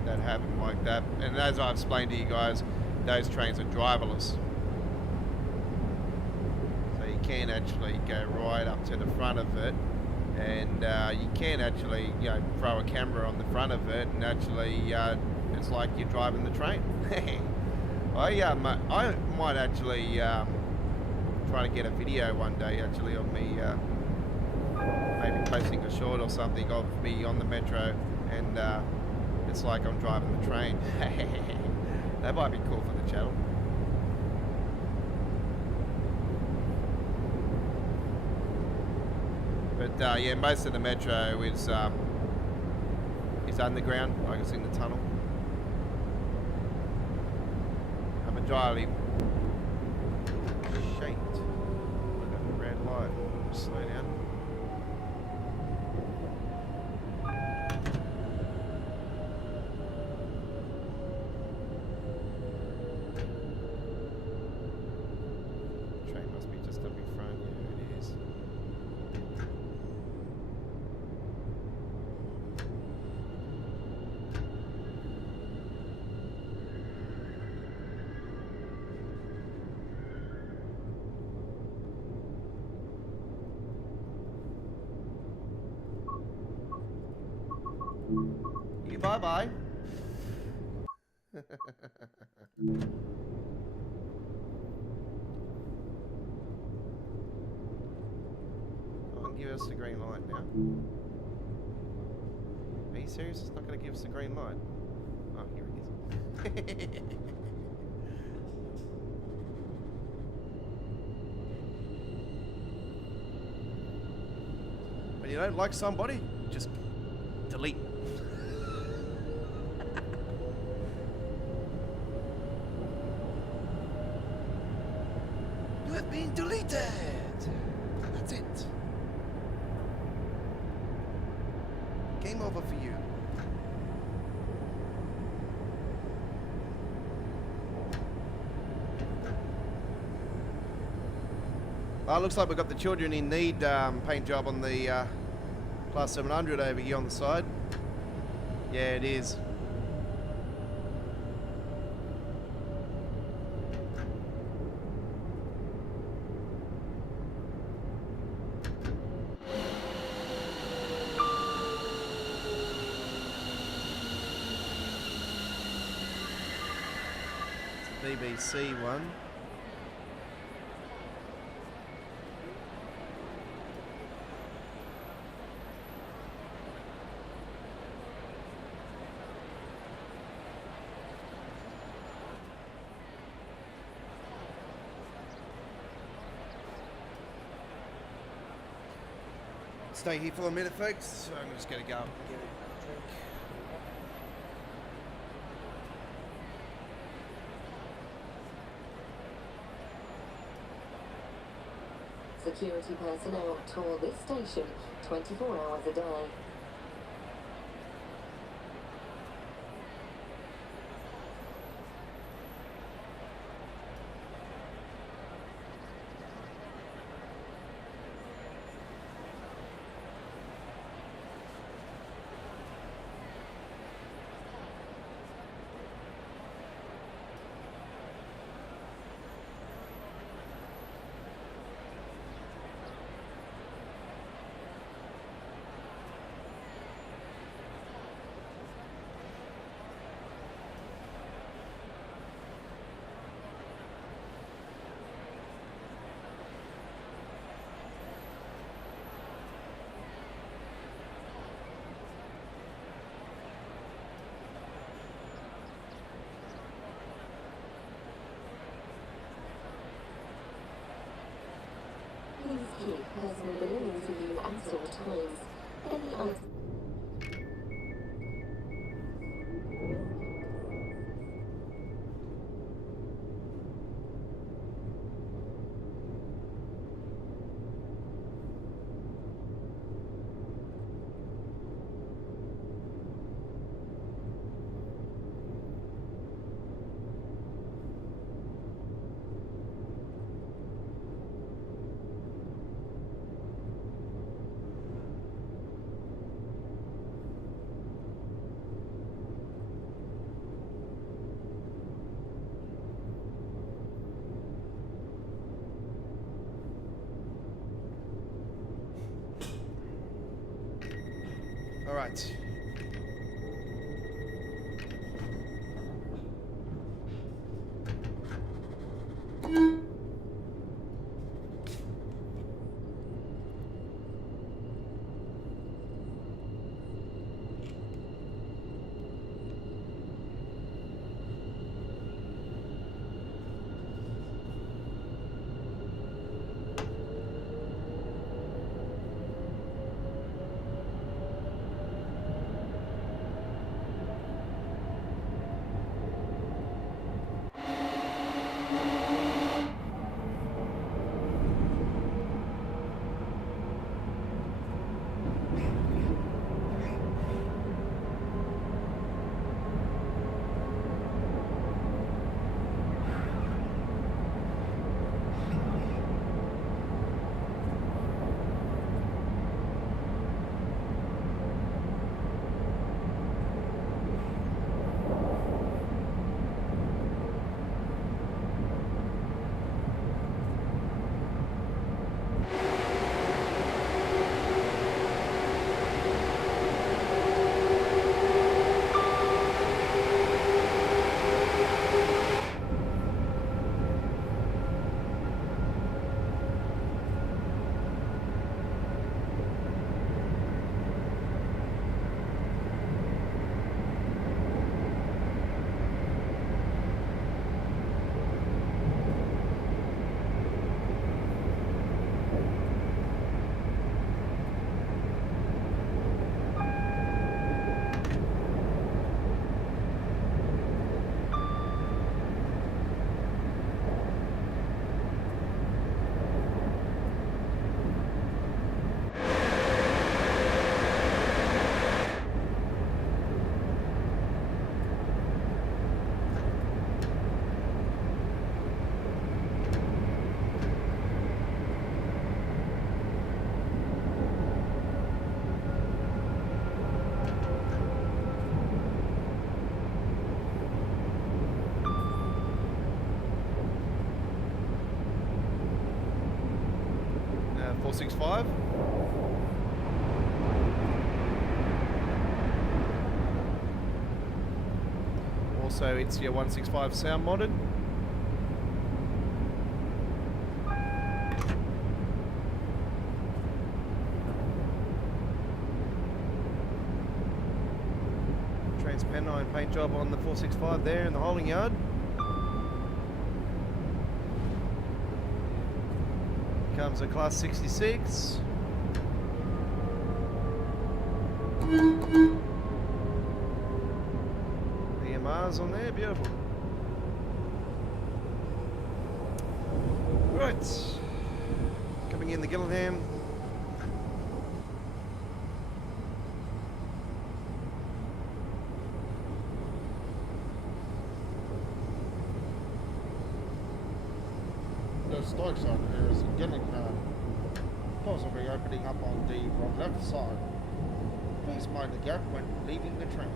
that have them like that. And as I've explained to you guys, those trains are driverless. So you can actually go right up to the front of it, and you can actually, you know, throw a camera on the front of it, and actually it's like you're driving the train. I might actually try to get a video one day actually of me maybe posting a short or something of me on the metro, and it's like I'm driving the train. That might be cool for the channel. But yeah, most of the metro is underground, like it's in the tunnel. I'm entirely shaped. Look at the red light. Slow down. Train must be just up in front. Yeah, it is. You bye-bye. Come on, give us the green light now. Are you serious? It's not going to give us the green light. Oh, here it is. When you don't like somebody, just delete. You have been deleted. That's it. Game over for you. Looks like we've got the children in need paint job on the Class 700 over here on the side. Yeah, it is. It's the BBC one. Stay here for a minute, folks. So I'm just going to go and get a drink. Security personnel tour this station 24 hours a day. Right. Now 465. Also, it's your 165 sound modded. Transpennine paint job on the 465 there in the holding yard. Comes a Class 66. EMR's on there, beautiful. Right, coming in the Gillingham. The Stoke side there is a Gillingham, possibly opening up on the left side. Please mind the gap when leaving the train.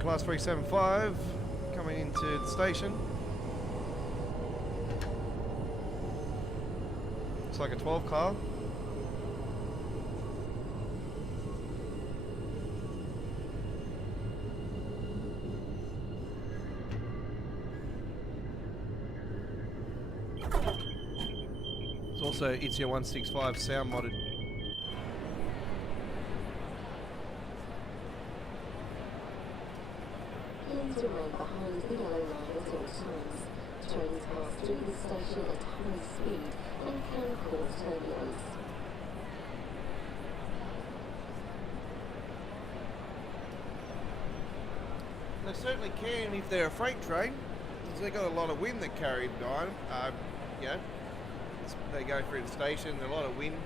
Class 375 coming into the station. Looks like a 12 car. It's also It's Your 165 sound modded. Please remain behind the yellow line at all times. Trains pass through the station at high speed and can cause turbulence. They certainly can if they're a freight train, because they've got a lot of wind that carry behind them. You know, they go through the station, a lot of wind,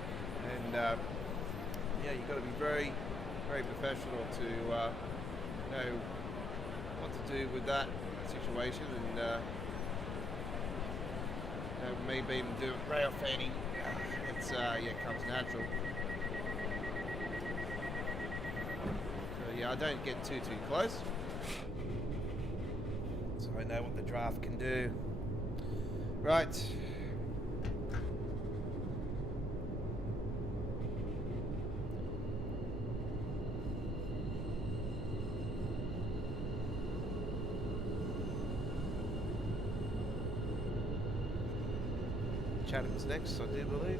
and yeah, you've got to be very, very professional to know what to do with that situation. And you know, me being doing rail fanning, it's yeah, it comes natural. So yeah, I don't get too close. So I know what the draft can do. Right. Chatham's next, I do believe.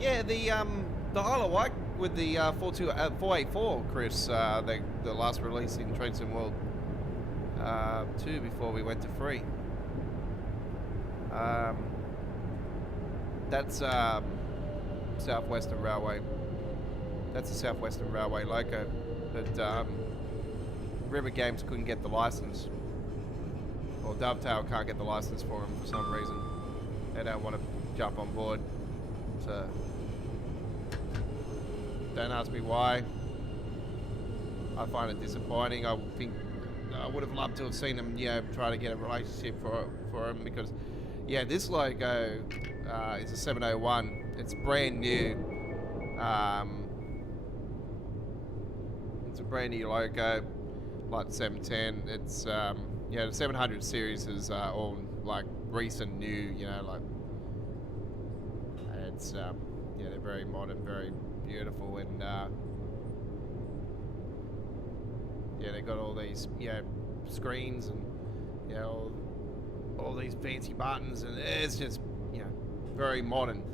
Yeah, the Isle of Wight with the 484, Chris, the last release in Train Sim World 2 before we went to free. That's Southwestern Railway. That's the Southwestern Railway loco, but River Games couldn't get the license, or Dovetail can't get the license for them for some reason. They don't want to jump on board. So don't ask me why. I find it disappointing. I think I would have loved to have seen them, try to get a relationship for them, because, this logo is a 701. It's brand new. It's a brand new logo, like the 710. It's the 700 series is all like recent, new. It's they're very modern, very beautiful, and they got all these screens and all these fancy buttons, and it's just very modern.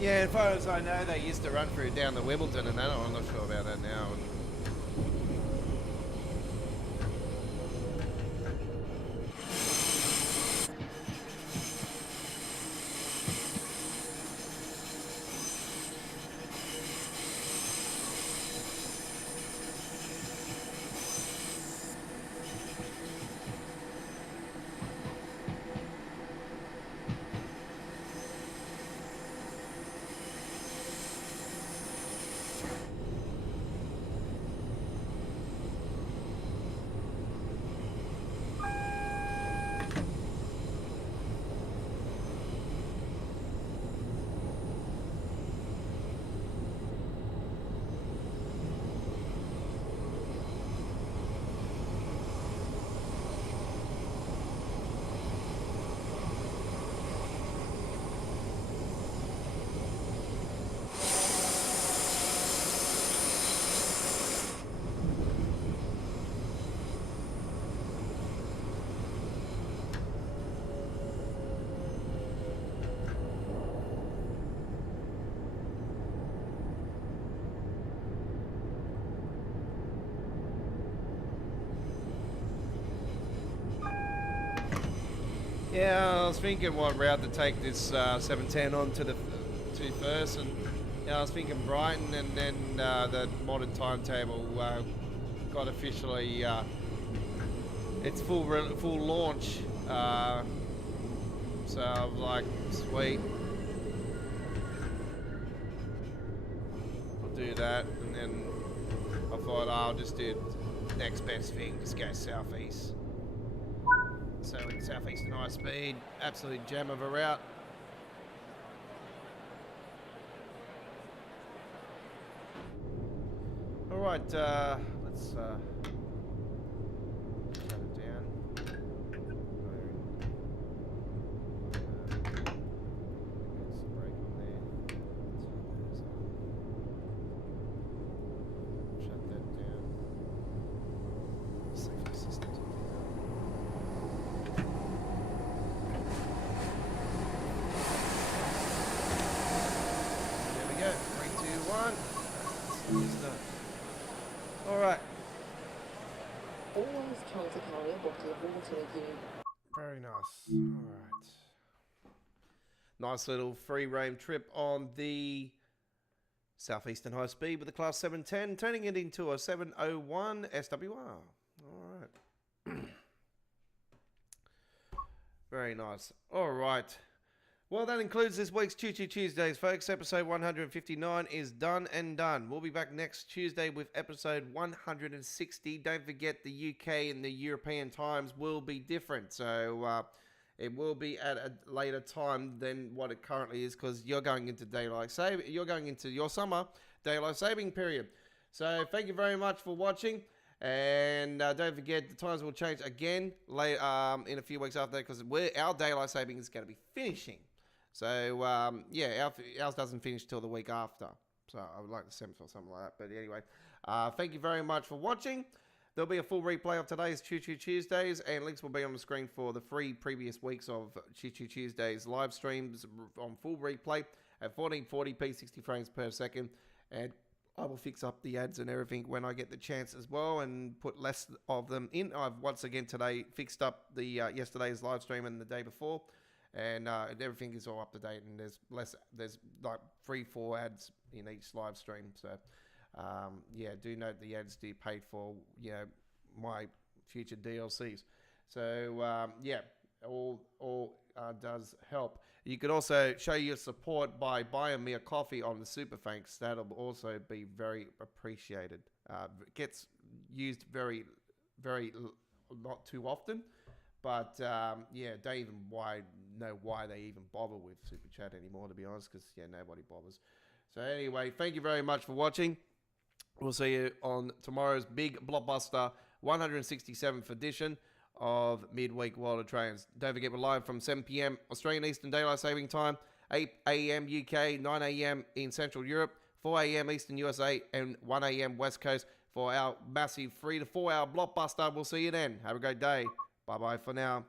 Yeah, as far as I know, they used to run through down the Wimbledon and that. I'm not sure about that now. Yeah, I was thinking what route to take this 710 on to first, and I was thinking Brighton, and then the modern timetable got officially its full launch. So I was like, sweet, I'll do that, and then I thought I'll just do next best thing, just go southeast. So in southeastern high speed, absolute gem of a route. All right, let's shut it down. There's a break on there. Shut that down. Safety systems. There we go. 3, 2, 1. All right. Always try to carry a bottle of water with you. Very nice. All right. Nice little free roam trip on the Southeastern High Speed with the Class 710, turning it into a 701 SWR. All right. Very nice. All right. Well, that includes this week's Choo Choo Tuesdays, folks. Episode 159 is done and done. We'll be back next Tuesday with episode 160. Don't forget the UK and the European times will be different. So it will be at a later time than what it currently is, because you're going into you're going into your summer daylight saving period. So thank you very much for watching. And don't forget, the times will change again later, in a few weeks after that, because our daylight saving is going to be finishing. So, yeah, ours doesn't finish till the week after. So I would like the 7th or something like that. But anyway, thank you very much for watching. There'll be a full replay of today's Choo Choo Tuesdays, and links will be on the screen for the 3 previous weeks of Choo Choo Tuesdays live streams on full replay at 1440p, 60 frames per second. And I will fix up the ads and everything when I get the chance as well, and put less of them in. I've once again today fixed up the yesterday's live stream and the day before. And everything is all up to date, and there's like 3-4 ads in each live stream. So yeah, do note the ads do pay for, you know, my future DLCs. So yeah, all does help. You could also show your support by buying me a coffee on the Super Thanks. That'll also be very appreciated. It gets used very not too often. But, yeah, don't even know why they even bother with Super Chat anymore, to be honest, because, yeah, nobody bothers. So, anyway, thank you very much for watching. We'll see you on tomorrow's big blockbuster 167th edition of Midweek World of Trains. Don't forget, we're live from 7 p.m. Australian Eastern Daylight Saving Time, 8 a.m. UK, 9 a.m. in Central Europe, 4 a.m. Eastern USA, and 1 a.m. West Coast for our massive 3 to 4 hour blockbuster. We'll see you then. Have a great day. Bye-bye for now.